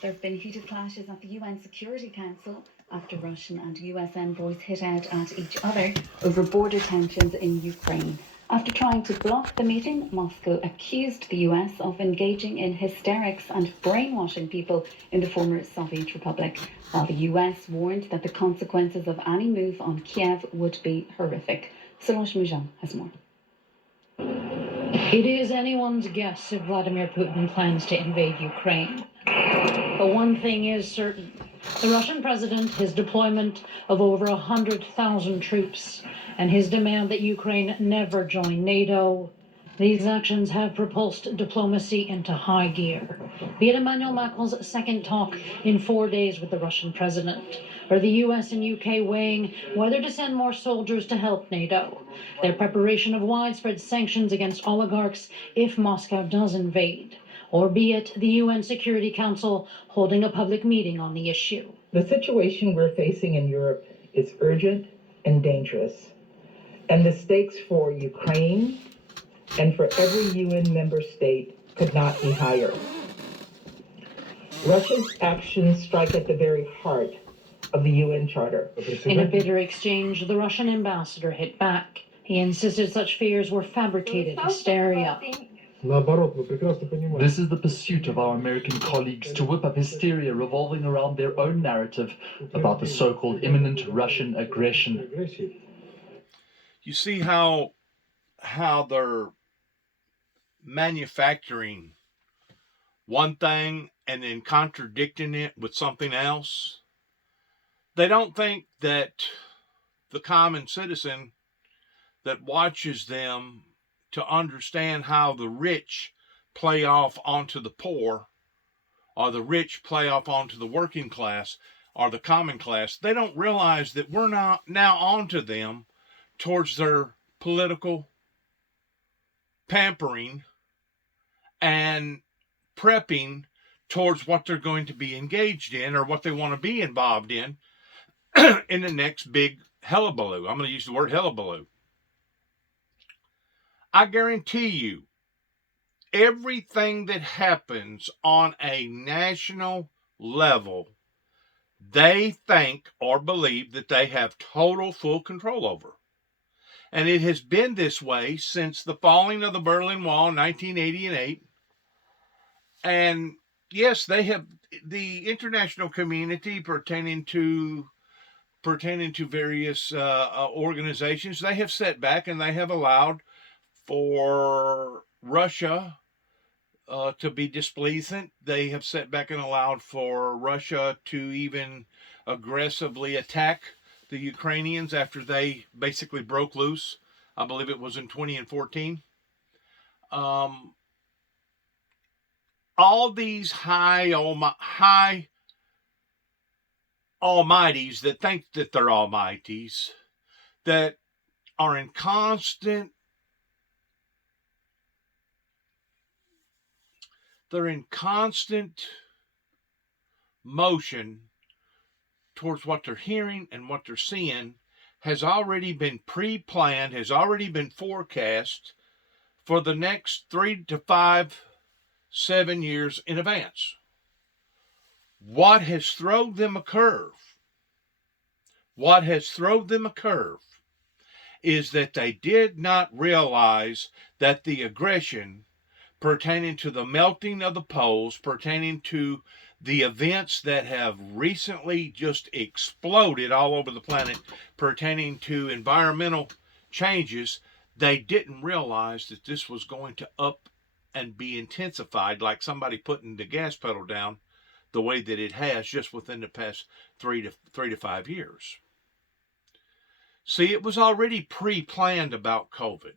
There have been heated clashes at the UN Security Council after Russian and US envoys hit out at each other over border tensions in Ukraine. After trying to block the meeting, Moscow accused the US of engaging in hysterics and brainwashing people in the former Soviet Republic, while the US warned that the consequences of any move on Kiev would be horrific. Solange Moujon has more. It is anyone's guess if Vladimir Putin plans to invade Ukraine. But one thing is certain. The Russian president, his deployment of over 100,000 troops, and his demand that Ukraine never join NATO, these actions have propulsed diplomacy into high gear. Be it Emmanuel Macron's second talk in 4 days with the Russian president, or the US and UK weighing whether to send more soldiers to help NATO, their preparation of widespread sanctions against oligarchs if Moscow does invade, or be it the UN Security Council holding a public meeting on the issue. The situation we're facing in Europe is urgent and dangerous, and the stakes for Ukraine and for every UN member state could not be higher. Russia's actions strike at the very heart of the UN Charter. In a bitter exchange, the Russian ambassador hit back. He insisted such fears were fabricated hysteria. This is the pursuit of our American colleagues to whip up hysteria revolving around their own narrative about the so-called imminent Russian aggression. You see how they're manufacturing one thing and then contradicting it with something else? They don't think that the common citizen that watches them to understand how the rich play off onto the poor, or the rich play off onto the working class, or the common class. They don't realize that we're not now onto them towards their political pampering and prepping towards what they're going to be engaged in or what they want to be involved in the next big hullabaloo. I'm going to use the word hullabaloo. I guarantee you, everything that happens on a national level, they think or believe that they have total, full control over. And it has been this way since the falling of the Berlin Wall in 1988. And yes, they have the international community pertaining to various organizations. They have set back and they have allowed for Russia to be displeasant. They have set back and allowed for Russia to even aggressively attack the Ukrainians after they basically broke loose. I believe it was in 2014. All these high almighties that think that they're almighties, that are in constant motion towards what they're hearing and what they're seeing, has already been pre-planned, has already been forecast for the next 3 to 5, 7 years in advance. What has thrown them a curve? What has thrown them a curve is that they did not realize that the aggression pertaining to the melting of the poles, pertaining to the events that have recently just exploded all over the planet, pertaining to environmental changes, they didn't realize that this was going to up and be intensified like somebody putting the gas pedal down the way that it has just within the past 3 to 5 years. See, it was already pre-planned about COVID.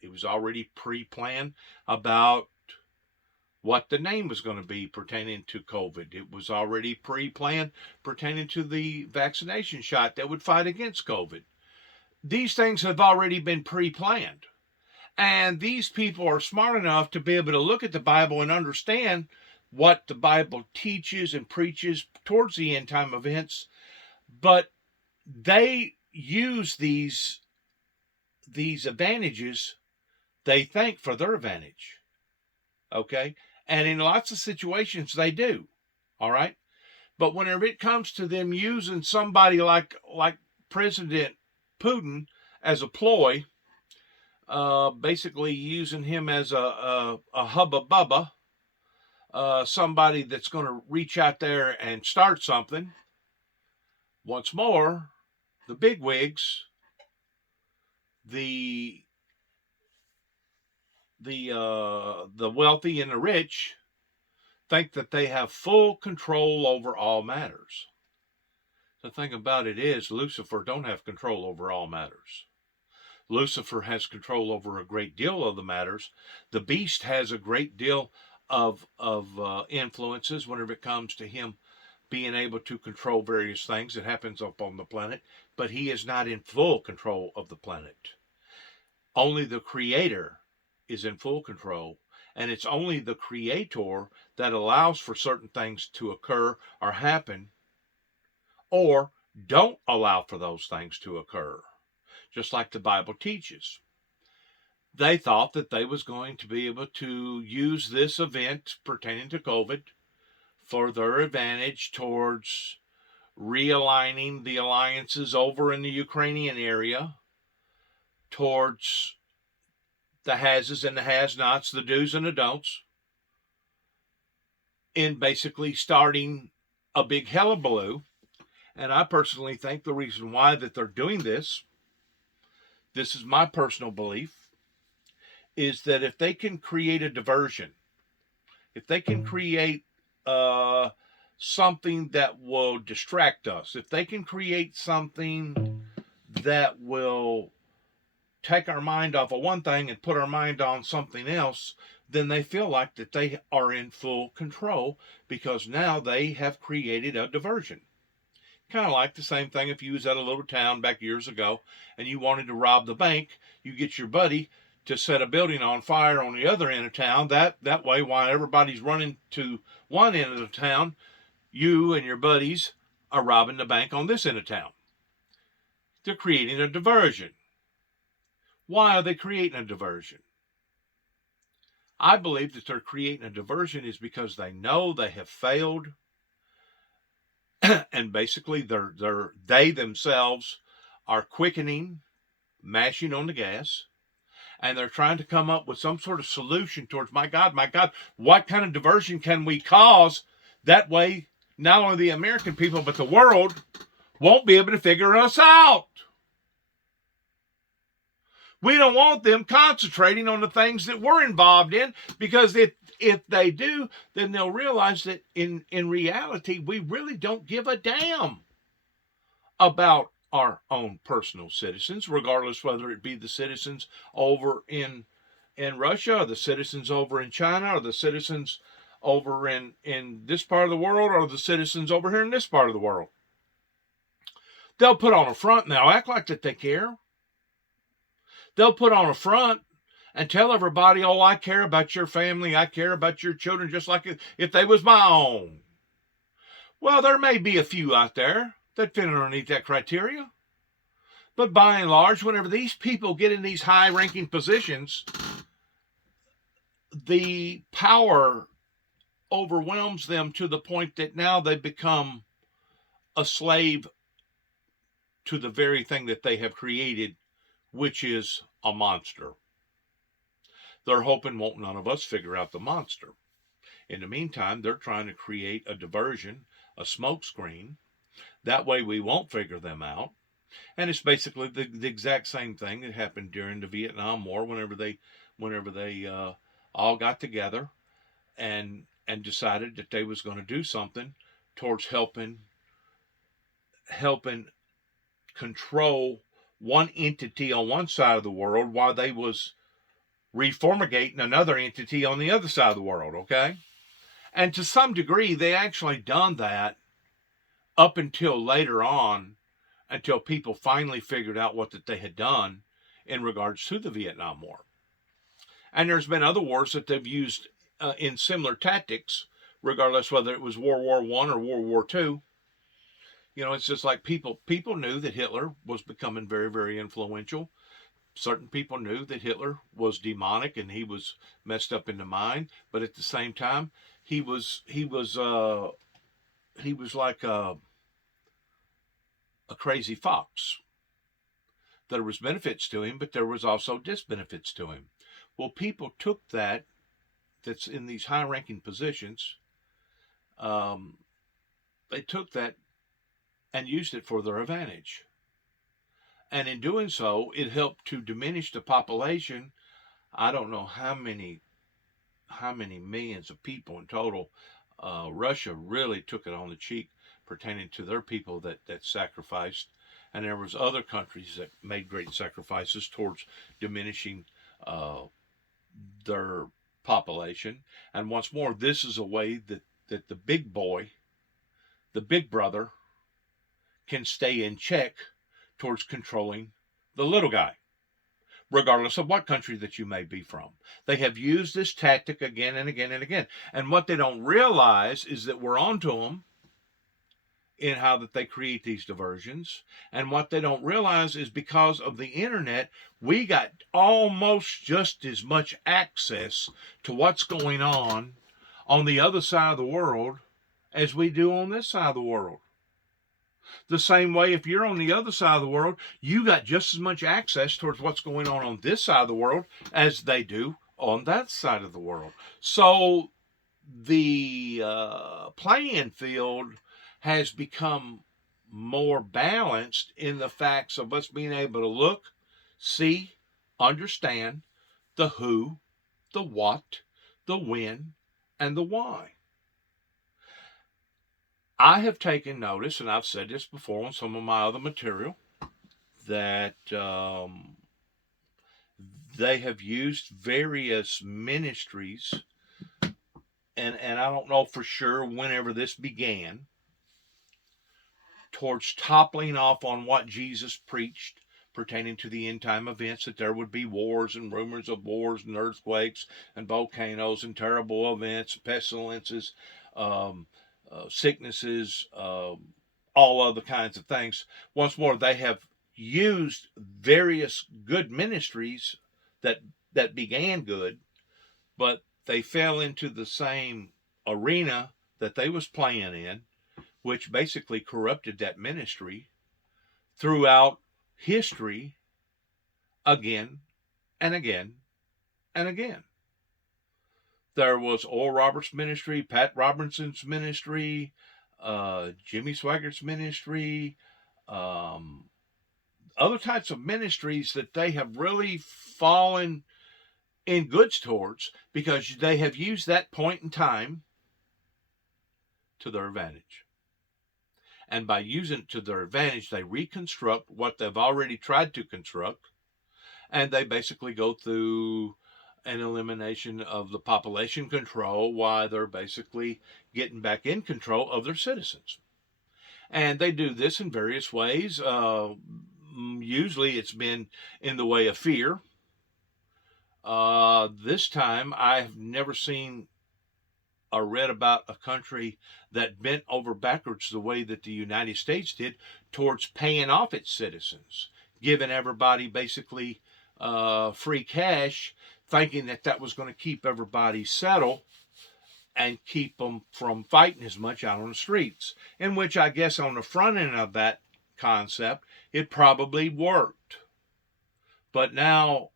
It was already pre-planned about what the name was going to be pertaining to COVID. It was already pre-planned pertaining to the vaccination shot that would fight against COVID. These things have already been pre-planned. And these people are smart enough to be able to look at the Bible and understand what the Bible teaches and preaches towards the end time events. But they use these advantages, they think, for their advantage. Okay? And in lots of situations, they do. All right. But whenever it comes to them using somebody like President Putin as a ploy, basically using him as a hubba bubba, somebody that's going to reach out there and start something. Once more, the bigwigs, the wealthy and the rich, think that they have full control over all matters. The thing about it is, Lucifer don't have control over all matters. Lucifer has control over a great deal of the matters. The beast has a great deal of influences whenever it comes to him being able to control various things that happens up on the planet, but he is not in full control of the planet. Only the creator is in full control, and it's only the creator that allows for certain things to occur or happen, or don't allow for those things to occur, just like the Bible teaches. They thought that they was going to be able to use this event pertaining to COVID for their advantage towards realigning the alliances over in the Ukrainian area towards the hases and the has-nots, the do's and the don'ts, in basically starting a big hullabaloo. And I personally think the reason why that they're doing this is my personal belief, is that if they can create a diversion, if they can create something that will distract us, if they can create something that will take our mind off of one thing and put our mind on something else, then they feel like that they are in full control, because now they have created a diversion. Kind of like the same thing if you was at a little town back years ago and you wanted to rob the bank, you get your buddy to set a building on fire on the other end of town. That way, while everybody's running to one end of the town, you and your buddies are robbing the bank on this end of town. They're creating a diversion. Why are they creating a diversion? I believe that they're creating a diversion is because they know they have failed, and basically they themselves are quickening, mashing on the gas, and they're trying to come up with some sort of solution towards, my God, what kind of diversion can we cause? That way, not only the American people, but the world won't be able to figure us out. We don't want them concentrating on the things that we're involved in, because if they do, then they'll realize that in reality, we really don't give a damn about our own personal citizens, regardless whether it be the citizens over in Russia, or the citizens over in China, or the citizens over in this part of the world, or the citizens over here in this part of the world. They'll put on a front and they'll act like that they care. They'll put on a front and tell everybody, oh, I care about your family, I care about your children, just like if they was my own. Well, there may be a few out there that fit underneath that criteria. But by and large, whenever these people get in these high-ranking positions, the power overwhelms them to the point that now they become a slave to the very thing that they have created, which is a monster. They're hoping won't none of us figure out the monster. In the meantime, they're trying to create a diversion, a smokescreen. That way we won't figure them out. And it's basically the exact same thing that happened during the Vietnam War, whenever they all got together and decided that they was going to do something towards helping control one entity on one side of the world while they was reformulating another entity on the other side of the world, okay? And to some degree, they actually done that up until later on, until people finally figured out what that they had done in regards to the Vietnam War. And there's been other wars that they've used in similar tactics, regardless whether it was World War I or World War II. You know, it's just like people knew that Hitler was becoming very, very influential. Certain people knew that Hitler was demonic and he was messed up in the mind, but at the same time, he was he was like a crazy fox. There was benefits to him, but there was also disbenefits to him. Well, people took that's in these high-ranking positions. They took that and used it for their advantage. And in doing so, it helped to diminish the population. I don't know how many millions of people in total. Russia really took it on the cheek pertaining to their people that sacrificed, and there was other countries that made great sacrifices towards diminishing their population. And once more, this is a way that the big boy, the big brother, can stay in check towards controlling the little guy, regardless of what country that you may be from. They have used this tactic again and again and again. And what they don't realize is that we're onto them in how that they create these diversions. And what they don't realize is because of the internet, we got almost just as much access to what's going on the other side of the world as we do on this side of the world. The same way, if you're on the other side of the world, you got just as much access towards what's going on this side of the world as they do on that side of the world. So the playing field has become more balanced in the facts of us being able to look, see, understand the who, the what, the when, and the why. I have taken notice, and I've said this before on some of my other material, that they have used various ministries, and I don't know for sure whenever this began, towards toppling off on what Jesus preached pertaining to the end time events, that there would be wars and rumors of wars and earthquakes and volcanoes and terrible events, pestilences, sicknesses, all other kinds of things. Once more, they have used various good ministries that began good, but they fell into the same arena that they was playing in, which basically corrupted that ministry throughout history again and again and again. There was Oral Roberts' ministry, Pat Robinson's ministry, Jimmy Swaggart's ministry, other types of ministries that they have really fallen in goods towards because they have used that point in time to their advantage. And by using it to their advantage, they reconstruct what they've already tried to construct, and they basically go through an elimination of the population control while they're basically getting back in control of their citizens. And they do this in various ways. Usually it's been in the way of fear. This time I've never seen or read about a country that bent over backwards the way that the United States did towards paying off its citizens, giving everybody basically free cash, thinking that was going to keep everybody settled and keep them from fighting as much out on the streets. In which I guess on the front end of that concept, it probably worked. But now,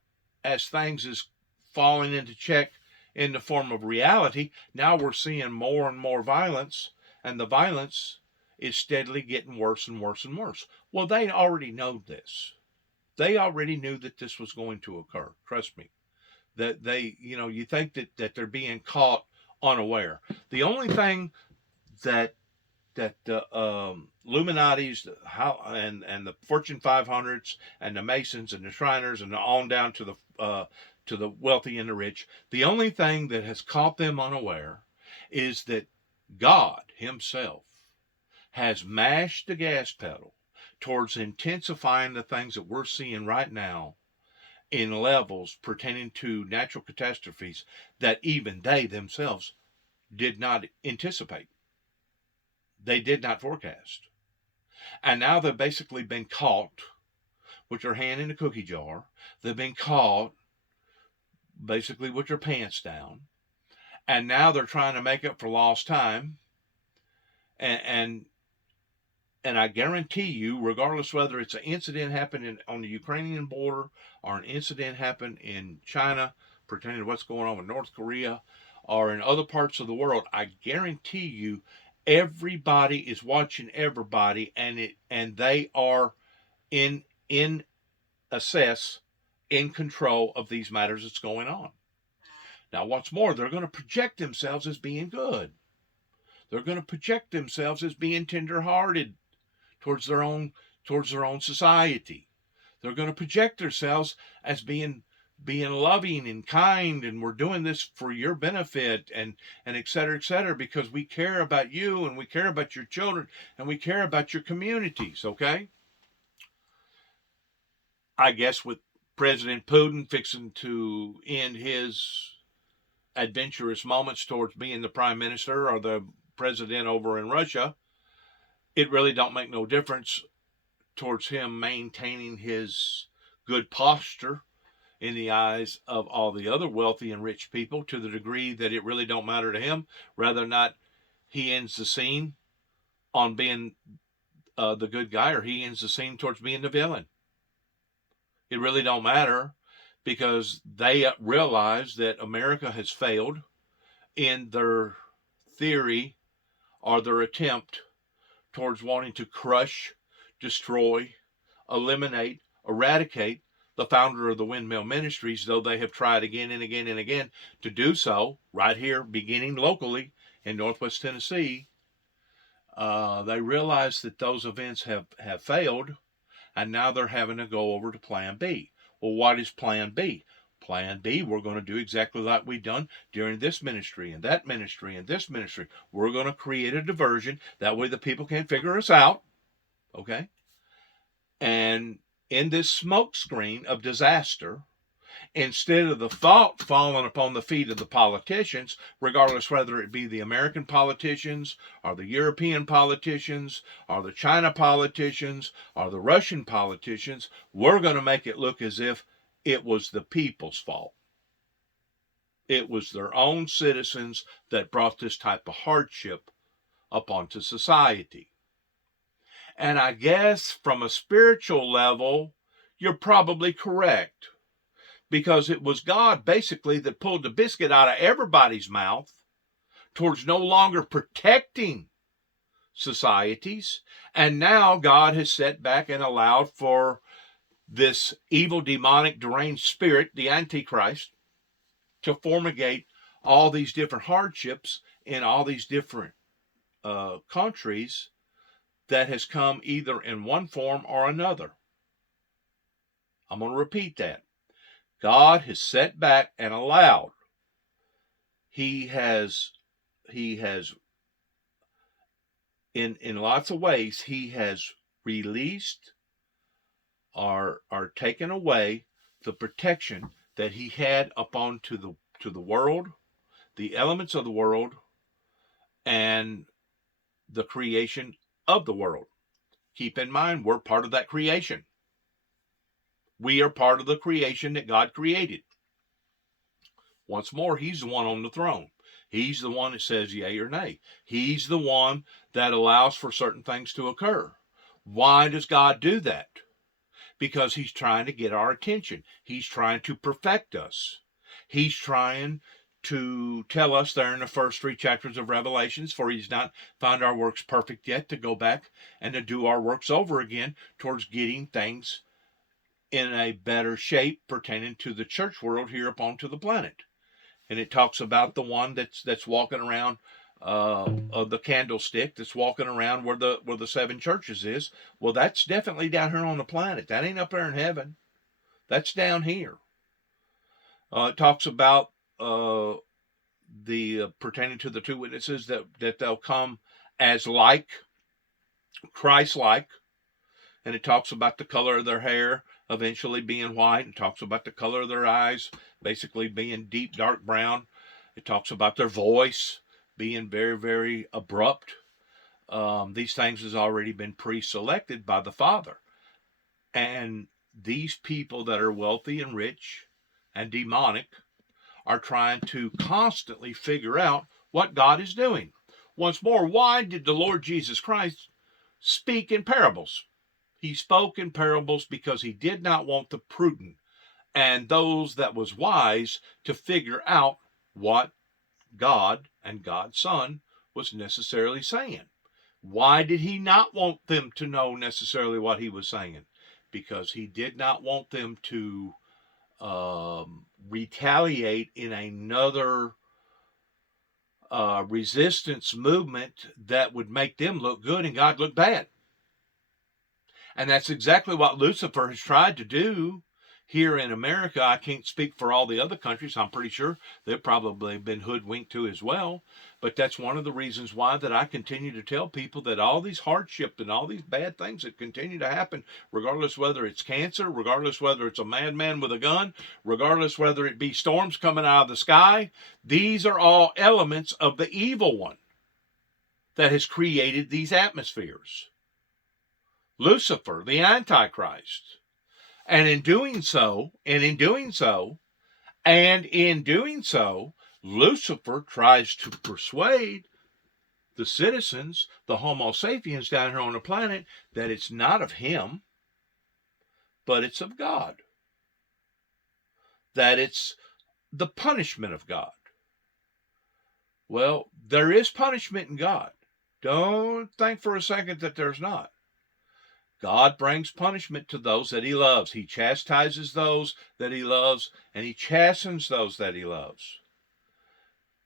as things is falling into check in the form of reality, now we're seeing more and more violence, and the violence is steadily getting worse and worse and worse. Well, they already know this. They already knew that this was going to occur. Trust me. That they, you think that they're being caught unaware. The only thing that the Illuminati's and the Fortune 500s and the Masons and the Shriners and on down to the wealthy and the rich, the only thing that has caught them unaware is that God himself has mashed the gas pedal towards intensifying the things that we're seeing right now in levels pertaining to natural catastrophes that even they themselves did not anticipate. They did not forecast. And now they've basically been caught with their hand in the cookie jar. They've been caught basically with their pants down. And now they're trying to make up for lost time. and I guarantee you, regardless whether it's an incident happening on the Ukrainian border or an incident happened in China pertaining to what's going on with North Korea or in other parts of the world, I guarantee you everybody is watching everybody, and they are in assess in control of these matters that's going on. Now, what's more, they're going to project themselves as being good. They're going to project themselves as being tender-hearted towards their own society. They're going to project themselves as being loving and kind, and we're doing this for your benefit, and et cetera, because we care about you, and we care about your children, and we care about your communities, okay? I guess with President Putin fixing to end his adventurous moments towards being the prime minister or the president over in Russia, it really don't make no difference towards him maintaining his good posture in the eyes of all the other wealthy and rich people, to the degree that it really don't matter to him, whether or not he ends the scene on being the good guy or he ends the scene towards being the villain. It really don't matter, because they realize that America has failed in their theory or their attempt towards wanting to crush, destroy, eliminate, eradicate the founder of the Windmill Ministries, though they have tried again and again and again to do so right here, beginning locally in Northwest Tennessee. They realize that those events have failed, and now they're having to go over to Plan B. Well, what is Plan B? Plan B, we're going to do exactly like we've done during this ministry and that ministry and this ministry. We're going to create a diversion. That way the people can't figure us out. Okay? And in this smoke screen of disaster, instead of the fault falling upon the feet of the politicians, regardless whether it be the American politicians or the European politicians or the China politicians or the Russian politicians, we're going to make it look as if it was the people's fault. It was their own citizens that brought this type of hardship up onto society. And I guess from a spiritual level, you're probably correct, because it was God basically that pulled the biscuit out of everybody's mouth towards no longer protecting societies. And now God has sat back and allowed for this evil, demonic, deranged spirit, the Antichrist, to formulate all these different hardships in all these different countries that has come either in one form or another. I'm going to repeat that. God has sat back and allowed. He has in lots of ways, he has released or taken away the protection that he had upon to the world, the elements of the world, and the creation of the world. Keep in mind, we're part of that creation. We are part of the creation that God created. Once more, he's the one on the throne. He's the one that says yea or nay. He's the one that allows for certain things to occur. Why does God do that? Because he's trying to get our attention. He's trying to perfect us. He's trying to tell us there in the first 3 chapters of Revelations, for he's not found our works perfect yet, to go back and to do our works over again towards getting things in a better shape pertaining to the church world here upon to the planet. And it talks about the one that's walking around of the candlestick, that's walking around where the 7 churches is. Well, that's definitely down here on the planet. That ain't up there in heaven. That's down here. It talks about the pertaining to the 2 witnesses that they'll come as like Christ-like, and it talks about the color of their hair eventually being white. It talks about the color of their eyes basically being deep dark brown. It talks about their voice being very, very abrupt. These things has already been pre-selected by the Father. And these people that are wealthy and rich and demonic are trying to constantly figure out what God is doing. once more, why did the Lord Jesus Christ speak in parables? He spoke in parables because he did not want the prudent and those that was wise to figure out what God and God's Son was necessarily saying. Why did he not want them to know necessarily what he was saying? Because he did not want them to retaliate in another resistance movement that would make them look good and God look bad. And that's exactly what Lucifer has tried to do here in America. I can't speak for all the other countries. I'm pretty sure they've probably been hoodwinked too as well. But that's one of the reasons why that I continue to tell people that all these hardships and all these bad things that continue to happen, regardless whether it's cancer, regardless whether it's a madman with a gun, regardless whether it be storms coming out of the sky, these are all elements of the evil one that has created these atmospheres. Lucifer, the Antichrist. And in doing so, Lucifer tries to persuade the citizens, the Homo sapiens down here on the planet, that it's not of him, but it's of God. That it's the punishment of God. Well, there is punishment in God. Don't think for a second that there's not. God brings punishment to those that he loves. He chastises those that he loves, and he chastens those that he loves.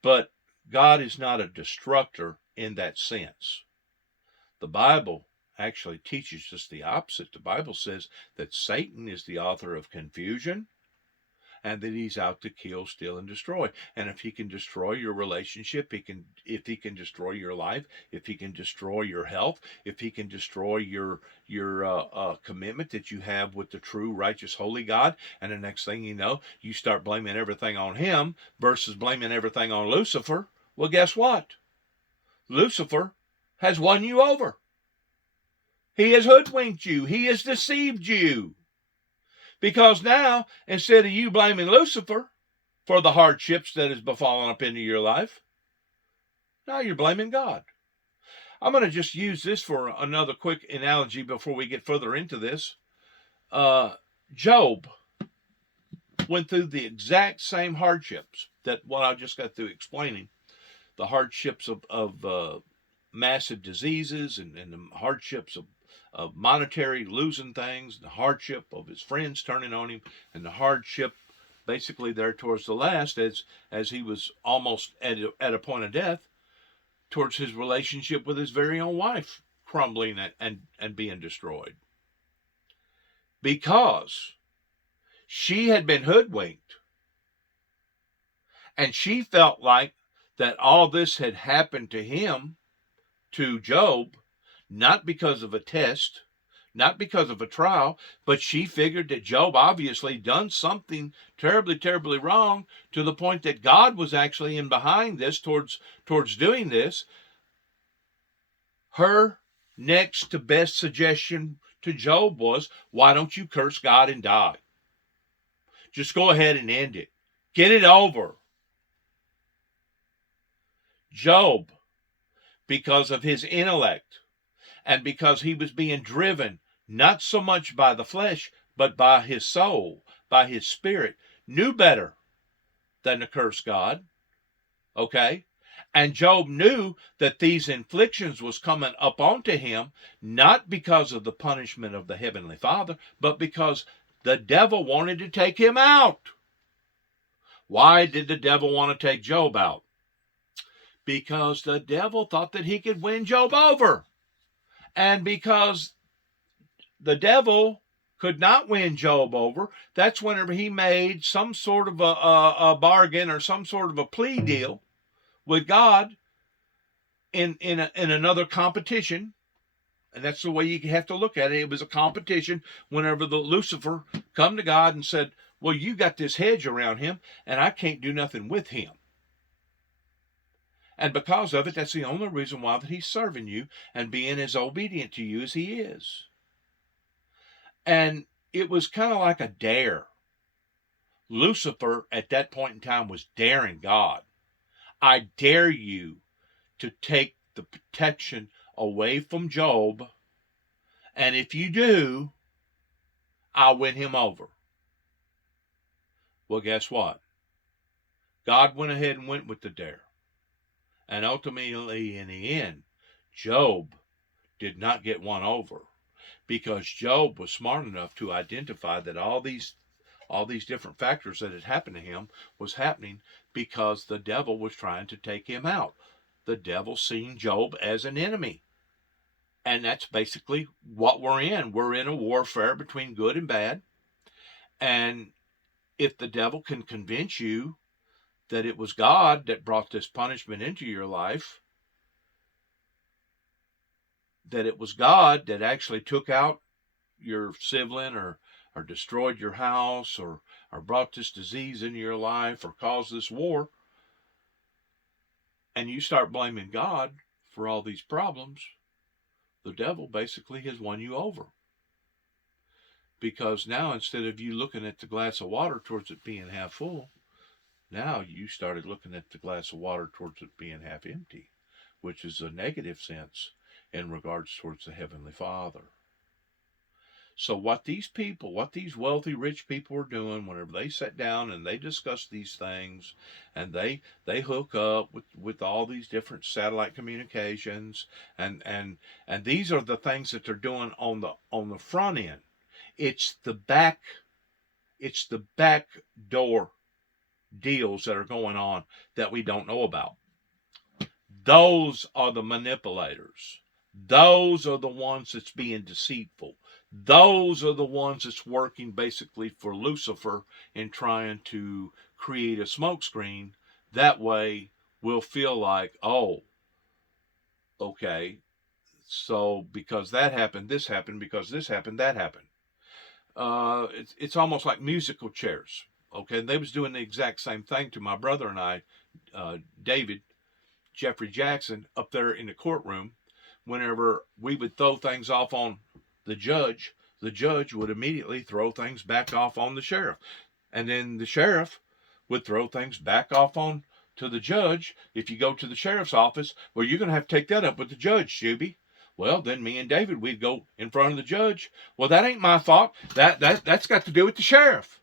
But God is not a destructor in that sense. The Bible actually teaches us the opposite. The Bible says that Satan is the author of confusion, and that he's out to kill, steal, and destroy. And if he can destroy your relationship, if he can destroy your life, if he can destroy your health, if he can destroy your commitment that you have with the true, righteous, holy God, and the next thing you know, you start blaming everything on him versus blaming everything on Lucifer, well, guess what? Lucifer has won you over. He has hoodwinked you. He has deceived you. Because now, instead of you blaming Lucifer for the hardships that has befallen up into your life, now you're blaming God. I'm going to just use this for another quick analogy before we get further into this. Job went through the exact same hardships that what I just got through explaining. The hardships of massive diseases and the hardships of monetary losing things, the hardship of his friends turning on him, and the hardship basically there towards the last as he was almost at a point of death, towards his relationship with his very own wife crumbling and being destroyed. Because she had been hoodwinked, and she felt like that all this had happened to him, to Job, not because of a test, not because of a trial, but she figured that Job obviously done something terribly, terribly wrong, to the point that God was actually in behind this towards doing this. Her next to best suggestion to Job was, why don't you curse God and die? Just go ahead and end it. Get it over. Job, because of his intellect, and because he was being driven not so much by the flesh, but by his soul, by his spirit, knew better than to curse God. Okay? And Job knew that these inflictions was coming up onto him, not because of the punishment of the Heavenly Father, but because the devil wanted to take him out. Why did the devil want to take Job out? Because the devil thought that he could win Job over. And because the devil could not win Job over, that's whenever he made some sort of a bargain or some sort of a plea deal with God in another competition. And that's the way you have to look at it. It was a competition whenever the Lucifer come to God and said, well, you got this hedge around him, and I can't do nothing with him. And because of it, that's the only reason why that he's serving you and being as obedient to you as he is. And it was kind of like a dare. Lucifer at that point in time was daring God. I dare you to take the protection away from Job. And if you do, I'll win him over. Well, guess what? God went ahead and went with the dare. And ultimately, in the end, Job did not get won over, because Job was smart enough to identify that all these different factors that had happened to him was happening because the devil was trying to take him out. The devil seen Job as an enemy. And that's basically what we're in. We're in a warfare between good and bad. And if the devil can convince you that it was God that brought this punishment into your life, that it was God that actually took out your sibling or destroyed your house or brought this disease into your life or caused this war, and you start blaming God for all these problems, the devil basically has won you over. Because now, instead of you looking at the glass of water towards it being half full, now you started looking at the glass of water towards it being half empty, which is a negative sense in regards towards the Heavenly Father. So what these wealthy, rich people are doing, whenever they sit down and they discuss these things, and they hook up with all these different satellite communications, and these are the things that they're doing on the front end. It's the back door deals that are going on that we don't know about. Those are the manipulators. Those are the ones that's being deceitful. Those are the ones that's working basically for Lucifer in trying to create a smokescreen. That way we'll feel like, oh, okay, so because that happened, this happened, because this happened, that happened. It's almost like musical chairs. Okay, they was doing the exact same thing to my brother and I, David, Jeffrey Jackson, up there in the courtroom. Whenever we would throw things off on the judge would immediately throw things back off on the sheriff. And then the sheriff would throw things back off on to the judge. If you go to the sheriff's office, well, you're going to have to take that up with the judge, Juby. Well, then me and David, we'd go in front of the judge. Well, that ain't my fault. That's got to do with the sheriff.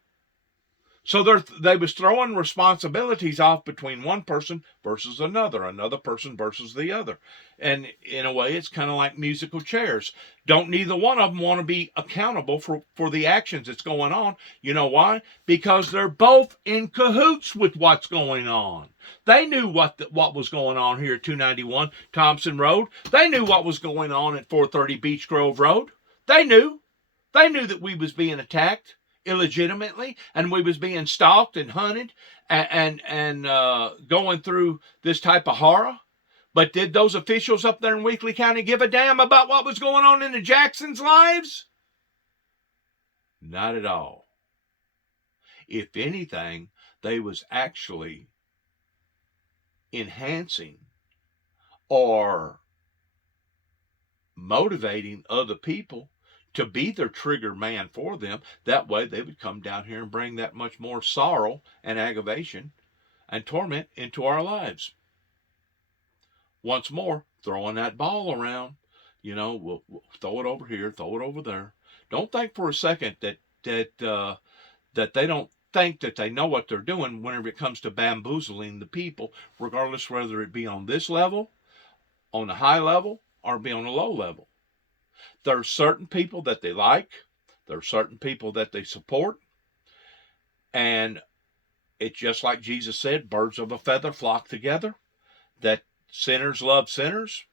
So they was throwing responsibilities off between one person versus another person versus the other. And in a way, it's kind of like musical chairs. Don't neither one of them want to be accountable for the actions that's going on. You know why? Because they're both in cahoots with what's going on. They knew what was going on here at 291 Thompson Road. They knew what was going on at 430 Beach Grove Road. They knew. They knew that we was being attacked illegitimately, and we was being stalked and hunted and going through this type of horror. But did those officials up there in Weakley County give a damn about what was going on in the Jacksons' lives? Not at all. If anything, they was actually enhancing or motivating other people to be their trigger man for them. That way they would come down here and bring that much more sorrow and aggravation and torment into our lives. Once more, throwing that ball around, we'll throw it over here, throw it over there. Don't think for a second that they don't think that they know what they're doing whenever it comes to bamboozling the people, regardless whether it be on this level, on the high level, or be on the low level. There are certain people that they like. There are certain people that they support. And it's just like Jesus said, birds of a feather flock together, that sinners love sinners.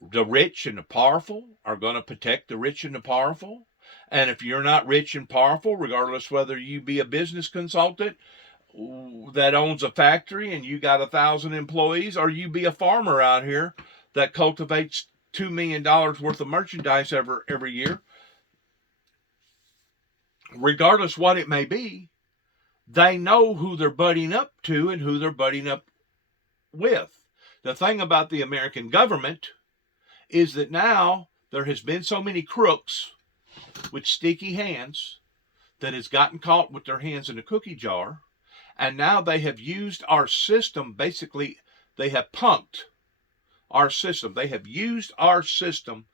The rich and the powerful are going to protect the rich and the powerful. And if you're not rich and powerful, regardless whether you be a business consultant that owns a factory and you got 1,000 employees, or you be a farmer out here that cultivates $2 million worth of merchandise every year, regardless what it may be, they know who they're butting up to and who they're butting up with. The thing about the American government is that now there has been so many crooks with sticky hands that has gotten caught with their hands in a cookie jar, and now they have used our system. Basically, they have punked our system. They have used our system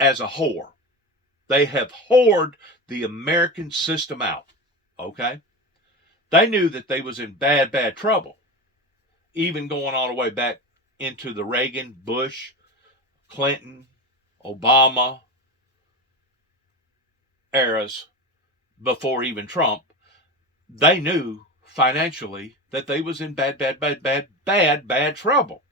as a whore. They have whored the American system out. Okay? They knew that they was in bad, bad trouble. Even going all the way back into the Reagan, Bush, Clinton, Obama eras, before even Trump, they knew financially that they was in bad trouble.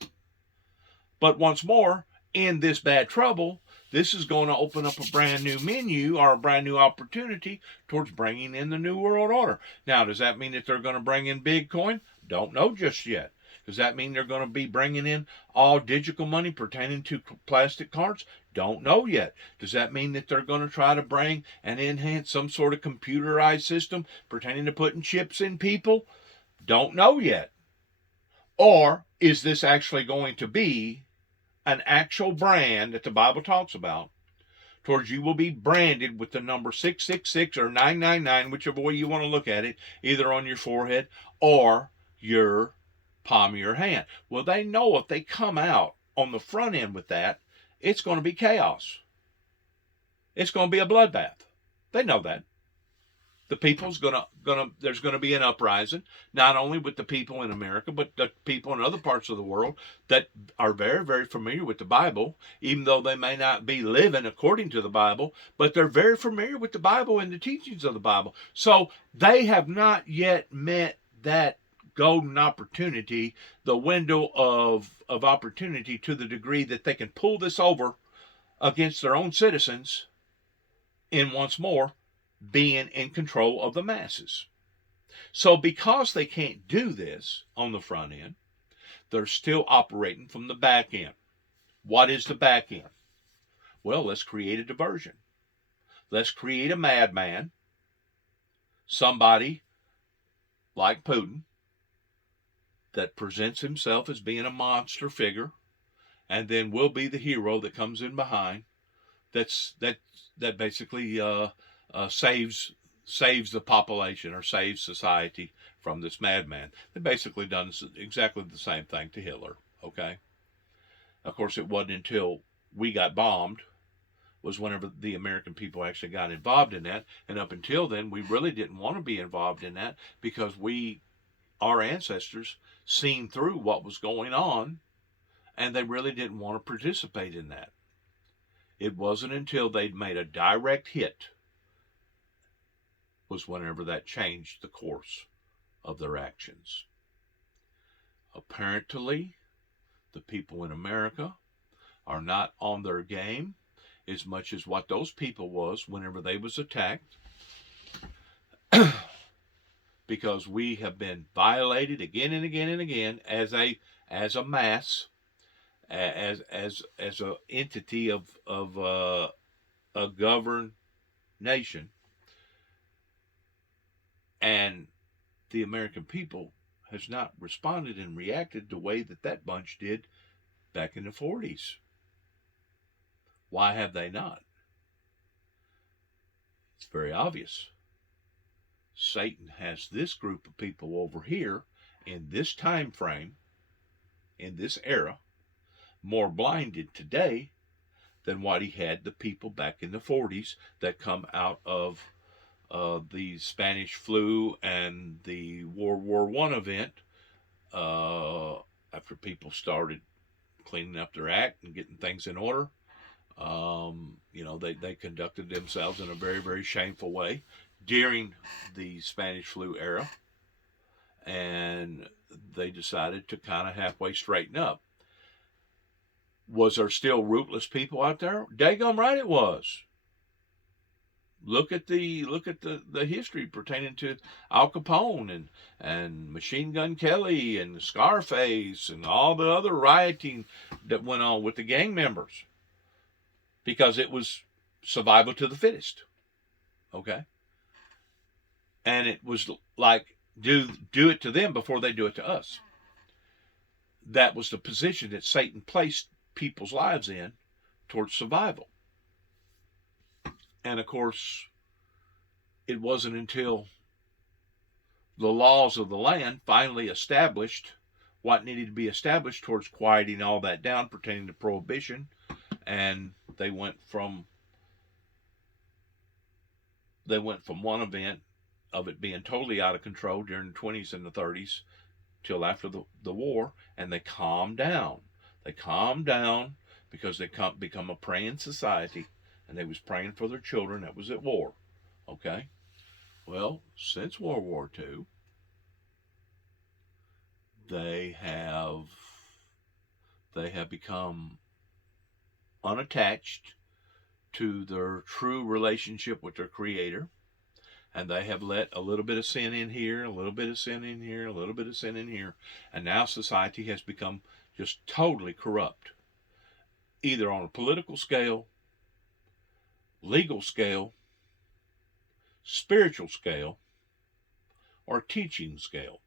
But once more, in this bad trouble, this is going to open up a brand new menu or a brand new opportunity towards bringing in the New World Order. Now, does that mean that they're going to bring in Bitcoin? Don't know just yet. Does that mean they're going to be bringing in all digital money pertaining to plastic cards? Don't know yet. Does that mean that they're going to try to bring and enhance some sort of computerized system pertaining to putting chips in people? Don't know yet. Or is this actually going to be an actual brand that the Bible talks about, towards you will be branded with the number 666 or 999, whichever way you want to look at it, either on your forehead or your palm of your hand? Well, they know if they come out on the front end with that, it's going to be chaos. It's going to be a bloodbath. They know that. The people's there's gonna be an uprising, not only with the people in America, but the people in other parts of the world that are very, very familiar with the Bible, even though they may not be living according to the Bible, but they're very familiar with the Bible and the teachings of the Bible. So they have not yet met that golden opportunity, the window of opportunity, to the degree that they can pull this over against their own citizens in once more being in control of the masses. So because they can't do this on the front end, they're still operating from the back end. What is the back end? Well, let's create a diversion. Let's create a madman, somebody like Putin, that presents himself as being a monster figure, and then will be the hero that comes in behind, that basically saves the population or saves society from this madman. They basically done exactly the same thing to Hitler. Okay. Of course, it wasn't until we got bombed was whenever the American people actually got involved in that, and up until then, we really didn't want to be involved in that because our ancestors, seen through what was going on, and they really didn't want to participate in that. It wasn't until they'd made a direct hit was whenever that changed the course of their actions. Apparently, the people in America are not on their game as much as what those people was whenever they was attacked, because we have been violated again and again and again as a mass, as a entity of a governed nation. And the American people has not responded and reacted the way that bunch did back in the 40s. Why have they not? It's very obvious. Satan has this group of people over here in this time frame, in this era, more blinded today than what he had the people back in the 40s that come out of the Spanish flu and the World War I event, after people started cleaning up their act and getting things in order. They conducted themselves in a very, very shameful way during the Spanish flu era, and they decided to kind of halfway straighten up. Was there still rootless people out there? Daggum right it was. Look at the history pertaining to Al Capone and Machine Gun Kelly and Scarface and all the other rioting that went on with the gang members, because it was survival to the fittest. Okay, and it was like do it to them before they do it to us. That was the position that Satan placed people's lives in towards survival. And of course, it wasn't until the laws of the land finally established what needed to be established towards quieting all that down pertaining to prohibition, and they went from one event of it being totally out of control during the 20s and the 30s till after the war, and they calmed down. They calmed down because they become a praying society, and they was praying for their children that was at war. Okay? Well, since World War II, they have become unattached to their true relationship with their Creator, and they have let a little bit of sin in here, a little bit of sin in here, a little bit of sin in here, and now society has become just totally corrupt, either on a political scale, legal scale, spiritual scale, or teaching scale.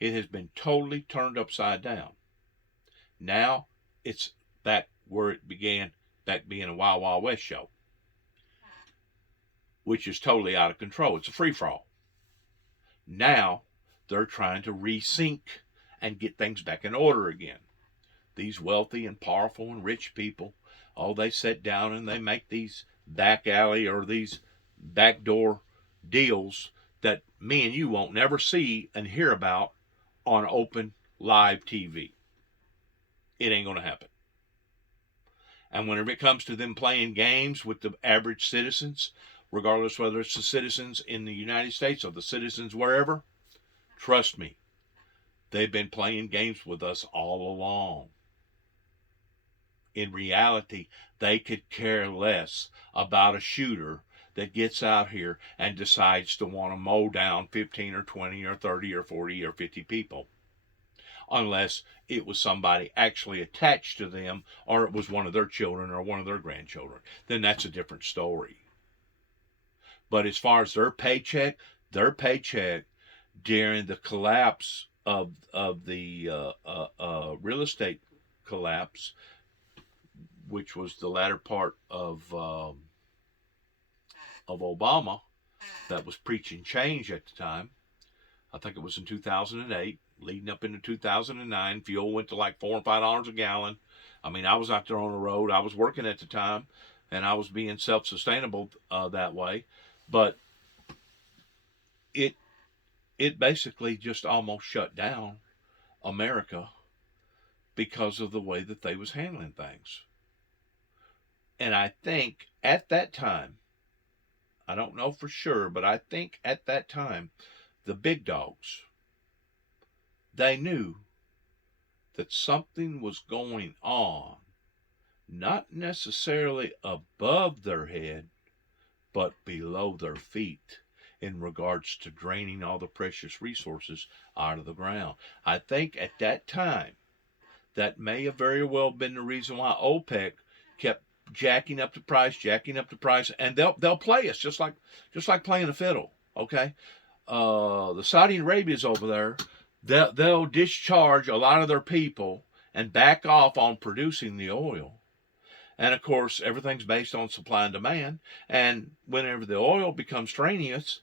It has been totally turned upside down. Now it's back where it began, back being a Wild Wild West show, which is totally out of control. It's a free-for-all. Now they're trying to resync and get things back in order again. These wealthy and powerful and rich people, they sit down and they make these back alley or these backdoor deals that me and you won't never see and hear about on open live TV. It ain't going to happen. And whenever it comes to them playing games with the average citizens, regardless whether it's the citizens in the United States or the citizens wherever, trust me, they've been playing games with us all along. In reality, they could care less about a shooter that gets out here and decides to want to mow down 15 or 20 or 30 or 40 or 50 people. Unless it was somebody actually attached to them, or it was one of their children or one of their grandchildren. Then that's a different story. But as far as their paycheck during the collapse of the real estate collapse, which was the latter part of Obama, that was preaching change at the time. I think it was in 2008, leading up into 2009. Fuel went to like $4 or $5 a gallon. I mean, I was out there on the road. I was working at the time, and I was being self-sustainable that way. But it basically just almost shut down America because of the way that they was handling things. And I think at that time, I don't know for sure, but I think at that time, the big dogs, they knew that something was going on, not necessarily above their head, but below their feet in regards to draining all the precious resources out of the ground. I think at that time, that may have very well been the reason why OPEC kept jacking up the price, and they'll play us just like playing a fiddle, okay? The Saudi Arabia's over there, they'll discharge a lot of their people and back off on producing the oil. And of course, everything's based on supply and demand. And whenever the oil becomes strenuous,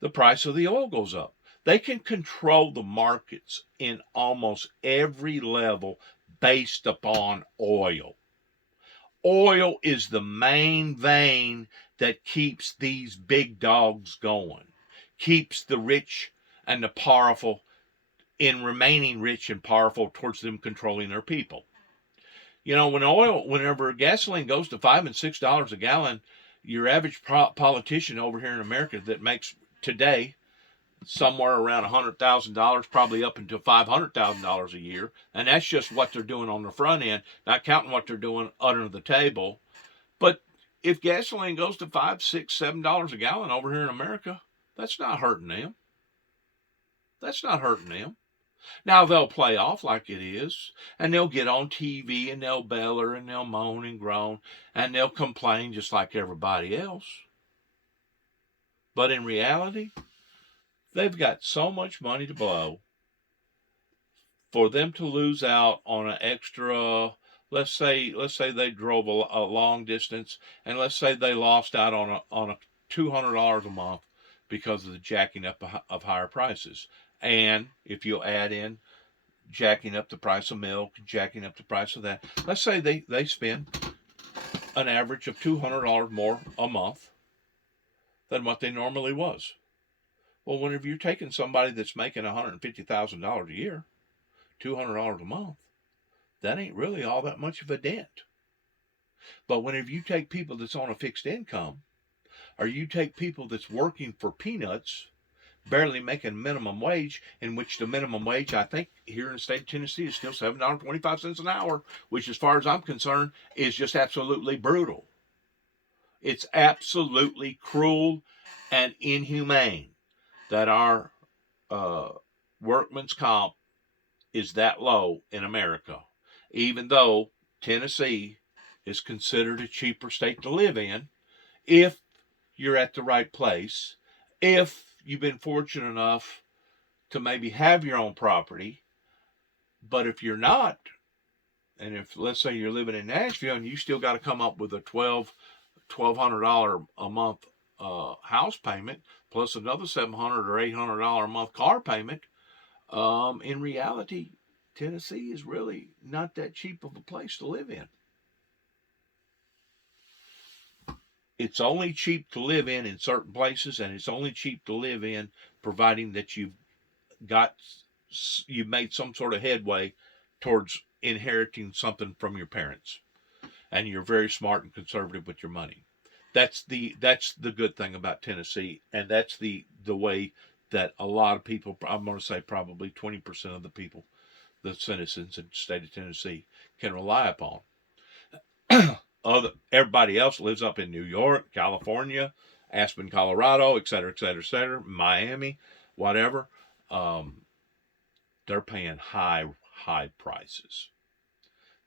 the price of the oil goes up. They can control the markets in almost every level based upon oil. Oil is the main vein that keeps these big dogs going, keeps the rich and the powerful in remaining rich and powerful towards them controlling their people. You know, whenever gasoline goes to $5 and $6 a gallon, your average politician over here in America that makes today somewhere around $100,000, probably up into $500,000 a year, and that's just what they're doing on the front end, not counting what they're doing under the table. But if gasoline goes to $5, $6, $7 a gallon over here in America, that's not hurting them. That's not hurting them. Now they'll play off like it is, and they'll get on TV and they'll beller and they'll moan and groan and they'll complain just like everybody else. But in reality, they've got so much money to blow for them to lose out on an extra. Let's say they drove a long distance, and let's say they lost out on a $200 a month because of the jacking up of higher prices. And if you add in jacking up the price of milk, jacking up the price of that. Let's say they spend an average of $200 more a month than what they normally was. Well, whenever you're taking somebody that's making $150,000 a year, $200 a month, that ain't really all that much of a dent. But whenever you take people that's on a fixed income, or you take people that's working for peanuts, barely making minimum wage, in which the minimum wage, I think, here in the state of Tennessee is still $7.25 an hour, which, as far as I'm concerned, is just absolutely brutal. It's absolutely cruel and inhumane that our workman's comp is that low in America, even though Tennessee is considered a cheaper state to live in if you're at the right place, if you've been fortunate enough to maybe have your own property. But if you're not, and if, let's say, you're living in Nashville and you still got to come up with a $1,200 a month house payment plus another $700 or $800 a month car payment, in reality, Tennessee is really not that cheap of a place to live in. It's only cheap to live in certain places, and it's only cheap to live in providing that you've made some sort of headway towards inheriting something from your parents, and you're very smart and conservative with your money. That's the good thing about Tennessee, and that's the way that a lot of people, I'm going to say probably 20% of the people, the citizens in the state of Tennessee, can rely upon. Everybody else lives up in New York, California, Aspen, Colorado, et cetera, et cetera, et cetera, Miami, whatever. They're paying high prices.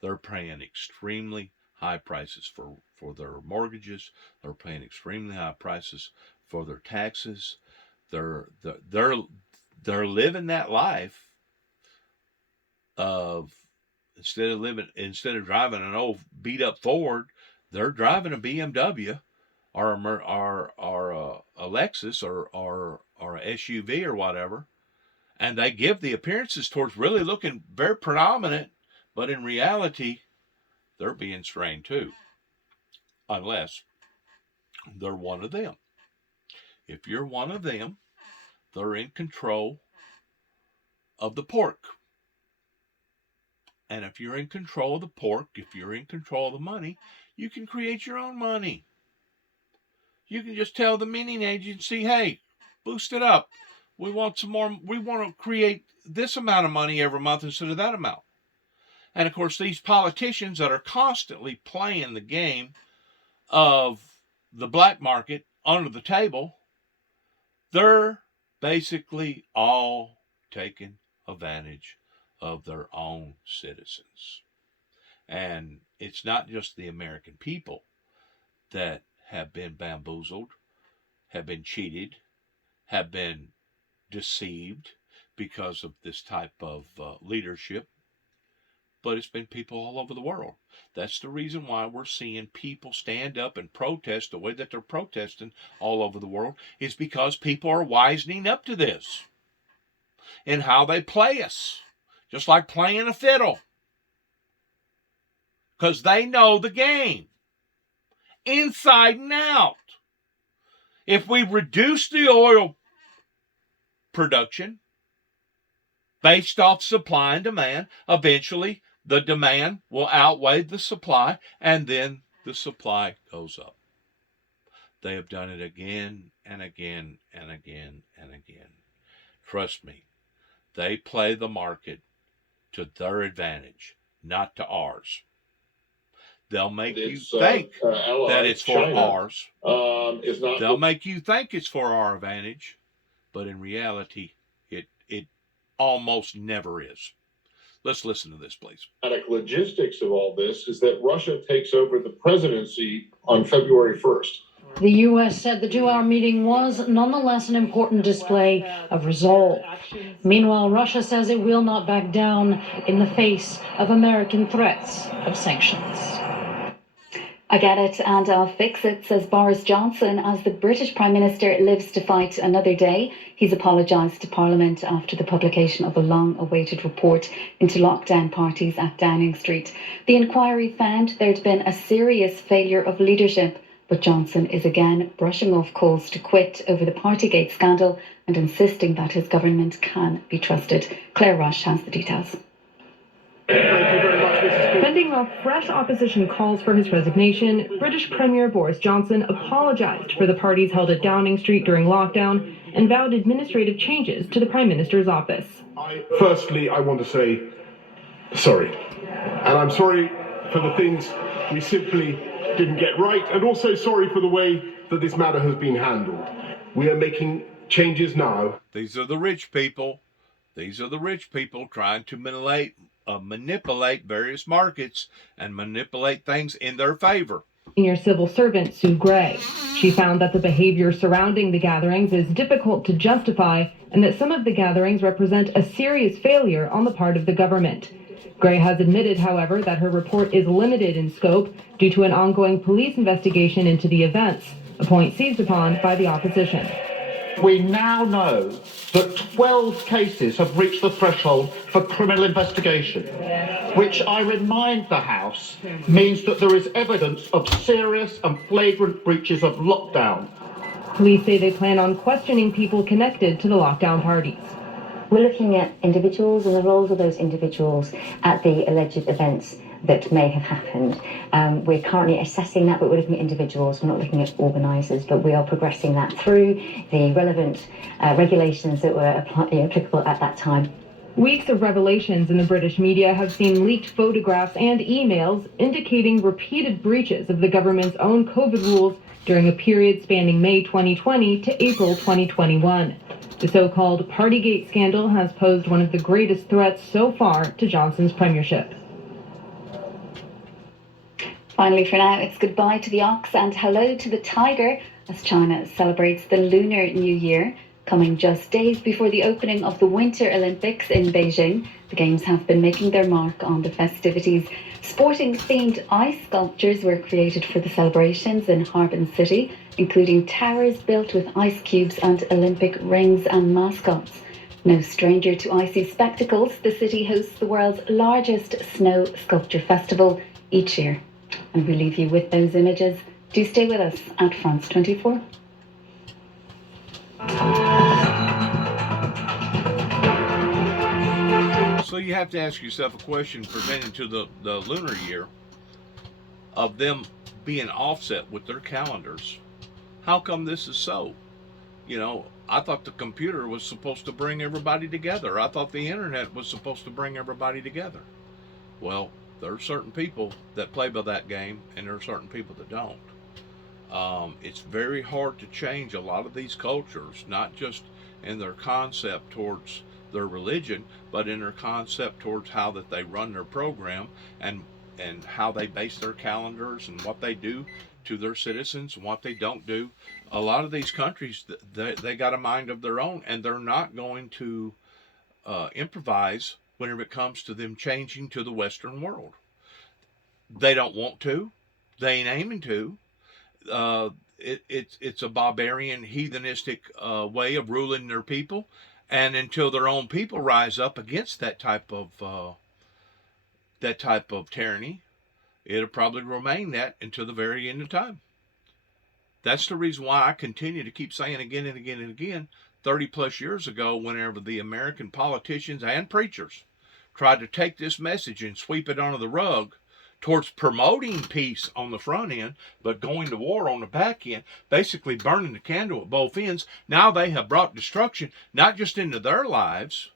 They're paying extremely high prices for their mortgages. They're paying extremely high prices for their taxes. They're living that life of, instead of driving an old beat up Ford, they're driving a BMW or a Lexus or a SUV or whatever, and they give the appearances towards really looking very predominant, but in reality, they're being strained too, unless they're one of them. If you're one of them, they're in control of the pork. And if you're in control of the pork, if you're in control of the money, you can create your own money. You can just tell the minting agency, hey, boost it up. We want some more. We want to create this amount of money every month instead of that amount. And of course, these politicians that are constantly playing the game of the black market under the table, they're basically all taking advantage of their own citizens. And it's not just the American people that have been bamboozled, have been cheated, have been deceived because of this type of leadership, but it's been people all over the world. That's the reason why we're seeing people stand up and protest the way that they're protesting all over the world, is because people are wisening up to this and how they play us, just like playing a fiddle, because they know the game inside and out. If we reduce the oil production based off supply and demand, eventually the demand will outweigh the supply, and then the supply goes up. They have done it again and again and again and again. Trust me, they play the market to their advantage, not to ours. They'll make you think that it's for ours. They'll make you think it's for our advantage, but in reality, it almost never is. Let's listen to this, please. The logistics of all this is that Russia takes over the presidency on February 1st. The U.S. said the 2-hour meeting was nonetheless an important display of resolve. Meanwhile, Russia says it will not back down in the face of American threats of sanctions. I get it and I'll fix it, says Boris Johnson as the British Prime Minister lives to fight another day. He's apologised to Parliament after the publication of a long-awaited report into lockdown parties at Downing Street. The inquiry found there'd been a serious failure of leadership, but Johnson is again brushing off calls to quit over the Partygate scandal and insisting that his government can be trusted. Claire Rush has the details. Fending off fresh opposition calls for his resignation, British Premier Boris Johnson apologised for the parties held at Downing Street during lockdown and vowed administrative changes to the Prime Minister's office. Firstly, I want to say sorry. And I'm sorry for the things we simply didn't get right, and also sorry for the way that this matter has been handled. We are making changes now. These are the rich people. These are the rich people trying to manipulate various markets and manipulate things in their favor. Senior civil servant Sue Gray. She found that the behavior surrounding the gatherings is difficult to justify and that some of the gatherings represent a serious failure on the part of the government. Gray has admitted, however, that her report is limited in scope due to an ongoing police investigation into the events, a point seized upon by the opposition. We now know that 12 cases have reached the threshold for criminal investigation, which I remind the House means that there is evidence of serious and flagrant breaches of lockdown. Police say they plan on questioning people connected to the lockdown parties. We're looking at individuals and the roles of those individuals at the alleged events that may have happened. We're currently assessing that, but we're looking at individuals. We're not looking at organisers, but we are progressing that through the relevant regulations that were applicable at that time. Weeks of revelations in the British media have seen leaked photographs and emails indicating repeated breaches of the government's own COVID rules during a period spanning May 2020 to April 2021. The so-called Partygate scandal has posed one of the greatest threats so far to Johnson's premiership. Finally, for now, it's goodbye to the ox and hello to the tiger as China celebrates the Lunar New Year. Coming just days before the opening of the Winter Olympics in Beijing, the Games have been making their mark on the festivities. Sporting-themed ice sculptures were created for the celebrations in Harbin City, including towers built with ice cubes and Olympic rings and mascots. No stranger to icy spectacles, the city hosts the world's largest snow sculpture festival each year. And we leave you with those images. Do stay with us at France 24. So you have to ask yourself a question pertaining to the lunar year of them being offset with their calendars. How come this is so? You know, I thought the computer was supposed to bring everybody together. I thought the internet was supposed to bring everybody together. Well, there are certain people that play by that game, and there are certain people that don't. It's very hard to change a lot of these cultures, not just in their concept towards their religion, but in their concept towards how that they run their program and how they base their calendars and what they do to their citizens and what they don't do. A lot of these countries, they got a mind of their own, and they're not going to improvise whenever it comes to them changing to the Western world. They don't want to. They ain't aiming to. It's a barbarian, heathenistic way of ruling their people, and until their own people rise up against that type of tyranny, it'll probably remain that until the very end of time. That's the reason why I continue to keep saying again and again and again, 30 plus years ago, whenever the American politicians and preachers tried to take this message and sweep it under the rug towards promoting peace on the front end, but going to war on the back end, basically burning the candle at both ends. Now they have brought destruction, not just into their lives,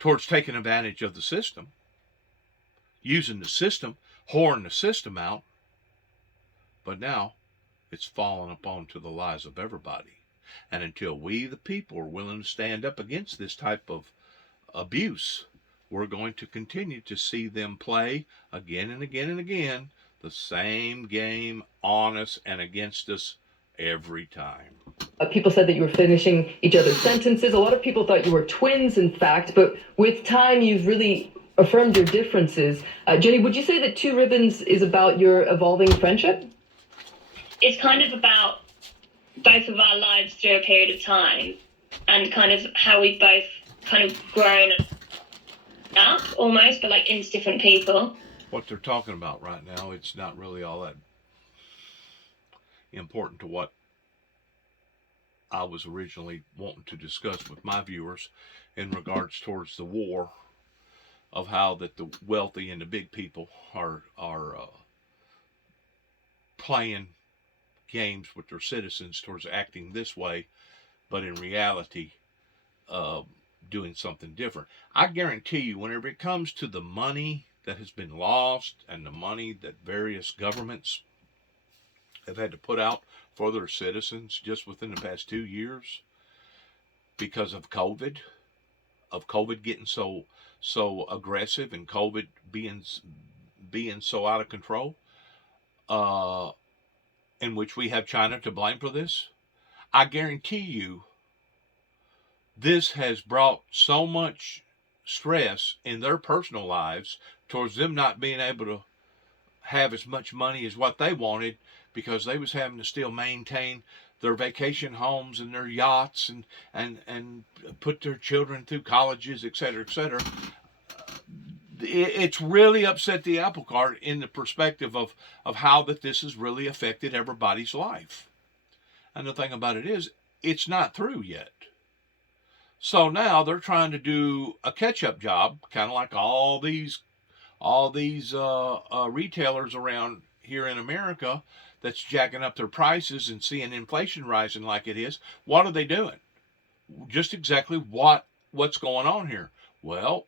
towards taking advantage of the system, using the system, whoring the system out, but now it's fallen upon to the lives of everybody. And until we, the people, are willing to stand up against this type of abuse, we're going to continue to see them play again and again and again the same game on us and against us every time. People said that you were finishing each other's sentences. A lot of people thought you were twins, in fact, but with time you've really affirmed your differences. Jenny, would you say that Two Ribbons is about your evolving friendship? It's kind of about both of our lives through a period of time and kind of how we've both kind of grown up almost, but like into different people. What they're talking about right now, it's not really all that important to what I was originally wanting to discuss with my viewers in regards towards the war, of how that the wealthy and the big people are playing games with their citizens towards acting this way, but in reality doing something different. I guarantee you, whenever it comes to the money that has been lost and the money that various governments have had to put out for their citizens just within the past 2 years because of COVID getting so aggressive and COVID being so out of control, in which we have China to blame for this. I guarantee you, this has brought so much stress in their personal lives towards them not being able to have as much money as what they wanted, because they was having to still maintain their vacation homes and their yachts and put their children through colleges, etc., etc. It's really upset the apple cart in the perspective of how that this has really affected everybody's life. And the thing about it is, it's not through yet. So now they're trying to do a catch-up job, kind of like all these retailers around here in America that's jacking up their prices and seeing inflation rising like it is. What are they doing? Just exactly what's going on here? Well,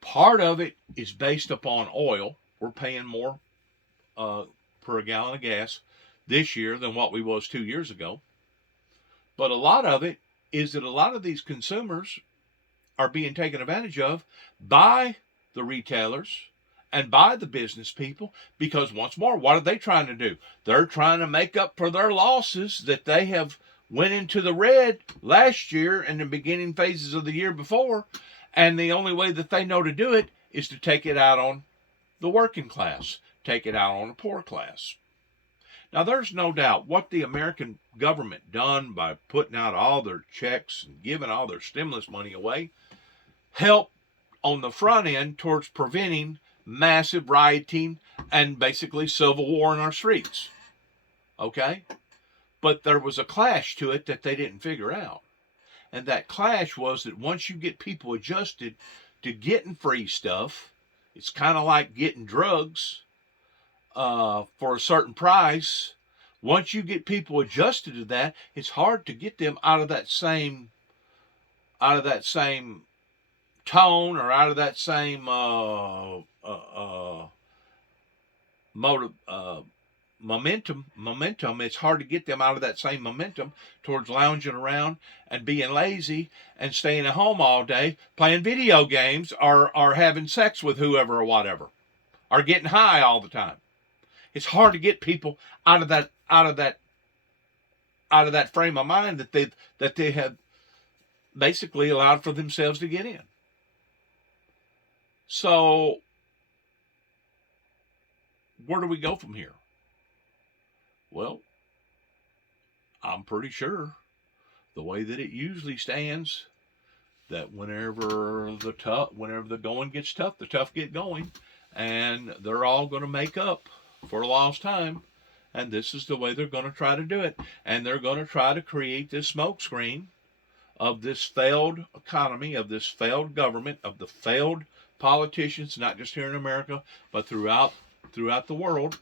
part of it is based upon oil. We're paying more per gallon of gas this year than what we was 2 years ago. But a lot of it is that a lot of these consumers are being taken advantage of by the retailers and by the business people, because once more, what are they trying to do? They're trying to make up for their losses that they have went into the red last year and the beginning phases of the year before, and the only way that they know to do it is to take it out on the working class, take it out on the poor class. Now, there's no doubt what the American government done by putting out all their checks and giving all their stimulus money away helped on the front end towards preventing massive rioting and basically civil war in our streets. Okay? But there was a clash to it that they didn't figure out. And that clash was that once you get people adjusted to getting free stuff, it's kind of like getting drugs for a certain price. Once you get people adjusted to that, it's hard to get them out of that same tone, or out of that same momentum. It's hard to get them out of that same momentum towards lounging around and being lazy and staying at home all day playing video games, or having sex with whoever or whatever, or getting high all the time. It's hard to get people out of that frame of mind that they have basically allowed for themselves to get in. So where do we go from here? Well, I'm pretty sure the way that it usually stands, that whenever the going gets tough, the tough get going, and they're all going to make up for lost time, and this is the way they're going to try to do it. And they're going to try to create this smokescreen of this failed economy, of this failed government, of the failed politicians, not just here in America, but throughout the world.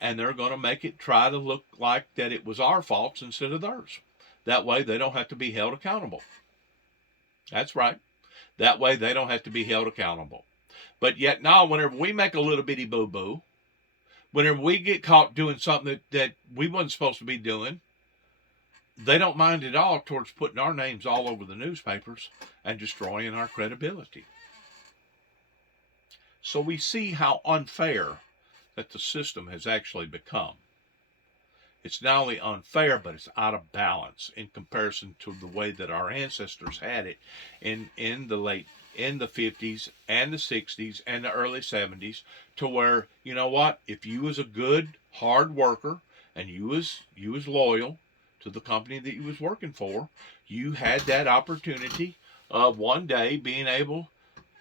And they're going to make it try to look like that it was our faults instead of theirs. That way they don't have to be held accountable. That's right. That way they don't have to be held accountable. But yet now, whenever we make a little bitty boo-boo, whenever we get caught doing something that we wasn't supposed to be doing, they don't mind at all towards putting our names all over the newspapers and destroying our credibility. So we see how unfair that the system has actually become. It's not only unfair, but it's out of balance in comparison to the way that our ancestors had it in the 50s and the 60s and the early 70s, to where, you know what, if you was a good hard worker and you was loyal to the company that you was working for, you had that opportunity of one day being able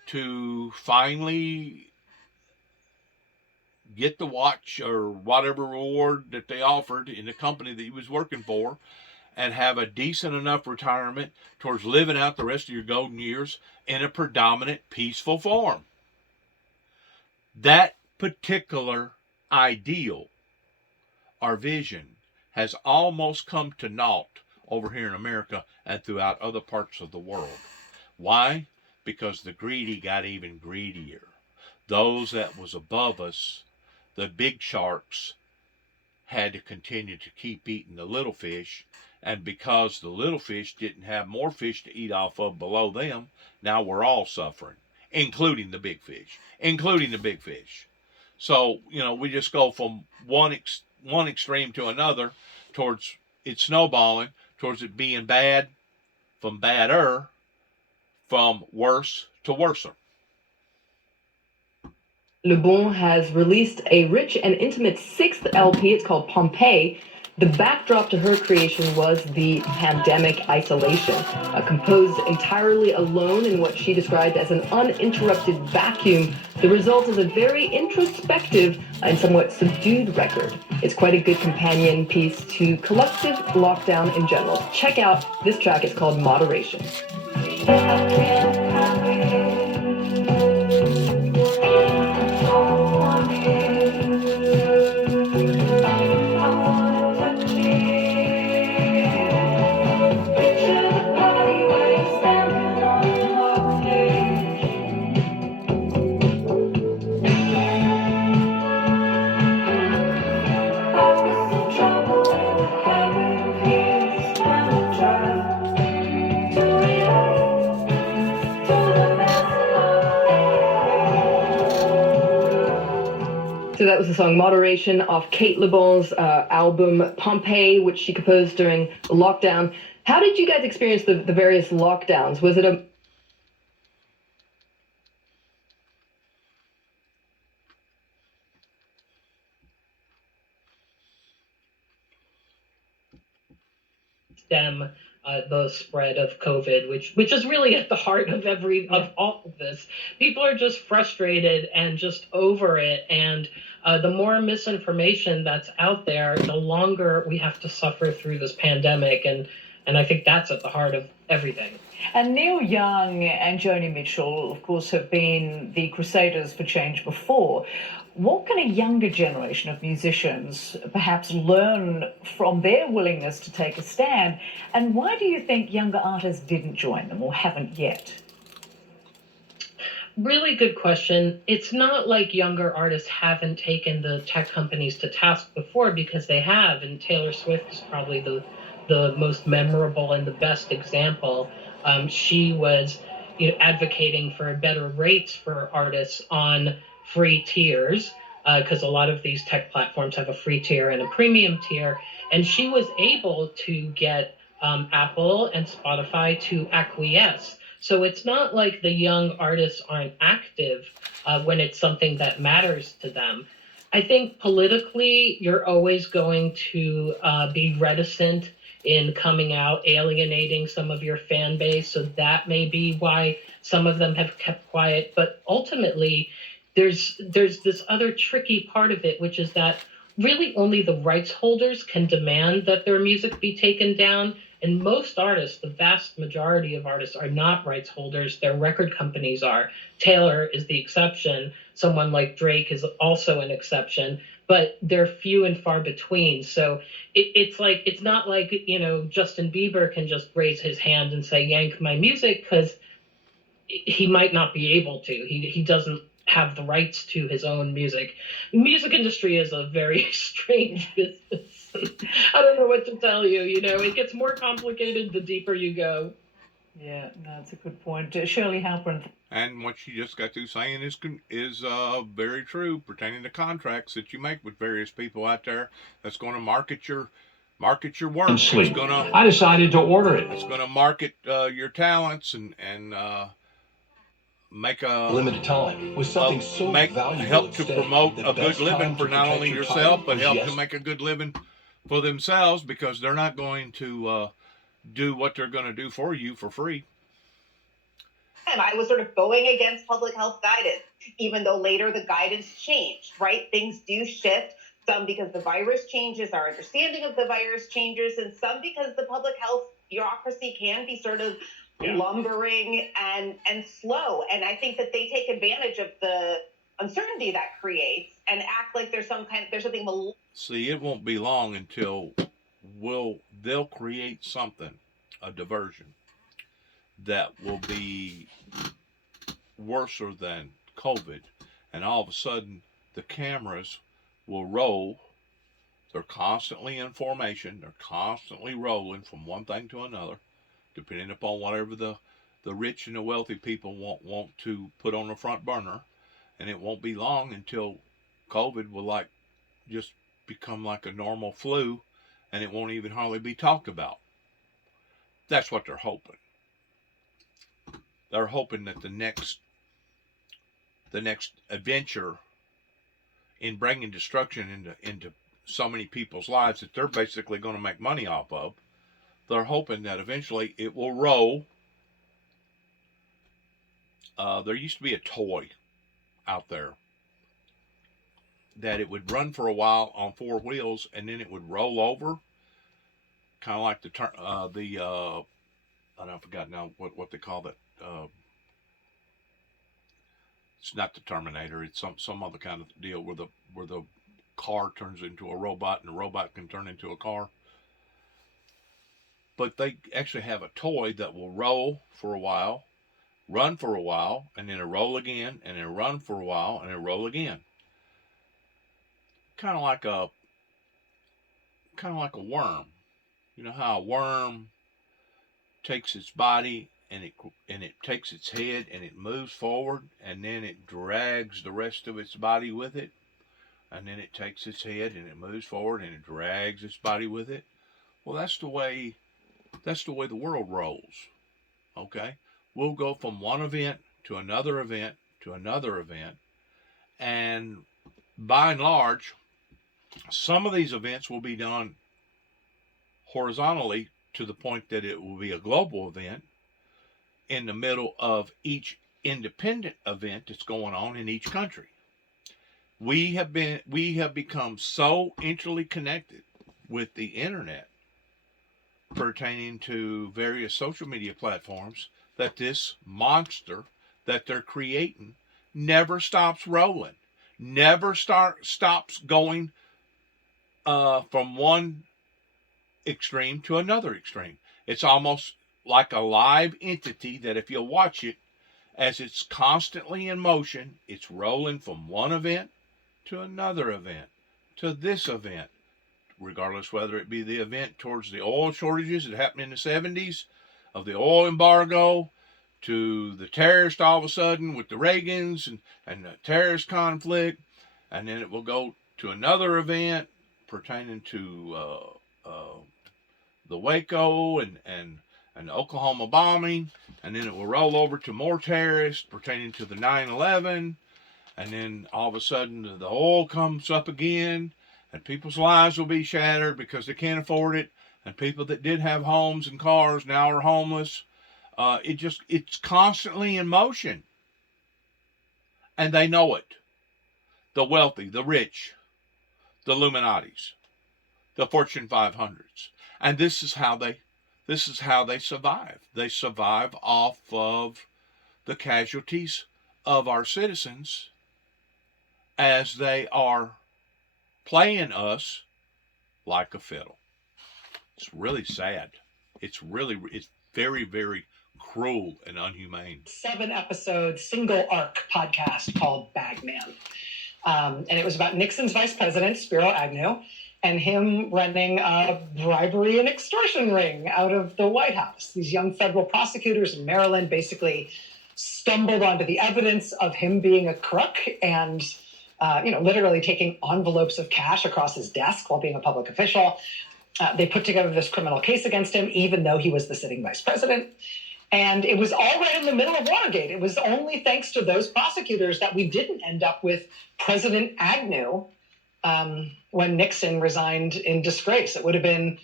to finally get the watch or whatever reward that they offered in the company that you was working for, and have a decent enough retirement towards living out the rest of your golden years in a predominant peaceful form. That particular ideal or vision has almost come to naught over here in America and throughout other parts of the world. Why? Because the greedy got even greedier. Those that was above us, the big sharks, had to continue to keep eating the little fish, and because the little fish didn't have more fish to eat off of below them, now we're all suffering, including the big fish, So, we just go from one extreme to another, towards it snowballing, towards it being bad, from badder, from worse to worser. Le Bon has released a rich and intimate sixth LP. It's called Pompeii. The backdrop to her creation was the pandemic isolation, composed entirely alone in what she described as an uninterrupted vacuum. The result is a very introspective and somewhat subdued record. It's quite a good companion piece to collective lockdown in general. Check out this track. It's called Moderation. So that was the song Moderation off Kate Le Bon's album Pompeii, which she composed during the lockdown. How did you guys experience the various lockdowns? Was it a... Stem the spread of COVID, which is really at the heart of all of this. People are just frustrated and just over it, and the more misinformation that's out there, the longer we have to suffer through this pandemic, and I think that's at the heart of everything. And Neil Young and Joni Mitchell, of course, have been the crusaders for change before. What can a younger generation of musicians perhaps learn from their willingness to take a stand? And why do you think younger artists didn't join them or haven't yet? Really good question. It's not like younger artists haven't taken the tech companies to task before, because they have, and Taylor Swift is probably the most memorable and the best example. She was advocating for better rates for artists on free tiers, because a lot of these tech platforms have a free tier and a premium tier, and she was able to get Apple and Spotify to acquiesce. So it's not like the young artists aren't active when it's something that matters to them. I think politically, you're always going to be reticent in coming out, alienating some of your fan base. So that may be why some of them have kept quiet. But ultimately, there's this other tricky part of it, which is that really only the rights holders can demand that their music be taken down. And most artists, the vast majority of artists, are not rights holders. Their record companies are. Taylor is the exception. Someone like Drake is also an exception, but they're few and far between. So it's not like, Justin Bieber can just raise his hand and say, yank my music, because he might not be able to. He doesn't have the rights to his own music. The music industry is a very strange business. I don't know what to tell you. It gets more complicated the deeper you go. Yeah, no, that's a good point. Shirley Halpern. And what you just got through saying is very true pertaining to contracts that you make with various people out there. That's going to market your work. Sleep. I decided to order it. It's going to market your talents and make a limited time with something so valuable help to promote a good living for not only yourself but help to make a good living for themselves, because they're not going to do what they're going to do for you for free. And I was sort of going against public health guidance, even though later the guidance changed, right? Things do shift, some because the virus changes, our understanding of the virus changes, and some because the public health bureaucracy can be sort of lumbering and slow. And I think that they take advantage of the uncertainty that creates and act like there's something. See, it won't be long until they'll create something, a diversion, that will be worse than COVID, and all of a sudden the cameras will roll. They're constantly in formation. They're constantly rolling from one thing to another, depending upon whatever the rich and the wealthy people want to put on the front burner. And it won't be long until COVID will just become like a normal flu, and it won't even hardly be talked about. That's what they're hoping. They're hoping that the next adventure in bringing destruction into so many people's lives that they're basically going to make money off of, they're hoping that eventually it will roll. There used to be a toy out there that it would run for a while on 4 wheels and then it would roll over, kind of like I don't forgot now what they call that. It's not the Terminator. It's some other kind of deal where the car turns into a robot and the robot can turn into a car. But they actually have a toy that will roll for a while, run for a while, and then it'll roll again, and it'll run for a while, and it'll roll again. Kind of like a worm. You know how a worm takes its body and it takes its head and it moves forward, and then it drags the rest of its body with it, and then it takes its head and it moves forward and it drags its body with it. Well, that's the way the world rolls. Okay, we'll go from one event to another event to another event, and by and large, some of these events will be done horizontally to the point that it will be a global event in the middle of each independent event that's going on in each country. We have become so intricately connected with the internet pertaining to various social media platforms that this monster that they're creating never stops rolling, never stops going from one extreme to another extreme. It's almost like a live entity that if you watch it, as it's constantly in motion, it's rolling from one event to another event to this event, regardless whether it be the event towards the oil shortages that happened in the 70s, of the oil embargo, to the terrorist all of a sudden with the Reagans and the terrorist conflict, and then it will go to another event pertaining to the Waco and the Oklahoma bombing, and then it will roll over to more terrorists pertaining to the 9/11, and then all of a sudden the oil comes up again, and people's lives will be shattered because they can't afford it, and people that did have homes and cars now are homeless. It's constantly in motion, and they know it. The wealthy, the rich, the Illuminatis, the Fortune 500s, and this is how they survive. They survive off of the casualties of our citizens as they are playing us like a fiddle. It's really sad. It's very, very cruel and unhumane. 7-episode single arc podcast called Bagman. And it was about Nixon's vice president, Spiro Agnew, and him running a bribery and extortion ring out of the White House. These young federal prosecutors in Maryland basically stumbled onto the evidence of him being a crook and literally taking envelopes of cash across his desk while being a public official. They put together this criminal case against him, even though he was the sitting vice president. And it was all right in the middle of Watergate. It was only thanks to those prosecutors that we didn't end up with President Agnew when Nixon resigned in disgrace. It would have been,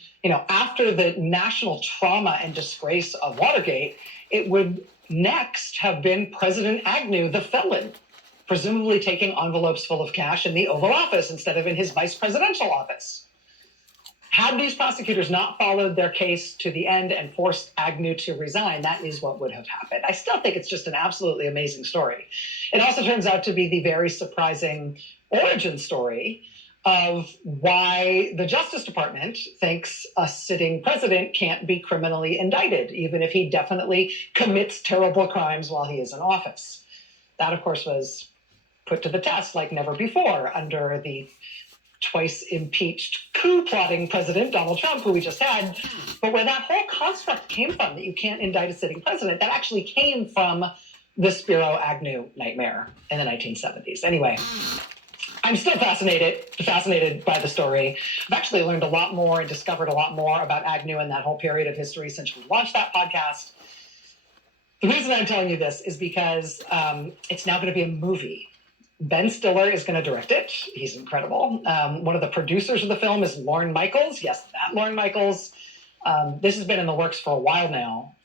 after the national trauma and disgrace of Watergate, it would next have been President Agnew, the felon, presumably taking envelopes full of cash in the Oval Office instead of in his vice presidential office. Had these prosecutors not followed their case to the end and forced Agnew to resign, that is what would have happened. I still think it's just an absolutely amazing story. It also turns out to be the very surprising origin story of why the Justice Department thinks a sitting president can't be criminally indicted, even if he definitely commits terrible crimes while he is in office. That, of course, was put to the test like never before under the twice impeached coup plotting president, Donald Trump, who we just had. But where that whole construct came from, that you can't indict a sitting president, that actually came from the Spiro Agnew nightmare in the 1970s. Anyway, I'm still fascinated by the story. I've actually learned a lot more and discovered a lot more about Agnew and that whole period of history since we launched that podcast. The reason I'm telling you this is because it's now going to be a movie. Ben Stiller is going to direct it. He's incredible. One of the producers of the film is Lorne Michaels. Yes, that Lorne Michaels. This has been in the works for a while now,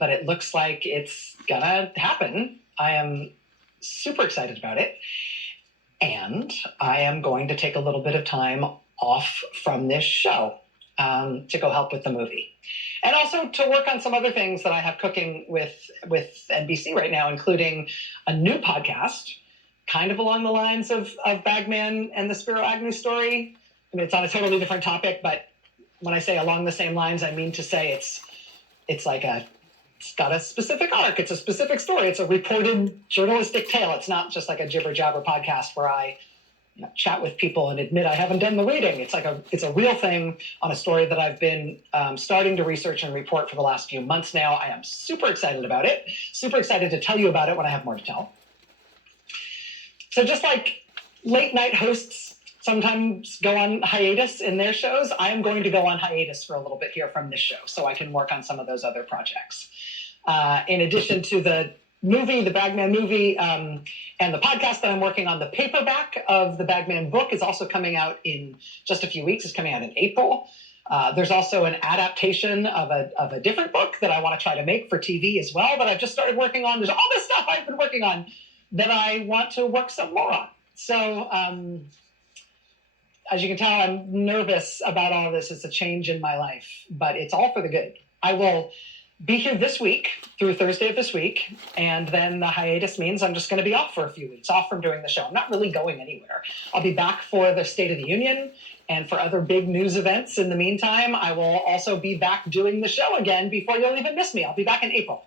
but it looks like it's going to happen. I am super excited about it. And I am going to take a little bit of time off from this show to go help with the movie. And also to work on some other things that I have cooking with NBC right now, including a new podcast, kind of along the lines of Bagman and the Spiro Agnew story. I mean, it's on a totally different topic, but when I say along the same lines, I mean to say it's got a specific arc. It's a specific story. It's a reported journalistic tale. It's not just like a jibber jabber podcast where I chat with people and admit I haven't done the reading. It's a real thing on a story that I've been starting to research and report for the last few months now. I am super excited about it. Super excited to tell you about it when I have more to tell. So just like late night hosts sometimes go on hiatus in their shows, I am going to go on hiatus for a little bit here from this show so I can work on some of those other projects. In addition to the movie, the Bagman movie, and the podcast that I'm working on, the paperback of the Bagman book is also coming out in just a few weeks. It's coming out in April. There's also an adaptation of a different book that I want to try to make for TV as well that I've just started working on. There's all this stuff I've been working on that I want to work some more on. So as you can tell, I'm nervous about all of this. It's a change in my life, but it's all for the good. I will be here this week through Thursday of this week, and then the hiatus means I'm just going to be off for a few weeks, off from doing the show. I'm not really going anywhere. I'll be back for the State of the Union and for other big news events. In the meantime, I will also be back doing the show again before you'll even miss me. I'll be back in April.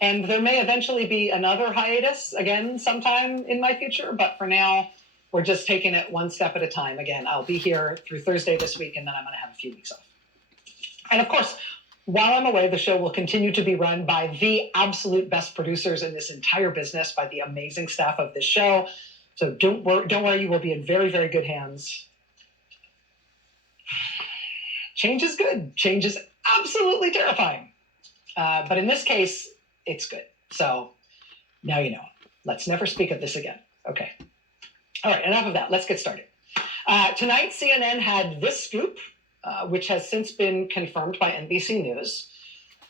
And there may eventually be another hiatus again sometime in my future, but for now, we're just taking it one step at a time. Again, I'll be here through Thursday this week, and then I'm going to have a few weeks off. And of course, while I'm away, the show will continue to be run by the absolute best producers in this entire business, by the amazing staff of this show. So don't worry, you will be in very, very good hands. Change is good. Change is absolutely terrifying. But in this case, it's good. So now you know. Let's never speak of this again. Okay. All right, enough of that. Let's get started. Tonight, CNN had this scoop, which has since been confirmed by NBC News.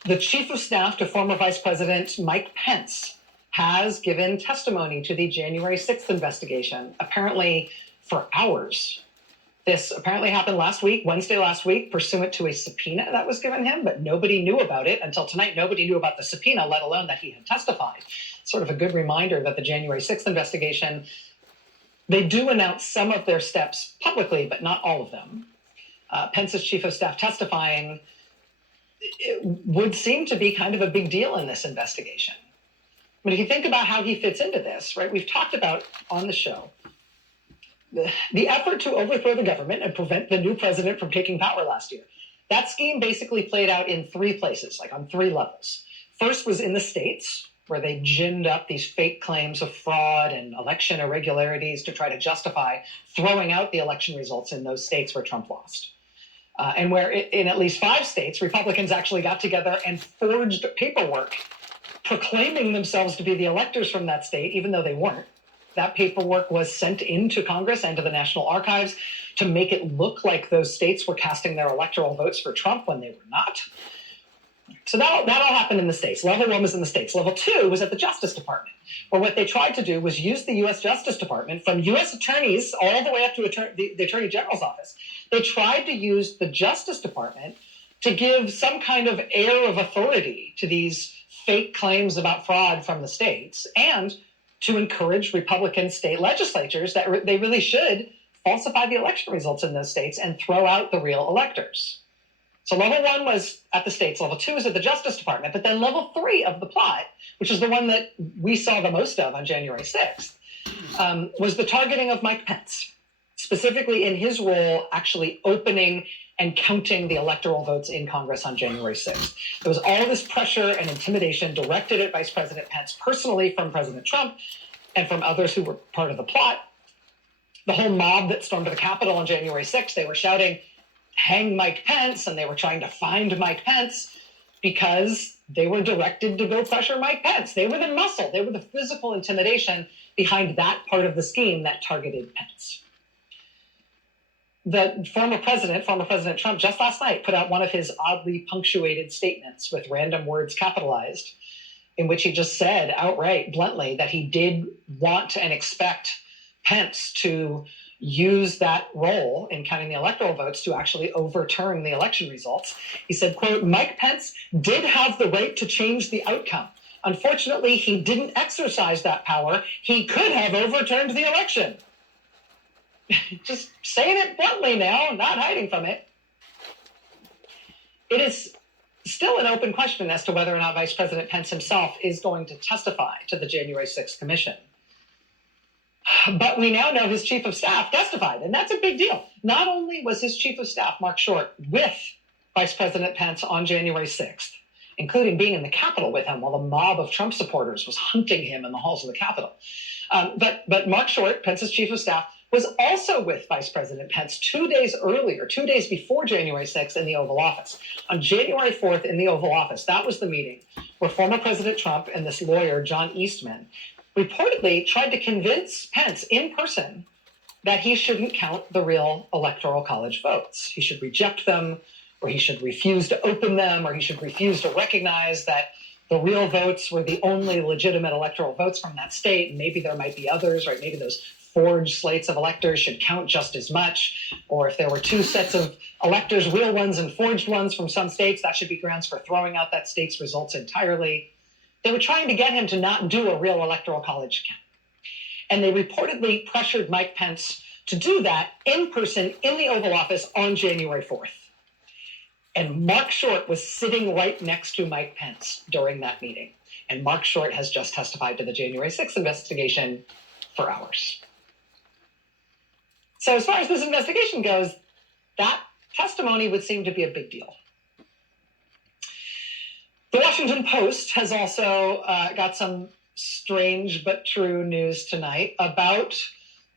The chief of staff to former Vice President Mike Pence has given testimony to the January 6th investigation, apparently for hours. This apparently happened Wednesday last week, pursuant to a subpoena that was given him, but nobody knew about it until tonight. Nobody knew about the subpoena, let alone that he had testified. Sort of a good reminder that the January 6th investigation, they do announce some of their steps publicly, but not all of them. Pence's chief of staff testifying, it would seem to be kind of a big deal in this investigation. But if you think about how he fits into this, right, we've talked about on the show the effort to overthrow the government and prevent the new president from taking power last year, that scheme basically played out in three places, like on three levels. First was in the states, where they ginned up these fake claims of fraud and election irregularities to try to justify throwing out the election results in those states where Trump lost. And where in at least 5 states, Republicans actually got together and forged paperwork proclaiming themselves to be the electors from that state, even though they weren't. That paperwork was sent into Congress and to the National Archives to make it look like those states were casting their electoral votes for Trump when they were not. So that all happened in the states. Level 1 was in the states. Level 2 was at the Justice Department, where what they tried to do was use the U.S. Justice Department, from U.S. attorneys all the way up to the Attorney General's office. They tried to use the Justice Department to give some kind of air of authority to these fake claims about fraud from the states, and to encourage Republican state legislatures that they really should falsify the election results in those states and throw out the real electors. So level 1 was at the states, level 2 was at the Justice Department, but then level 3 of the plot, which is the one that we saw the most of on January 6th, was the targeting of Mike Pence, specifically in his role actually opening and counting the electoral votes in Congress on January 6th. There was all this pressure and intimidation directed at Vice President Pence personally from President Trump and from others who were part of the plot. The whole mob that stormed the Capitol on January 6th, they were shouting, "Hang Mike Pence," and they were trying to find Mike Pence because they were directed to go pressure Mike Pence. They were the muscle. They were the physical intimidation behind that part of the scheme that targeted Pence. The former President Trump, just last night put out one of his oddly punctuated statements with random words capitalized, in which he just said outright, bluntly, that he did want and expect Pence to use that role in counting the electoral votes to actually overturn the election results. He said, quote, "Mike Pence did have the right to change the outcome. Unfortunately, he didn't exercise that power. He could have overturned the election." Just saying it bluntly now, not hiding from it. It is still an open question as to whether or not Vice President Pence himself is going to testify to the January 6th commission. But we now know his chief of staff testified, and that's a big deal. Not only was his chief of staff, Mark Short, with Vice President Pence on January 6th, including being in the Capitol with him while the mob of Trump supporters was hunting him in the halls of the Capitol. But Mark Short, Pence's chief of staff, was also with Vice President Pence 2 days earlier, 2 days before January 6th in the Oval Office. On January 4th in the Oval Office, that was the meeting where former President Trump and this lawyer, John Eastman, reportedly tried to convince Pence in person that he shouldn't count the real Electoral College votes. He should reject them, or he should refuse to open them, or he should refuse to recognize that the real votes were the only legitimate electoral votes from that state. And maybe there might be others, right? Maybe those forged slates of electors should count just as much. Or if there were 2 sets of electors, real ones and forged ones from some states, that should be grounds for throwing out that state's results entirely. They were trying to get him to not do a real Electoral College count. And they reportedly pressured Mike Pence to do that in person in the Oval Office on January 4th. And Mark Short was sitting right next to Mike Pence during that meeting. And Mark Short has just testified to the January 6th investigation for hours. So as far as this investigation goes, that testimony would seem to be a big deal. The Washington Post has also got some strange but true news tonight about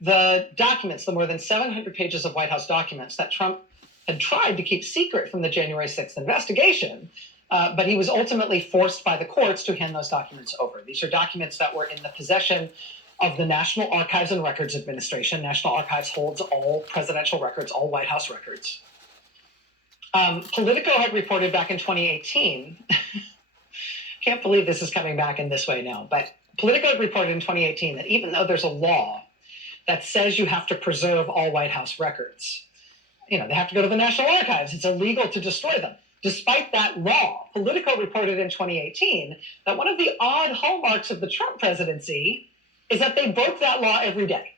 the documents, the more than 700 pages of White House documents that Trump had tried to keep secret from the January 6th investigation, but he was ultimately forced by the courts to hand those documents over. These are documents that were in the possession of the National Archives and Records Administration. National Archives holds all presidential records, all White House records. Politico had reported back in 2018, can't believe this is coming back in this way now, but Politico had reported in 2018 that even though there's a law that says you have to preserve all White House records, they have to go to the National Archives. It's illegal to destroy them. Despite that law, Politico reported in 2018 that one of the odd hallmarks of the Trump presidency is that they broke that law every day.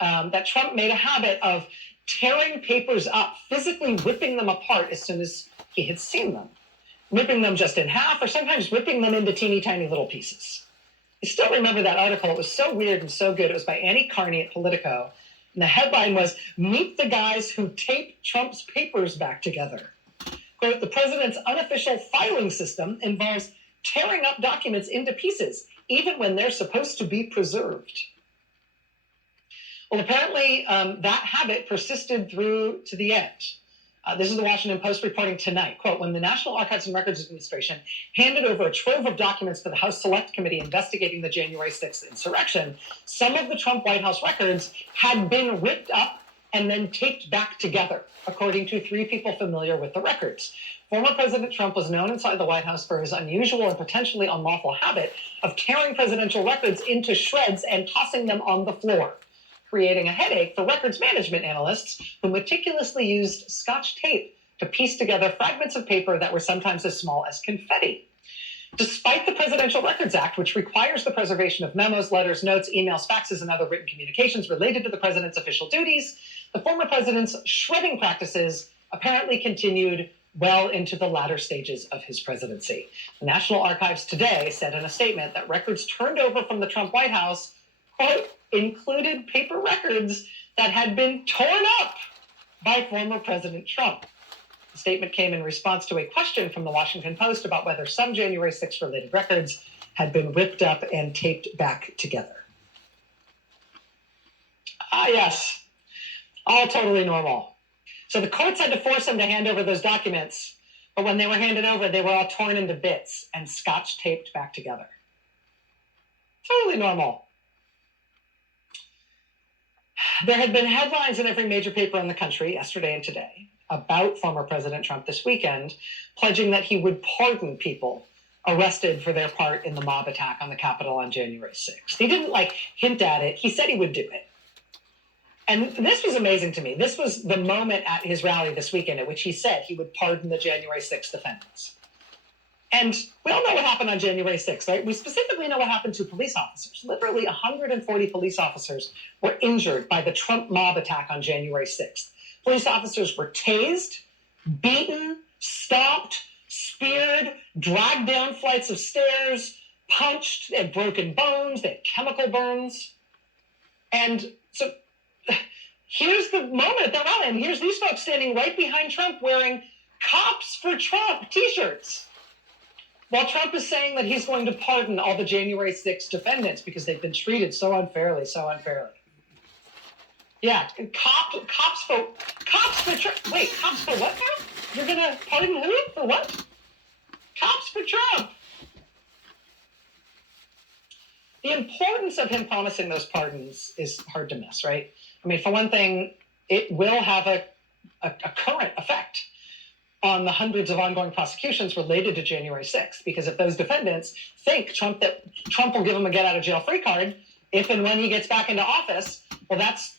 That Trump made a habit of tearing papers up, physically ripping them apart as soon as he had seen them, ripping them just in half, or sometimes ripping them into teeny tiny little pieces. I still remember that article. It was so weird and so good. It was by Annie Carney at Politico. And the headline was, "Meet the guys who taped Trump's papers back together." Quote, "The president's unofficial filing system involves tearing up documents into pieces, even when they're supposed to be preserved." Well, apparently that habit persisted through to the end. This is the Washington Post reporting tonight. Quote, "When the National Archives and Records Administration handed over a trove of documents to the House Select Committee investigating the January 6th insurrection, some of the Trump White House records had been ripped up and then taped back together, according to 3 people familiar with the records. Former President Trump was known inside the White House for his unusual and potentially unlawful habit of tearing presidential records into shreds and tossing them on the floor, creating a headache for records management analysts who meticulously used Scotch tape to piece together fragments of paper that were sometimes as small as confetti. Despite the Presidential Records Act, which requires the preservation of memos, letters, notes, emails, faxes, and other written communications related to the president's official duties, the former president's shredding practices apparently continued well into the latter stages of his presidency. The National Archives today said in a statement that records turned over from the Trump White House, quote, included paper records that had been torn up by former President Trump. The statement came in response to a question from the Washington Post about whether some January 6th related records had been ripped up and taped back together. Ah, yes, all totally normal. So the courts had to force him to hand over those documents, but when they were handed over, they were all torn into bits and Scotch taped back together. Totally normal. There had been headlines in every major paper in the country yesterday and today about former President Trump this weekend, pledging that he would pardon people arrested for their part in the mob attack on the Capitol on January 6th. He didn't hint at it. He said he would do it. And this was amazing to me. This was the moment at his rally this weekend at which he said he would pardon the January 6th defendants. And we all know what happened on January 6th, right? We specifically know what happened to police officers. Literally 140 police officers were injured by the Trump mob attack on January 6th. Police officers were tased, beaten, stomped, speared, dragged down flights of stairs, punched, they had broken bones, they had chemical burns. And so here's the moment at the rally, and here's these folks standing right behind Trump wearing Cops for Trump t-shirts, while Trump is saying that he's going to pardon all the January 6th defendants because they've been treated so unfairly. Yeah, cops for Trump. Wait, cops for what now? You're going to pardon who? For what? Cops for Trump. The importance of him promising those pardons is hard to miss, right? I mean, for one thing, it will have a current effect on the hundreds of ongoing prosecutions related to January 6th, because if those defendants think that Trump will give them a get-out-of-jail-free card if and when he gets back into office, well, that's,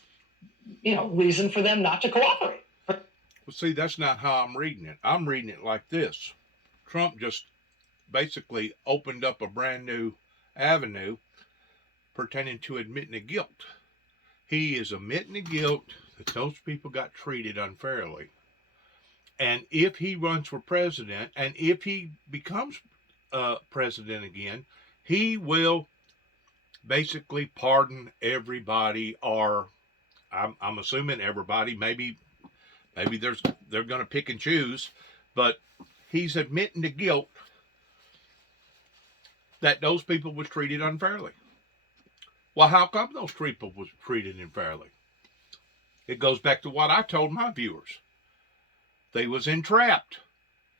reason for them not to cooperate. Well, see, that's not how I'm reading it. I'm reading it like this. Trump just basically opened up a brand new avenue pertaining to admitting the guilt. He is admitting the guilt that those people got treated unfairly. And if he runs for president, and if he becomes president again, he will basically pardon everybody, or I'm assuming everybody. Maybe they're going to pick and choose, but he's admitting the guilt that those people was treated unfairly. Well, how come those people was treated unfairly? It goes back to what I told my viewers. They was entrapped.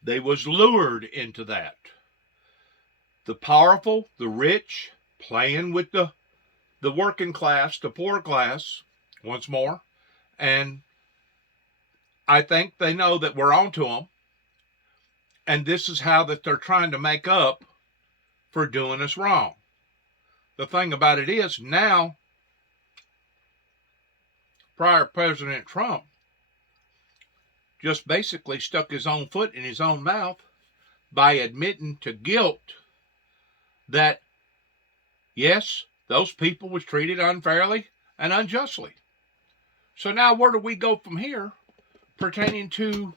They was lured into that. The powerful, the rich, playing with the working class, the poor class, once more. And I think they know that we're onto them. And this is how that they're trying to make up for doing us wrong. The thing about it is, now, prior President Trump just basically stuck his own foot in his own mouth by admitting to guilt that, yes, those people was treated unfairly and unjustly. So now where do we go from here pertaining to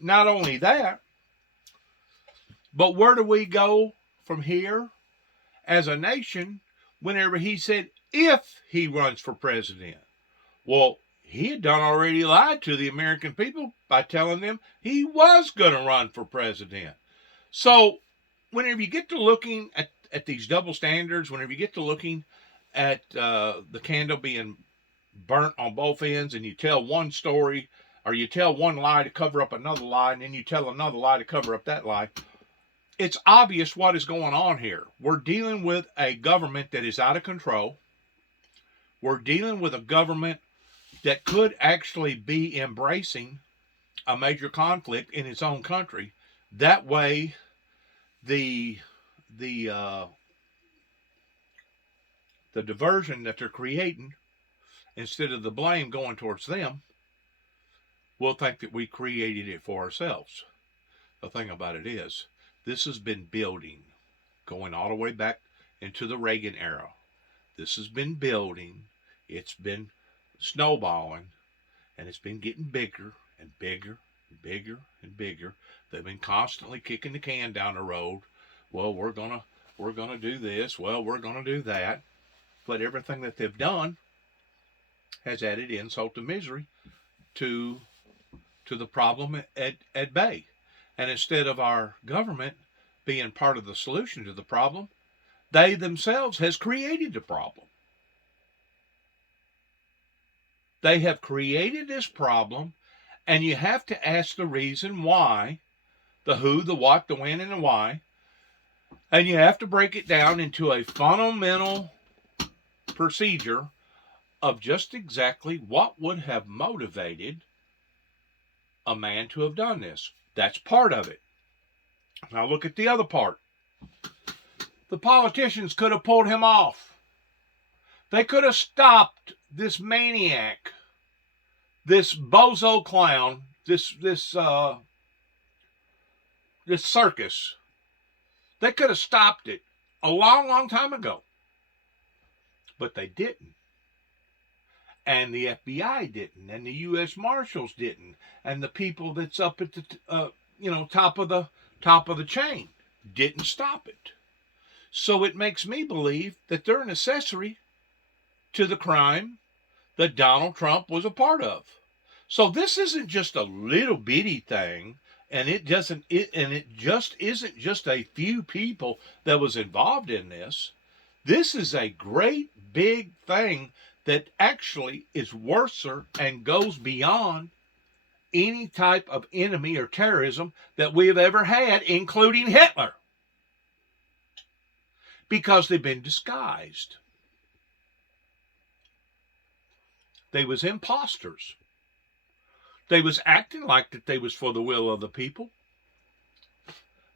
not only that, but where do we go from here as a nation whenever he said if he runs for president? Well, he had done already lied to the American people by telling them he was going to run for president. So whenever you get to looking at these double standards, whenever you get to looking at the candle being burnt on both ends, and you tell one story, or you tell one lie to cover up another lie, and then you tell another lie to cover up that lie, it's obvious what is going on here. We're dealing with a government that is out of control. We're dealing with a government that could actually be embracing a major conflict in its own country. That way, the diversion that they're creating, instead of the blame going towards them, we'll think that we created it for ourselves. The thing about it is, this has been building, going all the way back into the Reagan era. This has been building. It's been snowballing, and it's been getting bigger and bigger and bigger and bigger. They've been constantly kicking the can down the road. Well, we're gonna do this. Well, we're gonna do that. But everything that they've done has added insult to misery to the problem at bay. And instead of our government being part of the solution to the problem, they themselves has created the problem. They have created this problem, and you have to ask the reason why, the who, the what, the when, and the why, and you have to break it down into a fundamental procedure of just exactly what would have motivated a man to have done this. That's part of it. Now look at the other part. The politicians could have pulled him off. They could have stopped this maniac, this bozo clown, this circus. They could have stopped it a long, long time ago. But they didn't. And the FBI didn't, and the U.S. Marshals didn't, and the people that's up at the top of the chain didn't stop it. So it makes me believe that they're an accessory to the crime that Donald Trump was a part of. So this isn't just a little bitty thing, and it just isn't just a few people that was involved in this. This is a great big thing that actually is worser and goes beyond any type of enemy or terrorism that we have ever had, including Hitler. Because they've been disguised. They was imposters. They was acting like that they was for the will of the people.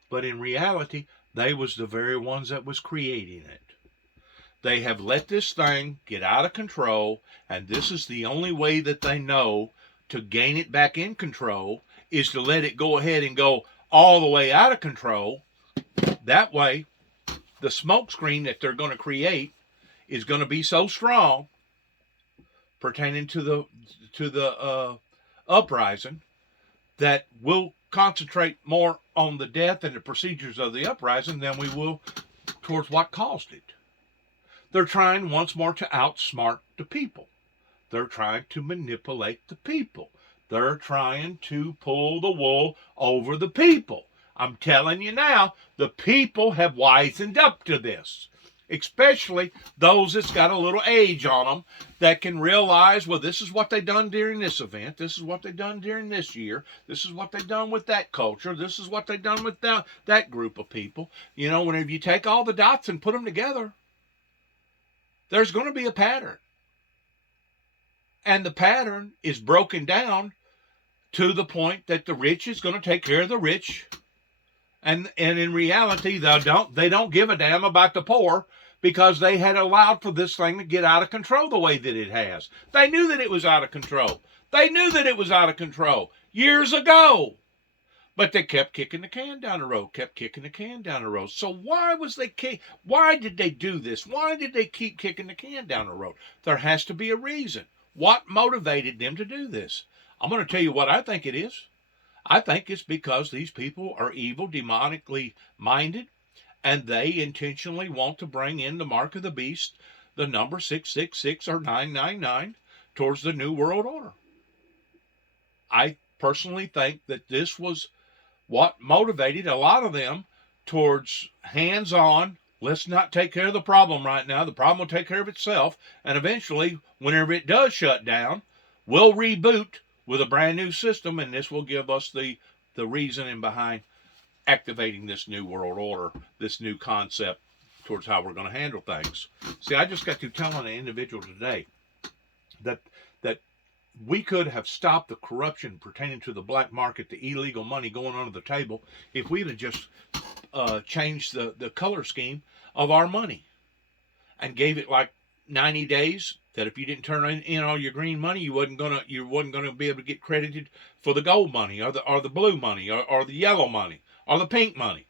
But in reality, they was the very ones that was creating it. They have let this thing get out of control, and this is the only way that they know to gain it back in control, is to let it go ahead and go all the way out of control. That way, the smoke screen that they're going to create is going to be so strong, pertaining to the uprising, that we'll concentrate more on the death and the procedures of the uprising than we will towards what caused it. They're trying once more to outsmart the people. They're trying to manipulate the people. They're trying to pull the wool over the people. I'm telling you now, the people have wisened up to this. Especially those that's got a little age on them that can realize, well, this is what they done during this event. This is what they done during this year. This is what they done with that culture. This is what they done with that group of people. You know, whenever you take all the dots and put them together, there's going to be a pattern. And the pattern is broken down to the point that the rich is going to take care of the rich. And in reality, they don't give a damn about the poor, because they had allowed for this thing to get out of control the way that it has. They knew that it was out of control. They knew that it was out of control years ago. But they kept kicking the can down the road, kept kicking the can down the road. So why did they do this? Why did they keep kicking the can down the road? There has to be a reason. What motivated them to do this? I'm going to tell you what I think it is. I think it's because these people are evil, demonically minded, and they intentionally want to bring in the mark of the beast, the number 666 or 999, towards the New World Order. I personally think that this was what motivated a lot of them towards hands-on, let's not take care of the problem right now. The problem will take care of itself. And eventually, whenever it does shut down, we'll reboot with a brand new system. And this will give us the reasoning behind activating this new world order, this new concept towards how we're going to handle things. See, I just got to telling an individual today that we could have stopped the corruption pertaining to the black market, the illegal money going under the table, if we'd have just changed the color scheme of our money and gave it like 90 days. That if you didn't turn in all your green money, you wasn't gonna be able to get credited for the gold money or the blue money or the yellow money or the pink money.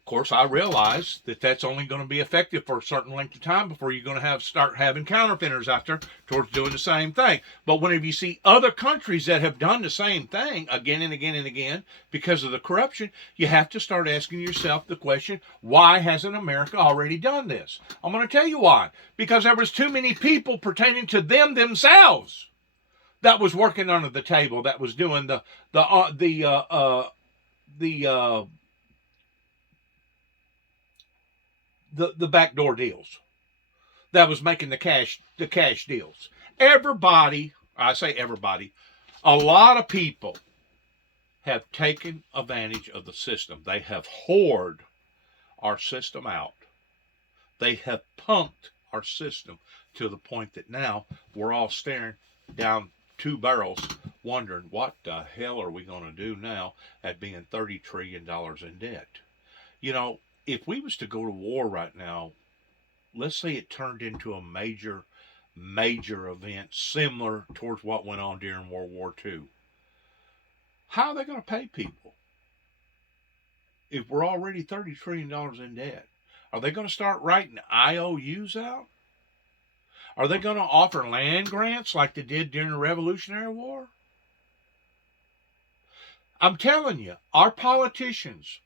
Of course, I realize that that's only going to be effective for a certain length of time before you're going to start having counterfeiters out there towards doing the same thing. But whenever you see other countries that have done the same thing again and again and again because of the corruption, you have to start asking yourself the question, why hasn't America already done this? I'm going to tell you why. Because there was too many people pertaining to them themselves that was working under the table, that was doing the backdoor deals, that was making the cash deals. Everybody, I say everybody, a lot of people have taken advantage of the system. They have whored our system out. They have pumped our system to the point that now we're all staring down two barrels wondering what the hell are we going to do now at being $30 trillion in debt. You know, if we was to go to war right now, let's say it turned into a major event similar towards what went on during World War II, how are they going to pay people if we're already $30 trillion in debt? Are they going to start writing IOUs out? Are they going to offer land grants like they did during the Revolutionary War? I'm telling you, our politicians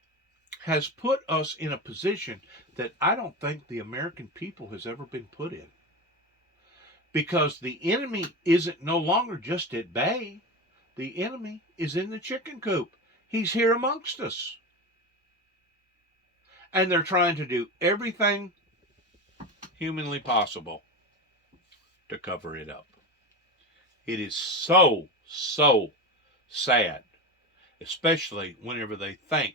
has put us in a position that I don't think the American people has ever been put in. Because the enemy isn't no longer just at bay. The enemy is in the chicken coop. He's here amongst us. And they're trying to do everything humanly possible to cover it up. It is so sad, especially whenever they think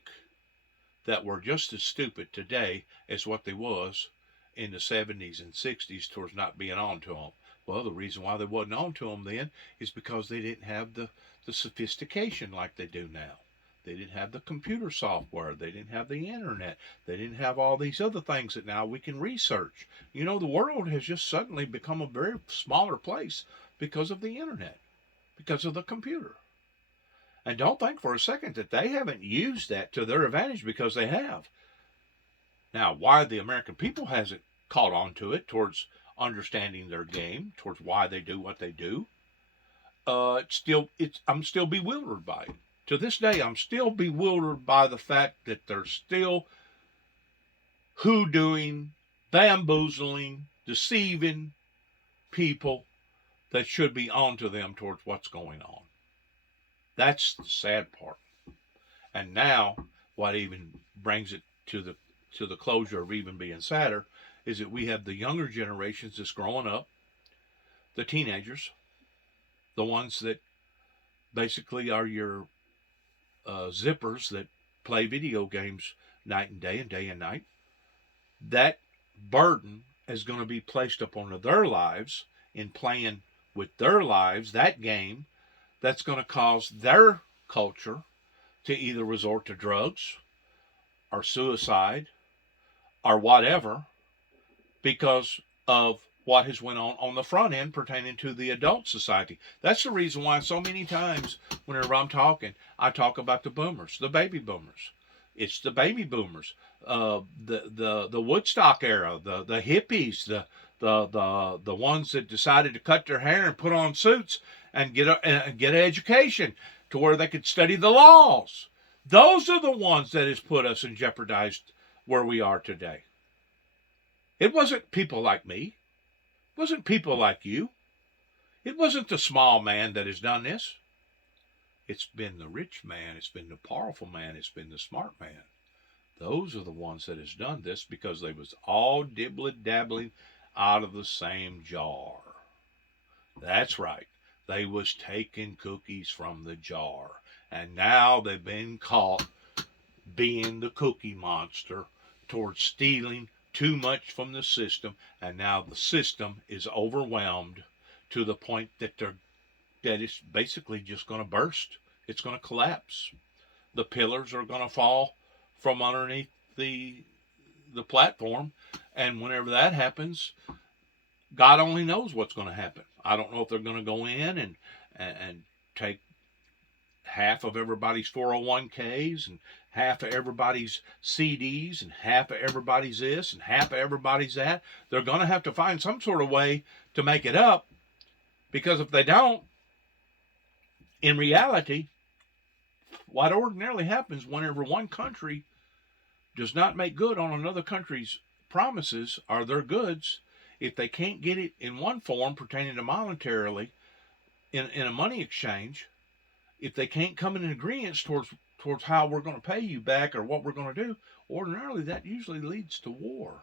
that we're just as stupid today as what they was in the 70s and 60s towards not being on to them. Well, the reason why they wasn't on to them then is because they didn't have the sophistication like they do now. They didn't have the computer software. They didn't have the internet. They didn't have all these other things that now we can research. You know, the world has just suddenly become a very smaller place because of the internet, because of the computer. And don't think for a second that they haven't used that to their advantage, because they have. Now, why the American people hasn't caught on to it towards understanding their game, towards why they do what they do, I'm still bewildered by it. To this day, I'm still bewildered by the fact that they're still hoodooing, bamboozling, deceiving people that should be onto them towards what's going on. That's the sad part. And now, what even brings it to the closure of even being sadder is that we have the younger generations that's growing up, the teenagers, the ones that basically are your zippers that play video games night and day and night. That burden is going to be placed upon their lives in playing with their lives, that game, that's going to cause their culture to either resort to drugs or suicide or whatever because of what has went on the front end pertaining to the adult society. That's the reason why so many times whenever I'm talking, I talk about the boomers, the baby boomers. It's the baby boomers, the Woodstock era, the hippies, the ones that decided to cut their hair and put on suits and get an education to where they could study the laws. Those are the ones that has put us and jeopardized where we are today. It wasn't people like me. It wasn't people like you. It wasn't the small man that has done this. It's been the rich man. It's been the powerful man. It's been the smart man. Those are the ones that has done this because they was all dibbling out of the same jar. That's right. They was taking cookies from the jar. And now they've been caught being the cookie monster towards stealing too much from the system. And now the system is overwhelmed to the point that it's basically just going to burst. It's going to collapse. The pillars are going to fall from underneath the platform, and whenever that happens, God only knows what's going to happen. I don't know if they're going to go in and take half of everybody's 401ks and half of everybody's CDs and half of everybody's this and half of everybody's that. They're going to have to find some sort of way to make it up, because if they don't, in reality, what ordinarily happens whenever one country does not make good on another country's promises or their goods, if they can't get it in one form pertaining to monetarily in a money exchange, if they can't come in agreement towards how we're going to pay you back or what we're going to do, ordinarily that usually leads to war.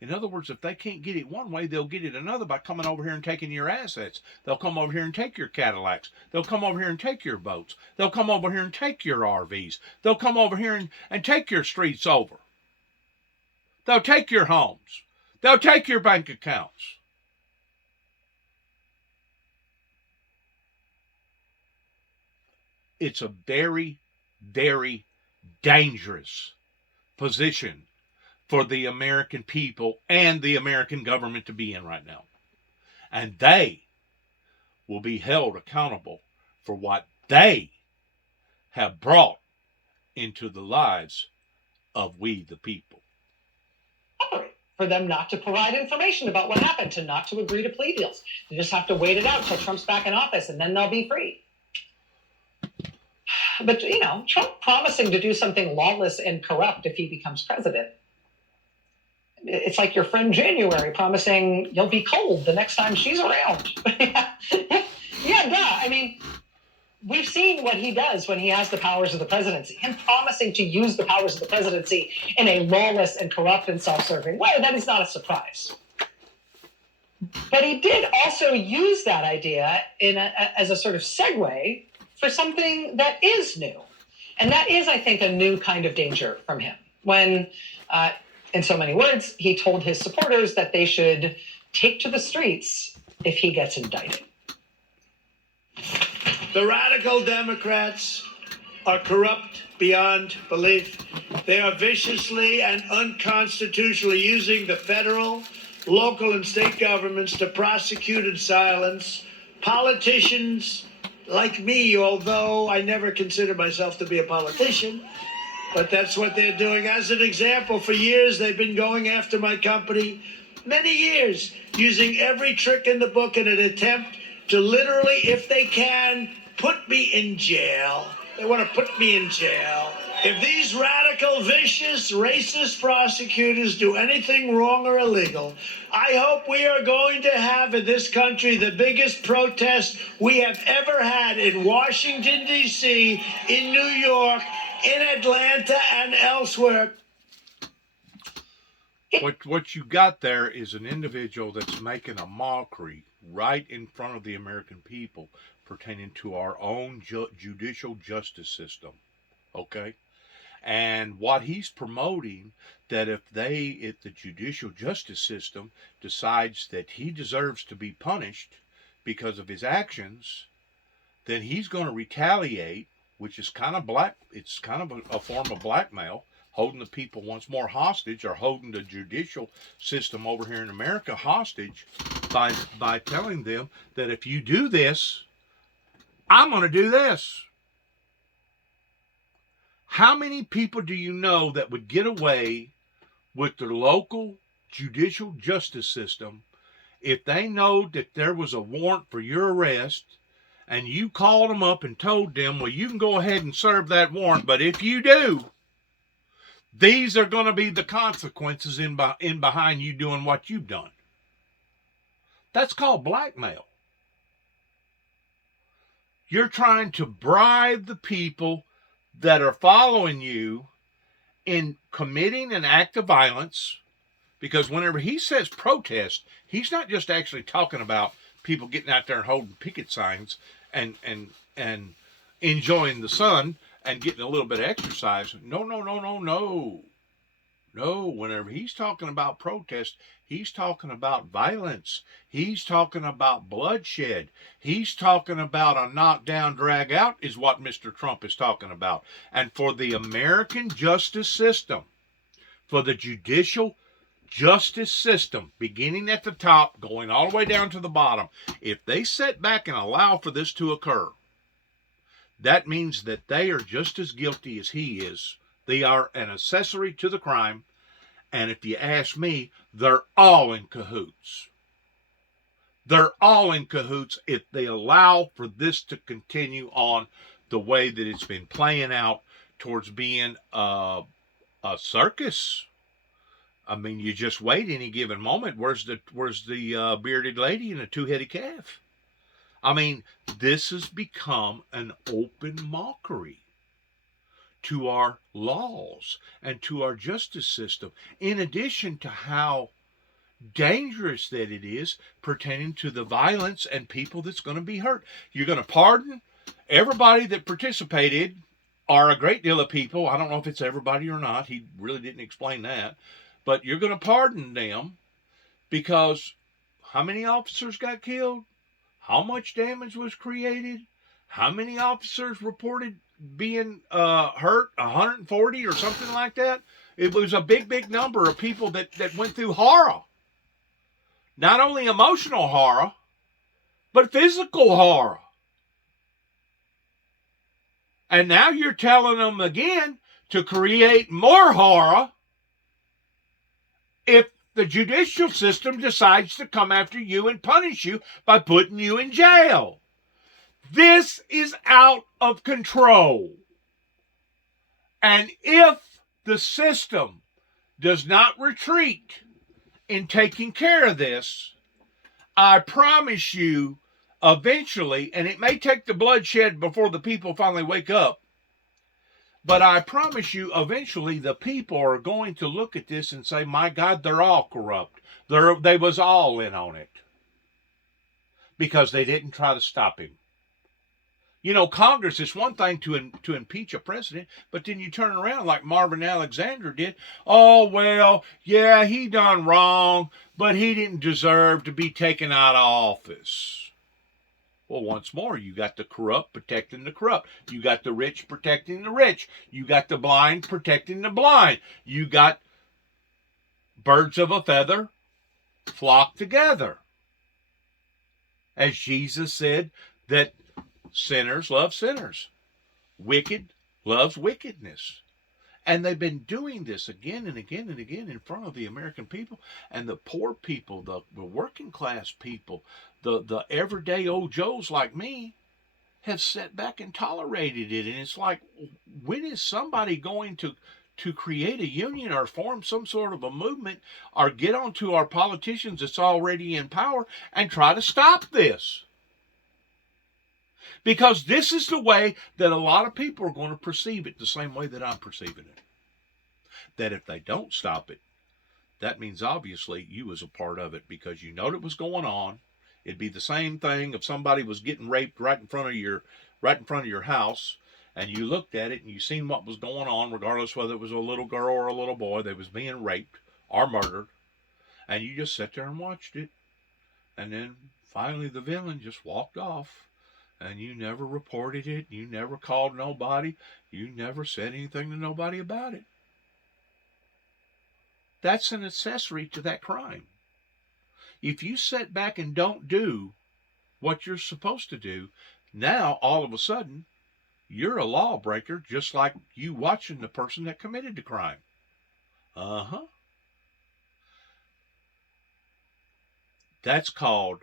In other words, if they can't get it one way, they'll get it another by coming over here and taking your assets. They'll come over here and take your Cadillacs. They'll come over here and take your boats. They'll come over here and take your RVs. They'll come over here and take your streets over. They'll take your homes. They'll take your bank accounts. It's a very, very dangerous position for the American people and the American government to be in right now. And they will be held accountable for what they have brought into the lives of we the people. For them not to provide information about what happened, to not to agree to plea deals. They just have to wait it out till Trump's back in office, and then they'll be free. But, Trump promising to do something lawless and corrupt if he becomes president. It's like your friend January promising you'll be cold the next time she's around. Yeah, duh. I mean, we've seen what he does when he has the powers of the presidency. Him promising to use the powers of the presidency in a lawless and corrupt and self-serving way, that is not a surprise. But he did also use that idea as a sort of segue for something that is new. And that is, I think, a new kind of danger from him. When, in so many words, he told his supporters that they should take to the streets if he gets indicted. The radical Democrats are corrupt beyond belief. They are viciously and unconstitutionally using the federal, local, and state governments to prosecute and silence politicians like me, although I never consider myself to be a politician. But that's what they're doing. As an example, for years they've been going after my company, many years, using every trick in the book in an attempt to literally, if they can, put me in jail. They want to put me in jail. If these radical, vicious, racist prosecutors do anything wrong or illegal, I hope we are going to have in this country the biggest protest we have ever had in Washington, D.C., in New York, in Atlanta, and elsewhere. What you got there is an individual that's making a mockery right in front of the American people pertaining to our own judicial justice system, okay? And what he's promoting, that if the judicial justice system decides that he deserves to be punished because of his actions, then he's going to retaliate, which is kind of it's kind of a form of blackmail, holding the people once more hostage, or holding the judicial system over here in America hostage by telling them that if you do this, I'm going to do this. How many people do you know that would get away with their local judicial justice system if they know that there was a warrant for your arrest and you called them up and told them, well, you can go ahead and serve that warrant, but if you do, these are going to be the consequences in behind you doing what you've done? That's called blackmail. You're trying to bribe the people that are following you in committing an act of violence, because whenever he says protest, he's not just actually talking about people getting out there and holding picket signs and enjoying the sun and getting a little bit of exercise. No, whenever he's talking about protest, he's talking about violence. He's talking about bloodshed. He's talking about a knockdown, drag out is what Mr. Trump is talking about. And for the American justice system, for the judicial justice system, beginning at the top, going all the way down to the bottom, if they sit back and allow for this to occur, that means that they are just as guilty as he is. They are an accessory to the crime. And if you ask me, they're all in cahoots. They're all in cahoots if they allow for this to continue on the way that it's been playing out towards being a circus. I mean, you just wait any given moment. Where's the bearded lady and the two-headed calf? I mean, this has become an open mockery to our laws and to our justice system, in addition to how dangerous that it is pertaining to the violence and people that's going to be hurt. You're going to pardon everybody that participated, or a great deal of people. I don't know if it's everybody or not. He really didn't explain that. But you're going to pardon them because how many officers got killed? How much damage was created? How many officers reported being hurt? 140 or something like that? It was a big number of people that went through horror. Not only emotional horror, but physical horror. And now you're telling them again to create more horror if the judicial system decides to come after you and punish you by putting you in jail. This is out of control. And if the system does not retreat in taking care of this, I promise you, eventually, and it may take the bloodshed before the people finally wake up, but I promise you, eventually, the people are going to look at this and say, my God, they're all corrupt. They was all in on it. Because they didn't try to stop him. You know, Congress, is one thing to impeach a president, but then you turn around like Marvin Alexander did. Oh, well, yeah, he done wrong, but he didn't deserve to be taken out of office. Well, once more, you got the corrupt protecting the corrupt. You got the rich protecting the rich. You got the blind protecting the blind. You got birds of a feather flock together. As Jesus said that sinners love sinners. Wicked loves wickedness. And they've been doing this again and again and again in front of the American people. And the poor people, the working class people, the everyday old Joes like me have sat back and tolerated it. And it's like, when is somebody going to create a union or form some sort of a movement or get onto our politicians that's already in power and try to stop this? Because this is the way that a lot of people are going to perceive it, the same way that I'm perceiving it. That if they don't stop it, that means obviously you was a part of it because you know it was going on. It'd be the same thing if somebody was getting raped right in front of your house, and you looked at it and you seen what was going on, regardless whether it was a little girl or a little boy that was being raped or murdered, and you just sat there and watched it, and then finally the villain just walked off. And you never reported it. You never called nobody. You never said anything to nobody about it. That's an accessory to that crime. If you sit back and don't do what you're supposed to do, now all of a sudden you're a lawbreaker, just like you watching the person that committed the crime. That's called,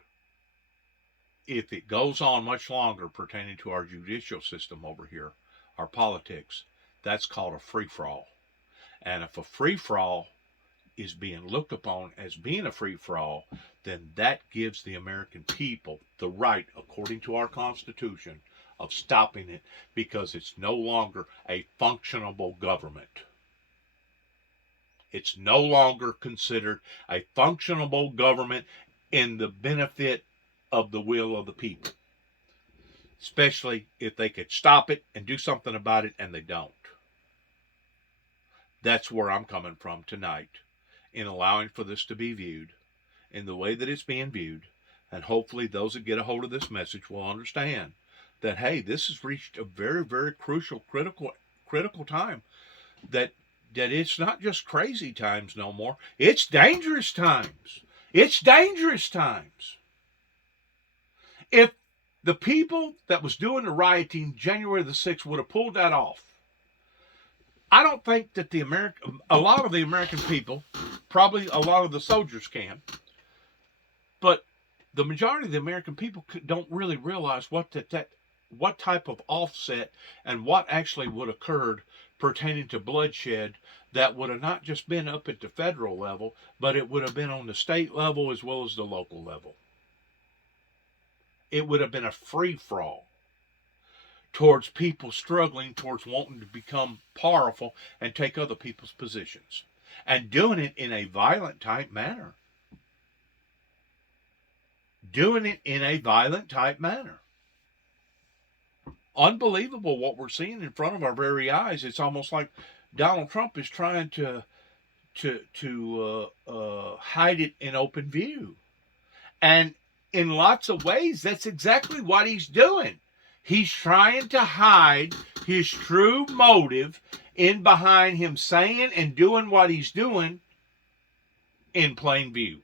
if it goes on much longer pertaining to our judicial system over here, our politics, that's called a free-for-all. And if a free-for-all is being looked upon as being a free-for-all, then that gives the American people the right, according to our Constitution, of stopping it because it's no longer a functionable government. It's no longer considered a functionable government in the benefit of the will of the people, especially if they could stop it and do something about it, and they don't. That's where I'm coming from tonight in allowing for this to be viewed in the way that it's being viewed, and hopefully those that get a hold of this message will understand that, hey, this has reached a very, very crucial, critical time, that it's not just crazy times no more. It's dangerous times. It's dangerous times. If the people that was doing the rioting January the 6th would have pulled that off, I don't think that a lot of the American people, probably a lot of the soldiers can, but the majority of the American people don't really realize what type of offset and what actually would have occurred pertaining to bloodshed that would have not just been up at the federal level, but it would have been on the state level as well as the local level. It would have been a free-for-all towards people struggling, towards wanting to become powerful and take other people's positions, and doing it in a violent type manner. Unbelievable what we're seeing in front of our very eyes. It's almost like Donald Trump is trying to hide it in open view. And in lots of ways, that's exactly what he's doing. He's trying to hide his true motive in behind him saying and doing what he's doing in plain view.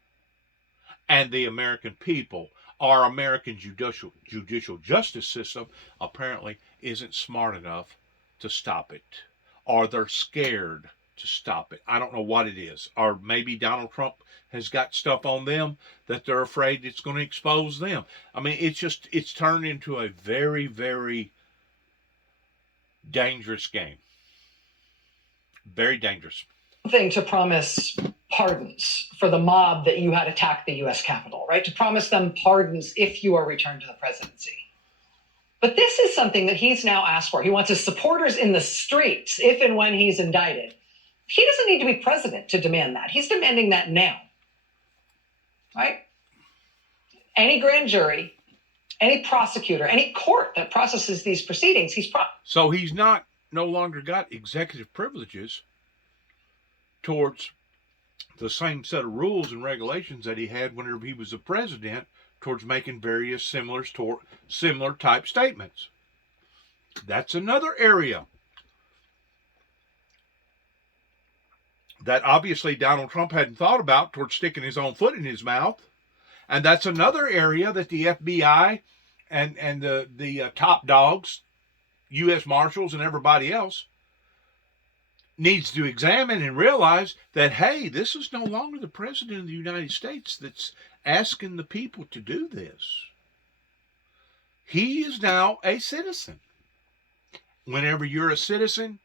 And the American people, our American judicial justice system, apparently isn't smart enough to stop it. Or they're scared to stop it. I don't know what it is. Or maybe Donald Trump has got stuff on them that they're afraid it's going to expose them. I mean, it's turned into a very, very dangerous game. Very dangerous. Thing to promise pardons for the mob that you had attacked the U.S. Capitol, right? To promise them pardons if you are returned to the presidency. But this is something that he's now asked for. He wants his supporters in the streets if and when he's indicted. He doesn't need to be president to demand that. He's demanding that now, right? Any grand jury, any prosecutor, any court that processes these proceedings, so he's no longer got executive privileges towards the same set of rules and regulations that he had whenever he was the president towards making various similar type statements. That's another area that obviously Donald Trump hadn't thought about towards sticking his own foot in his mouth. And that's another area that the FBI and the top dogs, U.S. Marshals and everybody else, needs to examine and realize that, hey, this is no longer the President of the United States that's asking the people to do this. He is now a citizen. Whenever you're a citizen,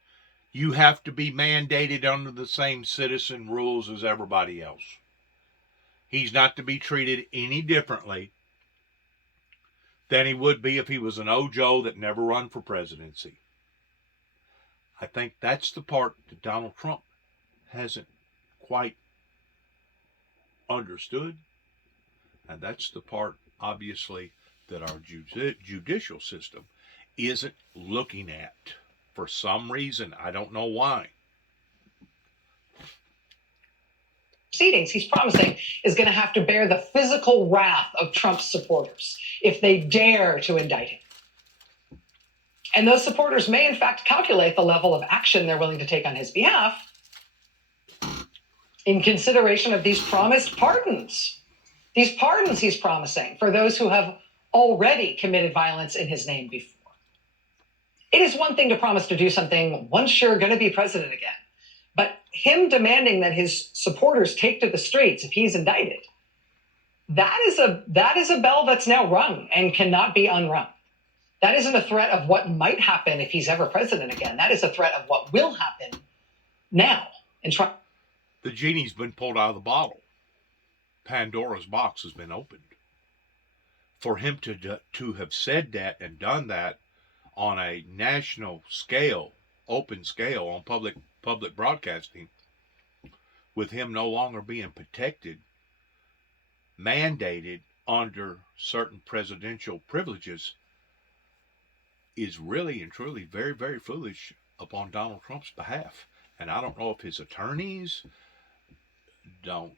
you have to be mandated under the same citizen rules as everybody else. He's not to be treated any differently than he would be if he was an Ojo that never run for presidency. I think that's the part that Donald Trump hasn't quite understood. And that's the part, obviously, that our judicial system isn't looking at for some reason. I don't know why. Proceedings he's promising is going to have to bear the physical wrath of Trump's supporters if they dare to indict him. And those supporters may, in fact, calculate the level of action they're willing to take on his behalf in consideration of these promised pardons. These pardons he's promising for those who have already committed violence in his name before. It is one thing to promise to do something once you're going to be president again. But him demanding that his supporters take to the streets if he's indicted, that is a bell that's now rung and cannot be unrung. That isn't a threat of what might happen if he's ever president again. That is a threat of what will happen now. The genie's been pulled out of the bottle. Pandora's box has been opened. For him to have said that and done that on a national scale, open scale on public broadcasting, with him no longer being protected, mandated under certain presidential privileges, is really and truly very, very foolish upon Donald Trump's behalf. And I don't know if his attorneys don't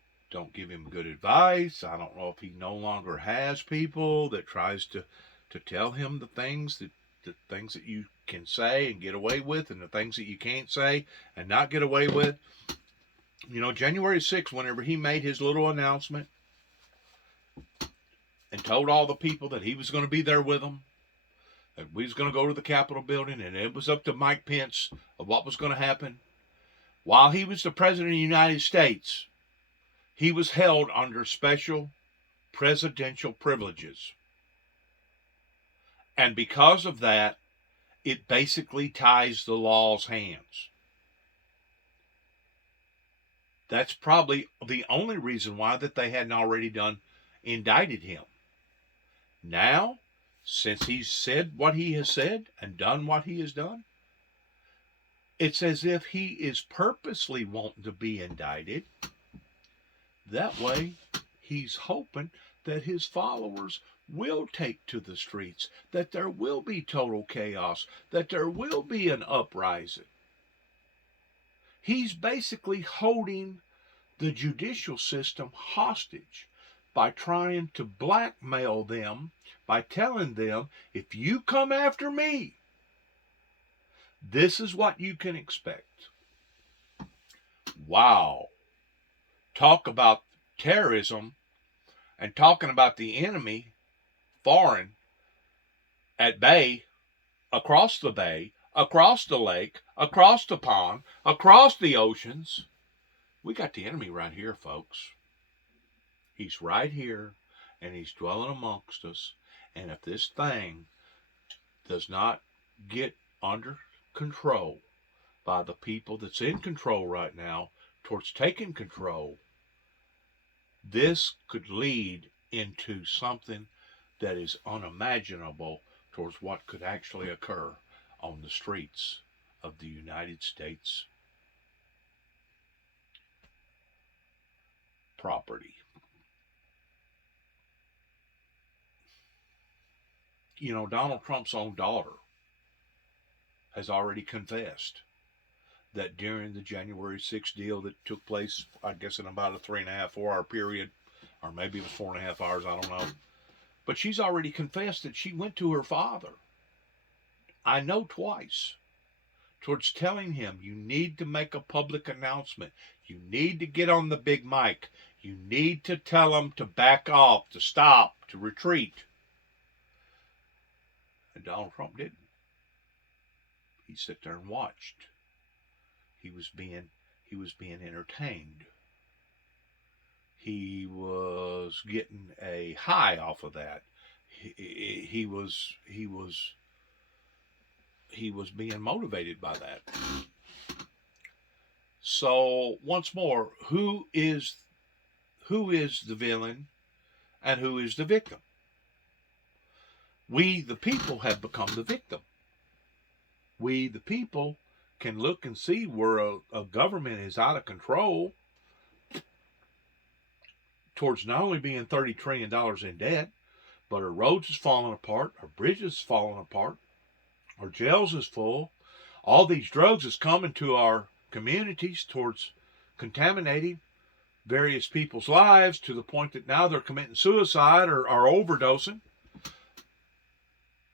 give him good advice. I don't know if he no longer has people that tries to tell him the things that you can say and get away with, and the things that you can't say and not get away with. You know, January 6th, whenever he made his little announcement and told all the people that he was going to be there with them, that we was going to go to the Capitol building, and it was up to Mike Pence of what was going to happen. While he was the President of the United States, he was held under special presidential privileges. And because of that, it basically ties the law's hands. That's probably the only reason why that they hadn't already indicted him. Now, since he's said what he has said and done what he has done, it's as if he is purposely wanting to be indicted. That way, he's hoping that his followers will take to the streets, that there will be total chaos, that there will be an uprising. He's basically holding the judicial system hostage by trying to blackmail them, by telling them, if you come after me, this is what you can expect. Wow. Talk about terrorism and talking about the enemy, foreign, at bay, across the lake, across the pond, across the oceans. We got the enemy right here, folks. He's right here, and he's dwelling amongst us. And if this thing does not get under control by the people that's in control right now towards taking control, this could lead into something that is unimaginable towards what could actually occur on the streets of the United States property. You know, Donald Trump's own daughter has already confessed that during the January 6th deal that took place, I guess in about a 3.5, 4 hour period, or maybe it was 4.5 hours, I don't know. But she's already confessed that she went to her father, I know twice, towards telling him, you need to make a public announcement. You need to get on the big mic. You need to tell them to back off, to stop, to retreat. And Donald Trump didn't. He sat there and watched. He was being entertained. He was getting a high off of that. He was being motivated by that. So once more, who is the villain and who is the victim? We, the people, have become the victim. We, the people, can look and see where a government is out of control towards not only being $30 trillion in debt, but our roads is falling apart, our bridges is falling apart, our jails is full. All these drugs is coming to our communities towards contaminating various people's lives to the point that now they're committing suicide or overdosing.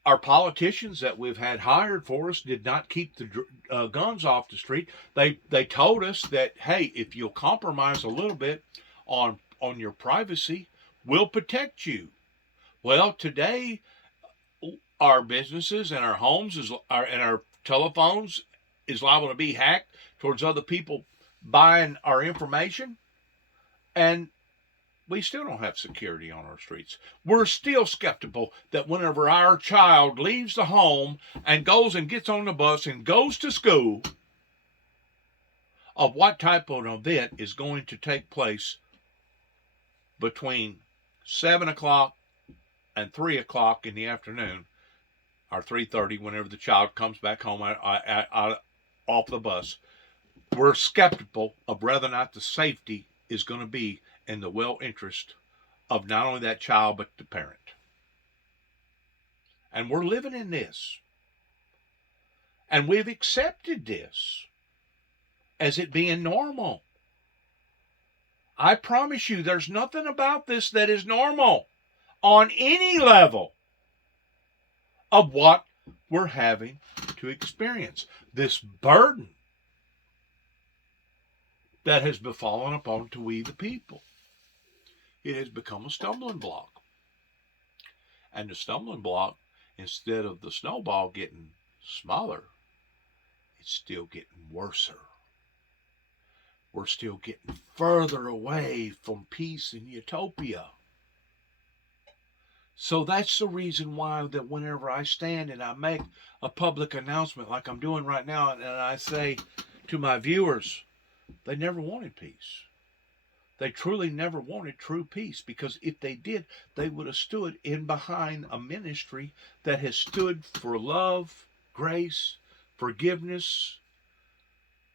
Our politicians that we've had hired for us did not keep the guns off the street. They told us that, hey, if you'll compromise a little bit on your privacy, we'll protect you. Well, today, our businesses and our homes and our telephones is liable to be hacked towards other people buying our information, and we still don't have security on our streets. We're still skeptical that whenever our child leaves the home and goes and gets on the bus and goes to school, of what type of an event is going to take place between 7 o'clock and 3 o'clock in the afternoon or 3:30, whenever the child comes back home off the bus, we're skeptical of whether or not the safety is going to be in the well interest of not only that child but the parent. And we're living in this. And we've accepted this as it being normal. I promise you, there's nothing about this that is normal on any level of what we're having to experience. This burden that has befallen upon to we the people. It has become a stumbling block. And the stumbling block, instead of the snowball getting smaller, it's still getting worser. We're still getting further away from peace and utopia. So that's the reason why that whenever I stand and I make a public announcement like I'm doing right now, and I say to my viewers, they never wanted peace. They truly never wanted true peace, because if they did, they would have stood in behind a ministry that has stood for love, grace, forgiveness,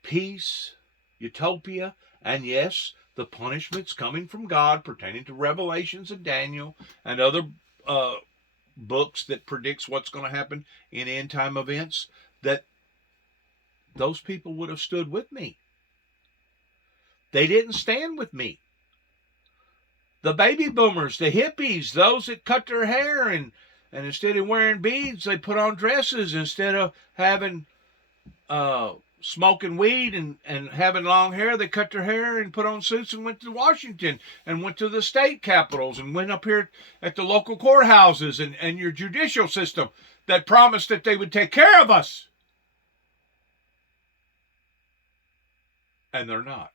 peace, utopia, and yes, the punishments coming from God pertaining to Revelations of Daniel and other books that predicts what's going to happen in end time events, that those people would have stood with me. They didn't stand with me. The baby boomers, the hippies, those that cut their hair and instead of wearing beads, they put on dresses. Instead of having smoking weed and having long hair, they cut their hair and put on suits and went to Washington and went to the state capitals and went up here at the local courthouses and your judicial system that promised that they would take care of us. And they're not.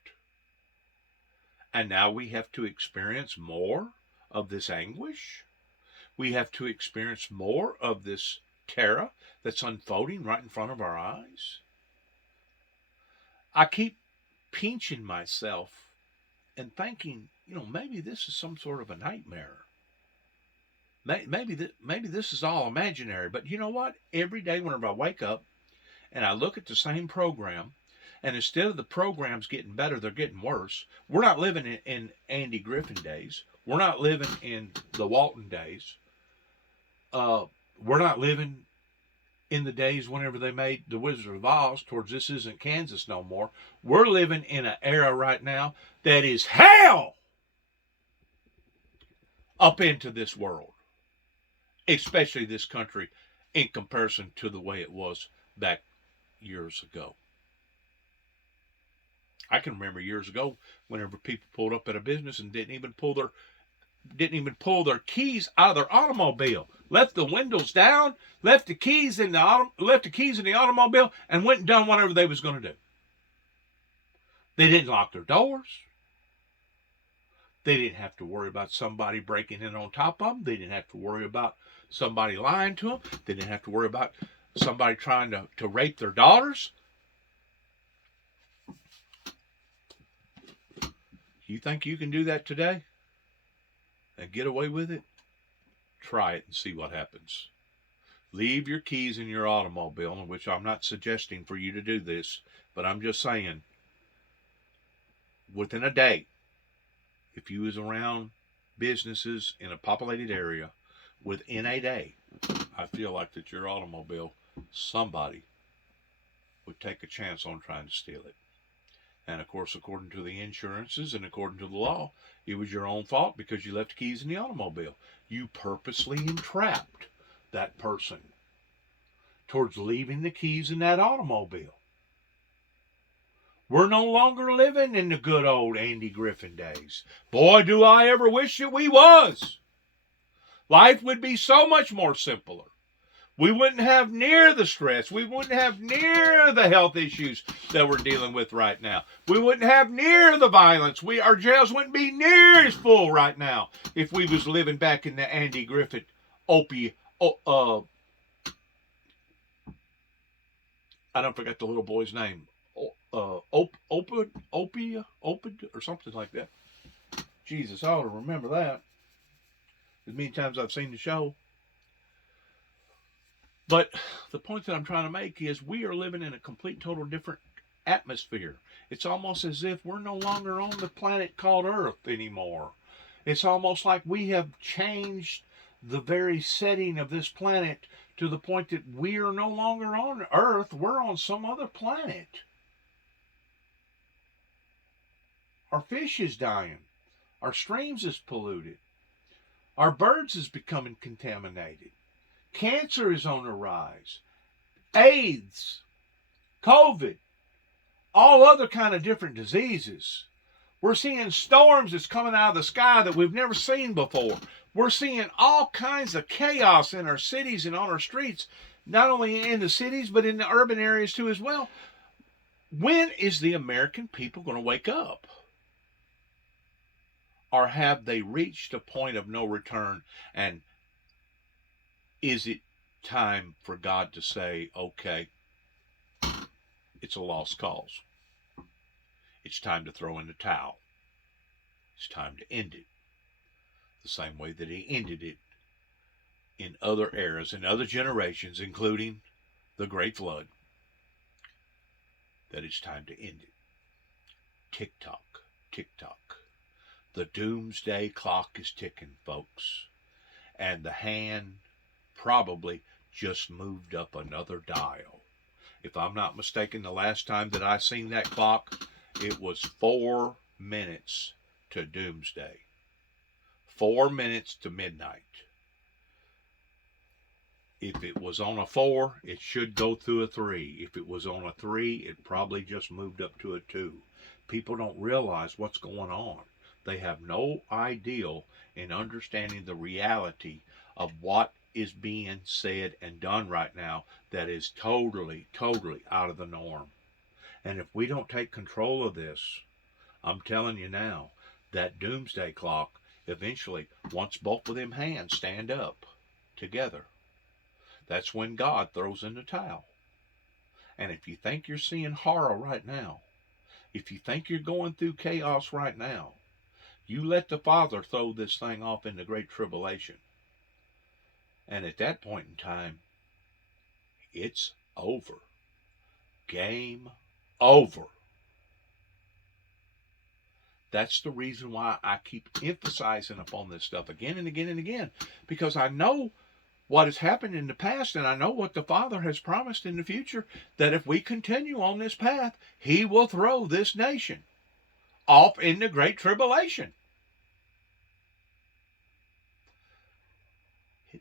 And now we have to experience more of this anguish. We have to experience more of this terror that's unfolding right in front of our eyes. I keep pinching myself and thinking, maybe this is some sort of a nightmare. Maybe this is all imaginary. But you know what? Every day whenever I wake up and I look at the same program, and instead of the programs getting better, they're getting worse. We're not living in Andy Griffin days. We're not living in the Walton days. We're not living in the days whenever they made The Wizard of Oz towards This Isn't Kansas no more. We're living in an era right now that is hell up into this world, especially this country, in comparison to the way it was back years ago. I can remember years ago whenever people pulled up at a business and didn't even pull their keys out of their automobile, left the windows down, left the keys in the automobile, and went and done whatever they was going to do. They didn't lock their doors. They didn't have to worry about somebody breaking in on top of them. They didn't have to worry about somebody lying to them. They didn't have to worry about somebody trying to rape their daughters. You think you can do that today and get away with it? Try it and see what happens. Leave your keys in your automobile, which I'm not suggesting for you to do this, but I'm just saying, within a day, if you was around businesses in a populated area, within a day, I feel like that your automobile, somebody would take a chance on trying to steal it. And of course, according to the insurances and according to the law, it was your own fault because you left the keys in the automobile. You purposely entrapped that person towards leaving the keys in that automobile. We're no longer living in the good old Andy Griffin days. Boy, do I ever wish that we was. Life would be so much more simpler. We wouldn't have near the stress. We wouldn't have near the health issues that we're dealing with right now. We wouldn't have near the violence. Our jails wouldn't be near as full right now if we was living back in the Andy Griffith I don't forget the little boy's name. Opie or something like that. Jesus, I ought to remember that. As many times I've seen the show. But the point that I'm trying to make is we are living in a complete, total different atmosphere. It's almost as if we're no longer on the planet called Earth anymore. It's almost like we have changed the very setting of this planet to the point that we are no longer on Earth. We're on some other planet. Our fish is dying. Our streams is polluted. Our birds is becoming contaminated. Cancer is on the rise. AIDS, COVID, all other kind of different diseases. We're seeing storms that's coming out of the sky that we've never seen before. We're seeing all kinds of chaos in our cities and on our streets, not only in the cities, but in the urban areas too as well. When is the American people going to wake up? Or have they reached a point of no return? And is it time for God to say, okay, it's a lost cause. It's time to throw in the towel. It's time to end it. The same way that he ended it in other eras, in other generations, including the Great Flood. That it's time to end it. Tick tock, tick tock. The doomsday clock is ticking, folks. And the hand probably just moved up another dial. If I'm not mistaken, the last time that I seen that clock, it was 4 minutes to doomsday. 4 minutes to midnight. If it was on a 4, it should go through a 3. If it was on a 3, it probably just moved up to a 2. People don't realize what's going on. They have no idea in understanding the reality of what is being said and done right now that is totally, totally out of the norm. And if we don't take control of this, I'm telling you now, that doomsday clock eventually, once both of them hands stand up together, that's when God throws in the towel. And if you think you're seeing horror right now, if you think you're going through chaos right now, you let the Father throw this thing off in the Great Tribulation. And at that point in time, it's over. Game over. That's the reason why I keep emphasizing upon this stuff again and again and again. Because I know what has happened in the past, and I know what the Father has promised in the future, that if we continue on this path, He will throw this nation off in the Great Tribulation.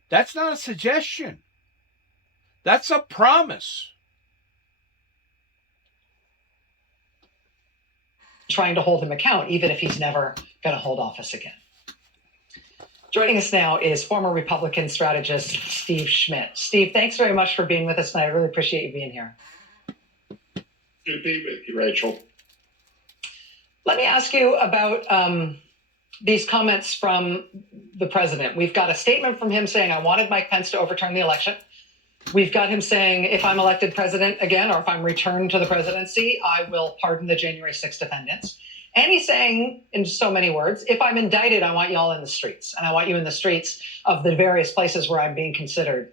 That's not a suggestion. That's a promise. Trying to hold him account, even if he's never going to hold office again. Joining us now is former Republican strategist Steve Schmidt. Steve, thanks very much for being with us tonight. I really appreciate you being here. Good to be with you, Rachel. Let me ask you about these comments from the president. We've got a statement from him saying, I wanted Mike Pence to overturn the election. We've got him saying, if I'm elected president again, or if I'm returned to the presidency, I will pardon the January 6th defendants. And he's saying, in so many words, if I'm indicted, I want you all in the streets. And I want you in the streets of the various places where I'm being considered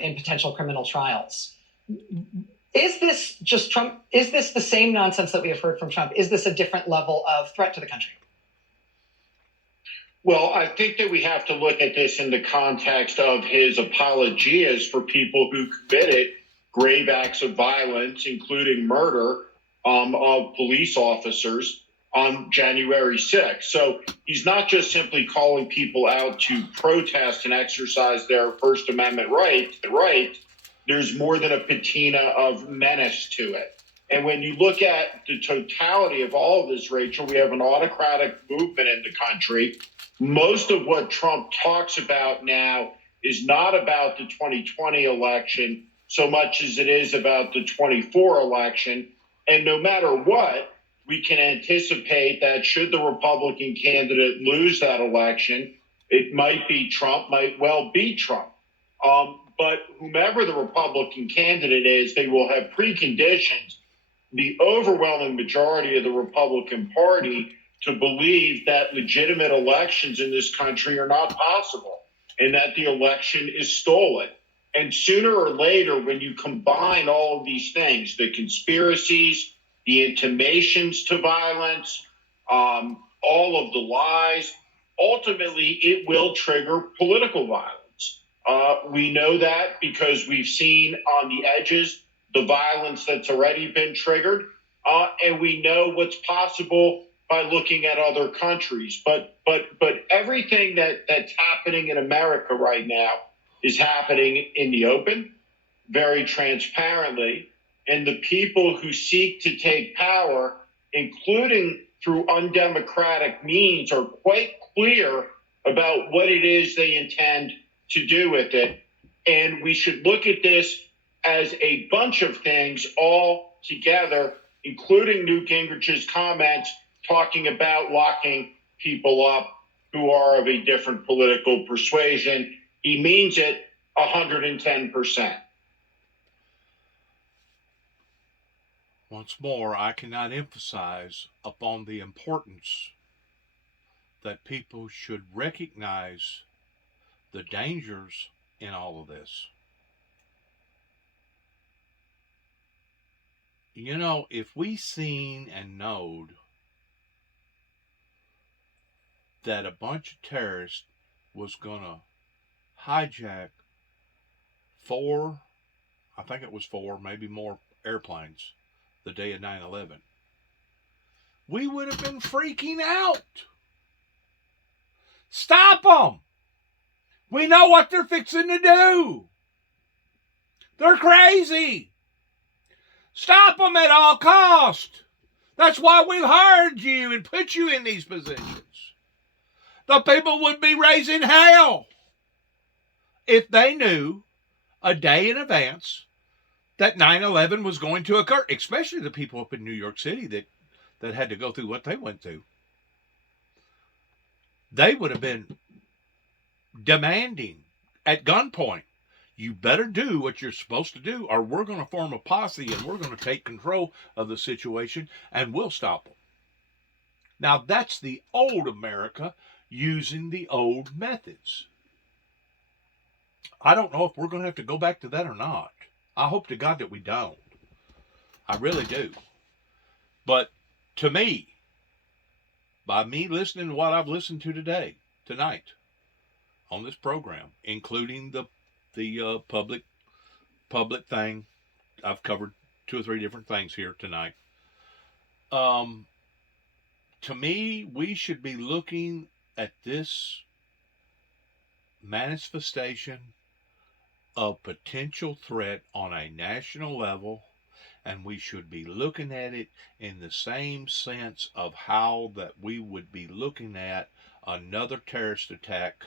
in potential criminal trials. Is this just Trump? Is this the same nonsense that we have heard from Trump? Is this a different level of threat to the country? Well, I think that we have to look at this in the context of his apologias for people who committed grave acts of violence, including murder of police officers on January 6th. So he's not just simply calling people out to protest and exercise their First Amendment right. There's more than a patina of menace to it. And when you look at the totality of all of this, Rachel, we have an autocratic movement in the country. Most of what Trump talks about now is not about the 2020 election so much as it is about the 24 election. And no matter what, we can anticipate that should the Republican candidate lose that election, it might be Trump, might well be Trump. But whomever the Republican candidate is, they will have preconditions, the overwhelming majority of the Republican Party, to believe that legitimate elections in this country are not possible and that the election is stolen. And sooner or later, when you combine all of these things, the conspiracies, the intimations to violence, all of the lies, ultimately it will trigger political violence. We know that because we've seen on the edges the violence that's already been triggered, and we know what's possible by looking at other countries. But everything that's happening in America right now is happening in the open, very transparently, and the people who seek to take power, including through undemocratic means, are quite clear about what it is they intend to do with it. And we should look at this as a bunch of things all together, including Newt Gingrich's comments talking about locking people up who are of a different political persuasion. He means it 110%. Once more, I cannot emphasize upon the importance that people should recognize the dangers in all of this. You know, if we seen and knowed that a bunch of terrorists was going to hijack four, maybe more airplanes the day of 9/11, we would have been freaking out. Stop them! We know what they're fixing to do. They're crazy. Stop them at all cost. That's why we've hired you and put you in these positions. The people would be raising hell if they knew a day in advance that 9/11 was going to occur, especially the people up in New York City that had to go through what they went through. They would have been demanding at gunpoint, you better do what you're supposed to do, or we're going to form a posse and we're going to take control of the situation and we'll stop them. Now, that's the old America using the old methods. I don't know if we're going to have to go back to that or not. I hope to God that we don't. I really do. But to me, by me listening to what I've listened to tonight, on this program, including the public thing, I've covered 2 or 3 different things here tonight. To me, we should be looking at this manifestation of potential threat on a national level, and we should be looking at it in the same sense of how that we would be looking at another terrorist attack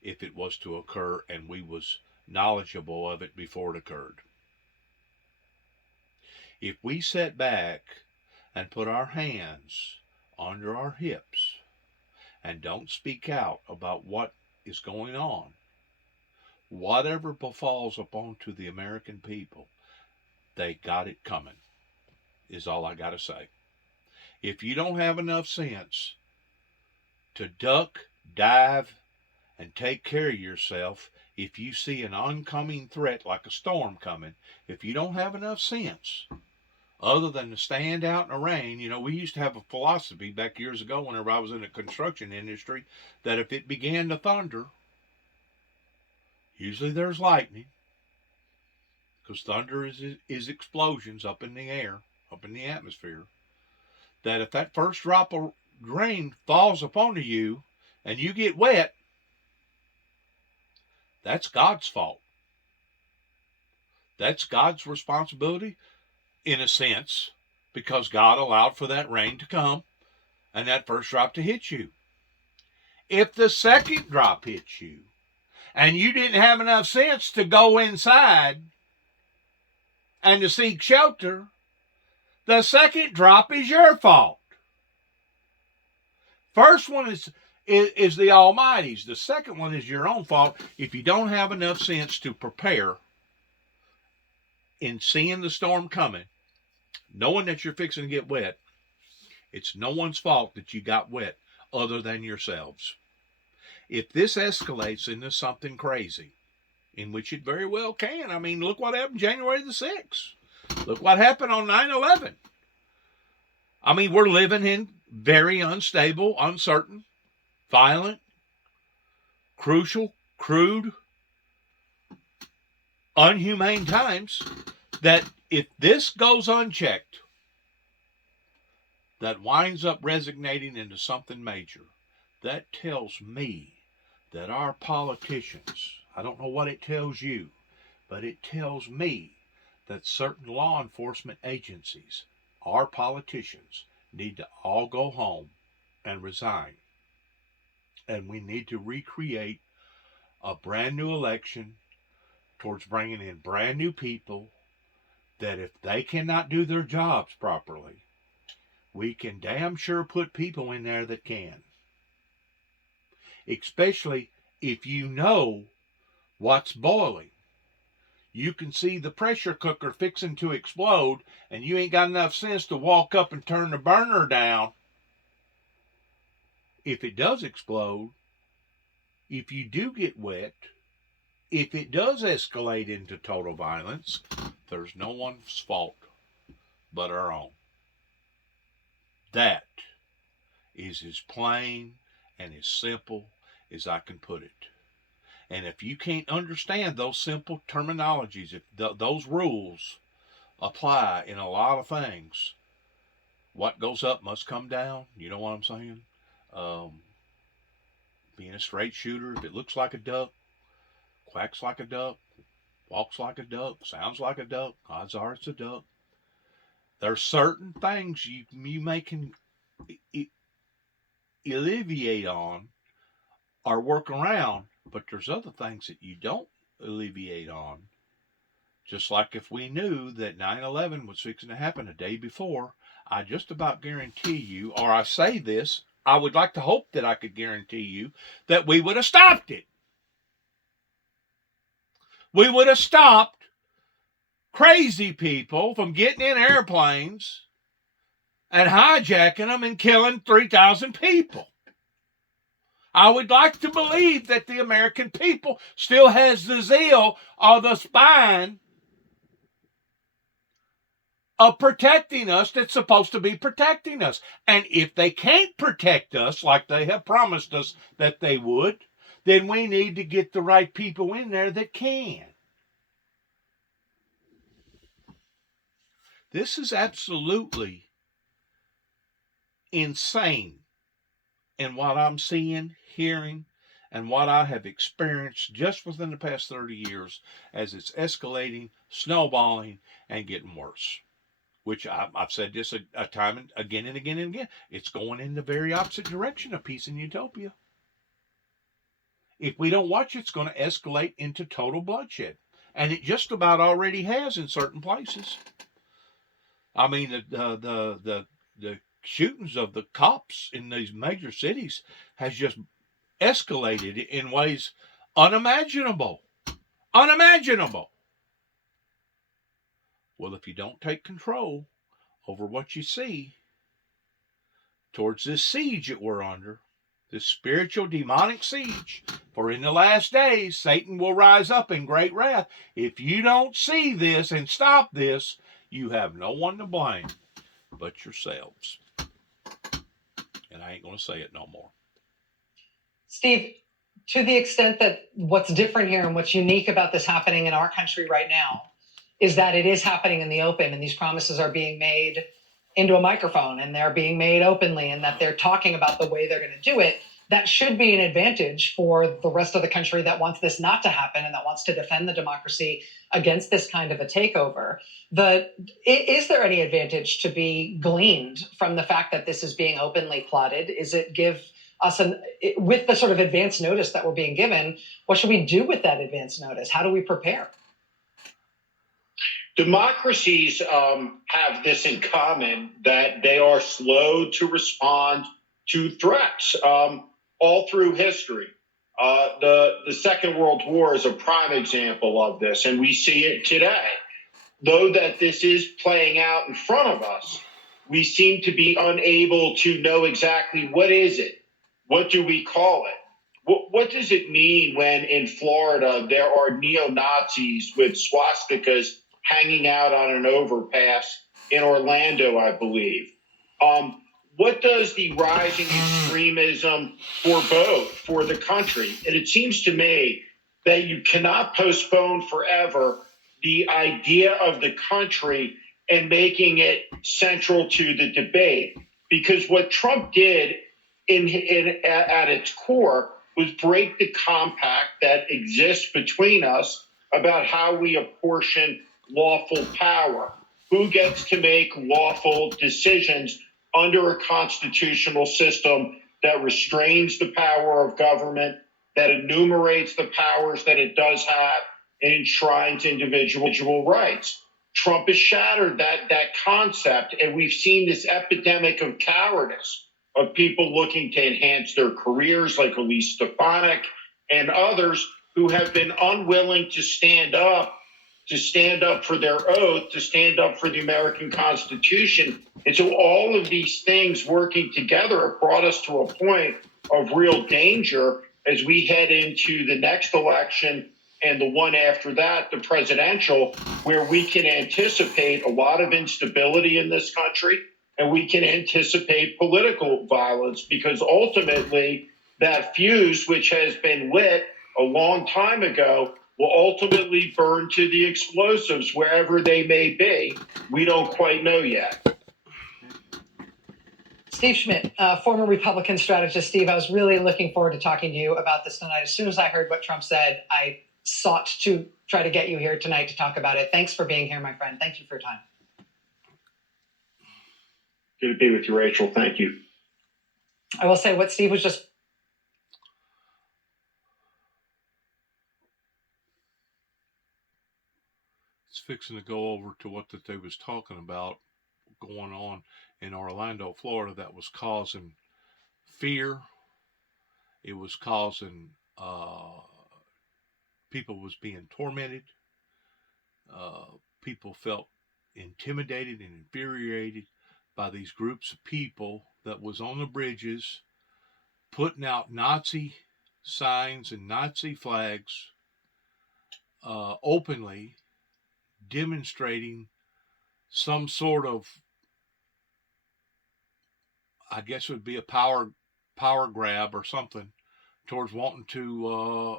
if it was to occur and we was knowledgeable of it before it occurred. If we sit back and put our hands under our hips and don't speak out about what is going on, whatever befalls upon to the American people, they got it coming, is all I got to say. If you don't have enough sense to duck, dive, and take care of yourself, if you see an oncoming threat like a storm coming, if you don't have enough sense other than to stand out in the rain, you know, we used to have a philosophy back years ago whenever I was in the construction industry that if it began to thunder, usually there's lightning, because thunder is explosions up in the air, up in the atmosphere, that if that first drop of rain falls upon you and you get wet, that's God's fault. That's God's responsibility, in a sense, because God allowed for that rain to come and that first drop to hit you. If the second drop hits you and you didn't have enough sense to go inside and to seek shelter, the second drop is your fault. First one is the Almighty's. The second one is your own fault if you don't have enough sense to prepare in seeing the storm coming, knowing that you're fixing to get wet. It's no one's fault that you got wet other than yourselves. If this escalates into something crazy in which it very well can. I mean, look what happened January the 6th. Look what happened on 9/11. I mean, we're living in very unstable, uncertain, violent, crude, unhumane times that if this goes unchecked, that winds up resonating into something major. That tells me that our politicians, I don't know what it tells you, but it tells me that certain law enforcement agencies, our politicians, need to all go home and resign. And we need to recreate a brand new election towards bringing in brand new people that if they cannot do their jobs properly, we can damn sure put people in there that can. Especially if you know what's boiling. You can see the pressure cooker fixing to explode, and you ain't got enough sense to walk up and turn the burner down. If it does explode, if you do get wet, if it does escalate into total violence, there's no one's fault but our own. That is as plain and as simple as I can put it. And if you can't understand those simple terminologies, if those rules apply in a lot of things, what goes up must come down. You know what I'm saying? Being a straight shooter, if it looks like a duck, quacks like a duck, walks like a duck, sounds like a duck, odds are it's a duck. There's certain things you may can alleviate on or work around, but there's other things that you don't alleviate on. Just like if we knew that 9/11 was fixing to happen a day before, I just about guarantee you, or I say this, I would like to hope that I could guarantee you that we would have stopped it. We would have stopped crazy people from getting in airplanes and hijacking them and killing 3,000 people. I would like to believe that the American people still has the zeal or the spine of protecting us that's supposed to be protecting us. And if they can't protect us like they have promised us that they would, then we need to get the right people in there that can. This is absolutely insane in what I'm seeing, hearing, and what I have experienced just within the past 30 years as it's escalating, snowballing, and getting worse. Which I've said this a time and again and again and again. It's going in the very opposite direction of peace and utopia. If we don't watch, it's going to escalate into total bloodshed. And it just about already has in certain places. I mean, the shootings of the cops in these major cities has just escalated in ways unimaginable. Unimaginable. Well, if you don't take control over what you see towards this siege that we're under, this spiritual demonic siege, for in the last days, Satan will rise up in great wrath. If you don't see this and stop this, you have no one to blame but yourselves. And I ain't going to say it no more. Steve, to the extent that what's different here and what's unique about this happening in our country right now is that it is happening in the open and these promises are being made into a microphone and they're being made openly and that they're talking about the way they're going to do it. That should be an advantage for the rest of the country that wants this not to happen and that wants to defend the democracy against this kind of a takeover. Is there any advantage to be gleaned from the fact that this is being openly plotted? Is it give us with the sort of advance notice that we're being given, what should we do with that advance notice? How do we prepare? Democracies have this in common, that they are slow to respond to threats all through history. The Second World War is a prime example of this, and we see it today. Though that this is playing out in front of us, we seem to be unable to know exactly what is it? What do we call it? What does it mean when in Florida there are neo-Nazis with swastikas hanging out on an overpass in Orlando, I believe? What does the rising extremism for the country? And it seems to me that you cannot postpone forever the idea of the country and making it central to the debate. Because what Trump did at its core was break the compact that exists between us about how we apportion lawful power. Who gets to make lawful decisions under a constitutional system that restrains the power of government, that enumerates the powers that it does have, and enshrines individual rights. Trump has shattered that concept, and we've seen this epidemic of cowardice of people looking to enhance their careers, like Elise Stefanik and others who have been unwilling to stand up for their oath, to stand up for the American Constitution. And so all of these things working together have brought us to a point of real danger as we head into the next election and the one after that, the presidential, where we can anticipate a lot of instability in this country, and we can anticipate political violence, because ultimately that fuse, which has been lit a long time ago, will ultimately burn to the explosives wherever they may be. We don't quite know yet. Steve Schmidt, former Republican strategist. Steve, I was really looking forward to talking to you about this tonight. As soon as I heard what Trump said, I sought to try to get you here tonight to talk about it. Thanks for being here, my friend. Thank you for your time. Good to be with you, Rachel. Thank you. I will say what Steve was just... It's fixing to go over to what that they was talking about going on in Orlando, Florida, that was causing fear. It was causing people was being tormented. People felt intimidated and infuriated by these groups of people that was on the bridges putting out Nazi signs and Nazi flags, openly demonstrating some sort of, I guess it would be a power grab or something towards wanting to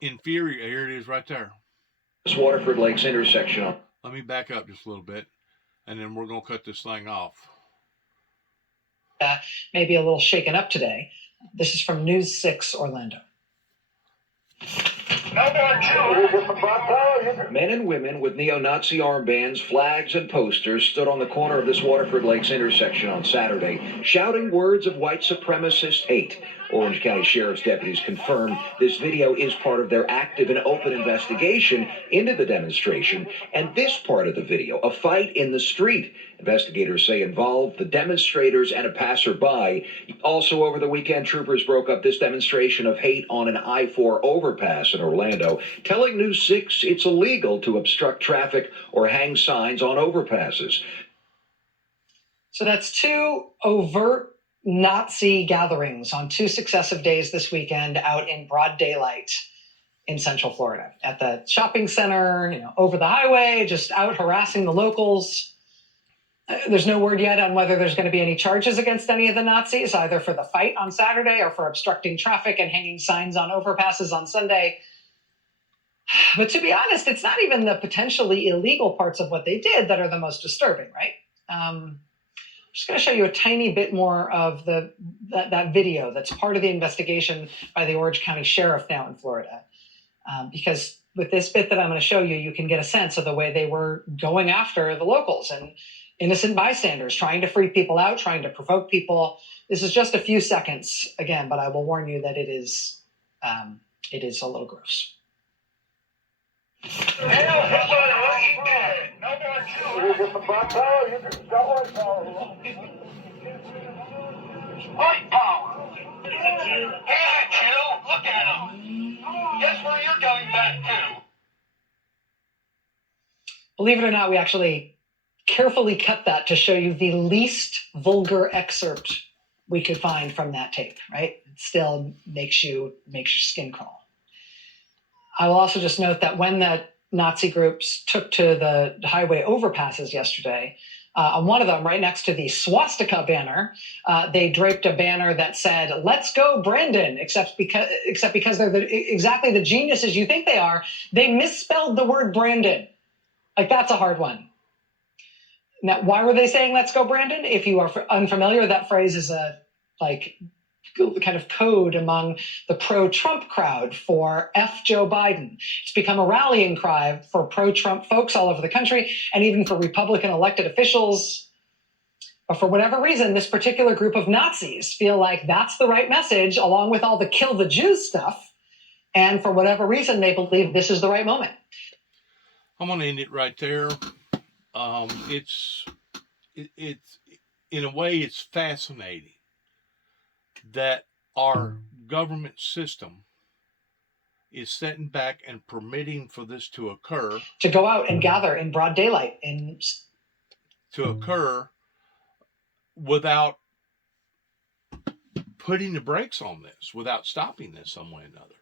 infuriate. Here it is right there. This Waterford Lakes intersection. Let me back up just a little bit, and then we're going to cut this thing off. Maybe a little shaken up today. This is from News 6 Orlando. Men and women with neo-Nazi armbands, flags, and posters stood on the corner of this Waterford Lakes intersection on Saturday, shouting words of white supremacist hate. Orange County Sheriff's deputies confirmed this video is part of their active and open investigation into the demonstration, and this part of the video, a fight in the street. Investigators say involved the demonstrators and a passerby. Also over the weekend, troopers broke up this demonstration of hate on an I-4 overpass in Orlando, telling News 6 it's illegal to obstruct traffic or hang signs on overpasses. So that's two overt Nazi gatherings on two successive days this weekend out in broad daylight in Central Florida. At the shopping center, over the highway, just out harassing the locals. There's no word yet on whether there's going to be any charges against any of the Nazis, either for the fight on Saturday or for obstructing traffic and hanging signs on overpasses on Sunday. But to be honest, it's not even the potentially illegal parts of what they did that are the most disturbing, right? I'm just going to show you a tiny bit more of that video that's part of the investigation by the Orange County Sheriff now in Florida. Because with this bit that I'm going to show you, you can get a sense of the way they were going after the locals and innocent bystanders, trying to freak people out, trying to provoke people. This is just a few seconds, again, but I will warn you that it is a little gross. White power. Is it you? Look at him. Guess where you're going back to? Believe it or not, we actually carefully cut that to show you the least vulgar excerpt we could find from that tape, right? It still makes your skin crawl. I will also just note that when the Nazi groups took to the highway overpasses yesterday, on one of them, right next to the swastika banner, they draped a banner that said, "Let's go, Brandon," except because they're exactly the geniuses you think they are, they misspelled the word Brandon. Like, that's a hard one. Now, why were they saying "Let's go, Brandon"? If you are unfamiliar, that phrase is a kind of code among the pro-Trump crowd for F Joe Biden. It's become a rallying cry for pro-Trump folks all over the country, and even for Republican elected officials. But for whatever reason, this particular group of Nazis feel like that's the right message, along with all the kill the Jews stuff. And for whatever reason, they believe this is the right moment. I'm going to end it right there. It's in a way, it's fascinating that our government system is sitting back and permitting for this to occur. To go out and gather in broad daylight. To occur without putting the brakes on this, without stopping this some way or another.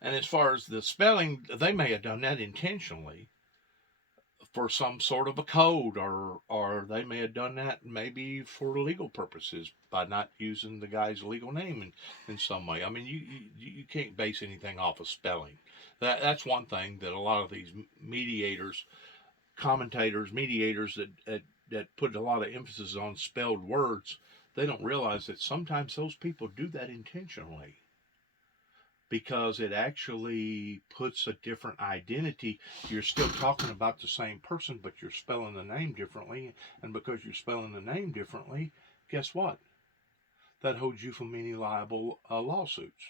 And as far as the spelling, they may have done that intentionally for some sort of a code, or they may have done that maybe for legal purposes by not using the guy's legal name in some way. I mean, you can't base anything off of spelling. That's one thing that a lot of these commentators, mediators that put a lot of emphasis on spelled words, they don't realize that sometimes those people do that intentionally, because it actually puts a different identity. You're still talking about the same person, but you're spelling the name differently. And because you're spelling the name differently, guess what? That holds you from any liable lawsuits.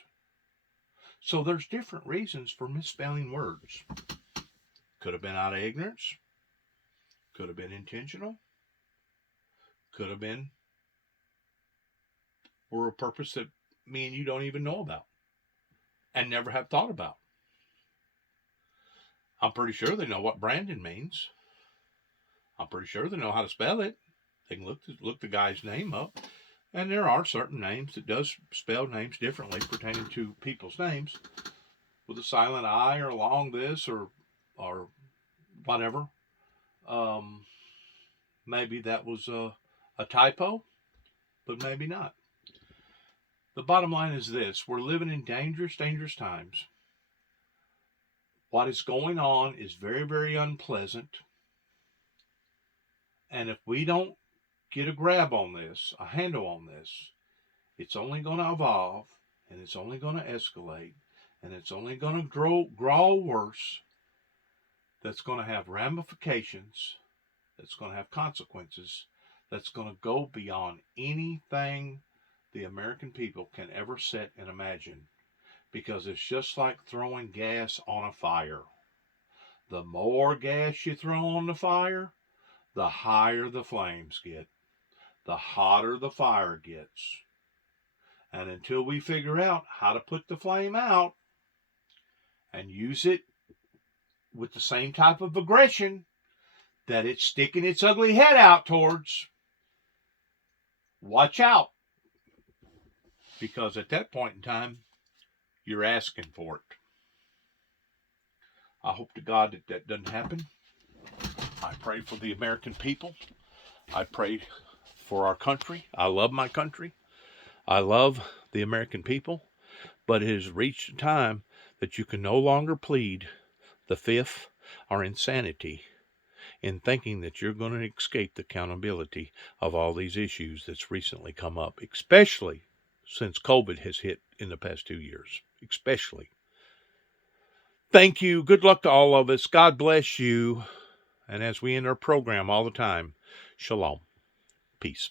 So there's different reasons for misspelling words. Could have been out of ignorance. Could have been intentional. Could have been for a purpose that me and you don't even know about and never have thought about. I'm pretty sure they know what Brandon means. I'm pretty sure they know how to spell it. They can look the guy's name up. And there are certain names that does spell names differently pertaining to people's names, with a silent I or long this or whatever. Maybe that was a typo, but maybe not. The bottom line is this: we're living in dangerous, dangerous times. What is going on is very, very unpleasant. And if we don't get a grab on this, a handle on this, it's only going to evolve, and it's only going to escalate, and it's only going to grow worse. That's going to have ramifications. That's going to have consequences. That's going to go beyond anything the American people can ever sit and imagine. Because it's just like throwing gas on a fire. The more gas you throw on the fire, the higher the flames get. The hotter the fire gets. And until we figure out how to put the flame out and use it with the same type of aggression that it's sticking its ugly head out towards, watch out. Because at that point in time, you're asking for it. I hope to God that doesn't happen. I pray for the American people. I pray for our country. I love my country. I love the American people. But it has reached a time that you can no longer plead the fifth or insanity in thinking that you're going to escape the accountability of all these issues that's recently come up, especially since COVID has hit in the past 2 years, especially. Thank you. Good luck to all of us. God bless you. And as we end our program all the time, shalom. Peace.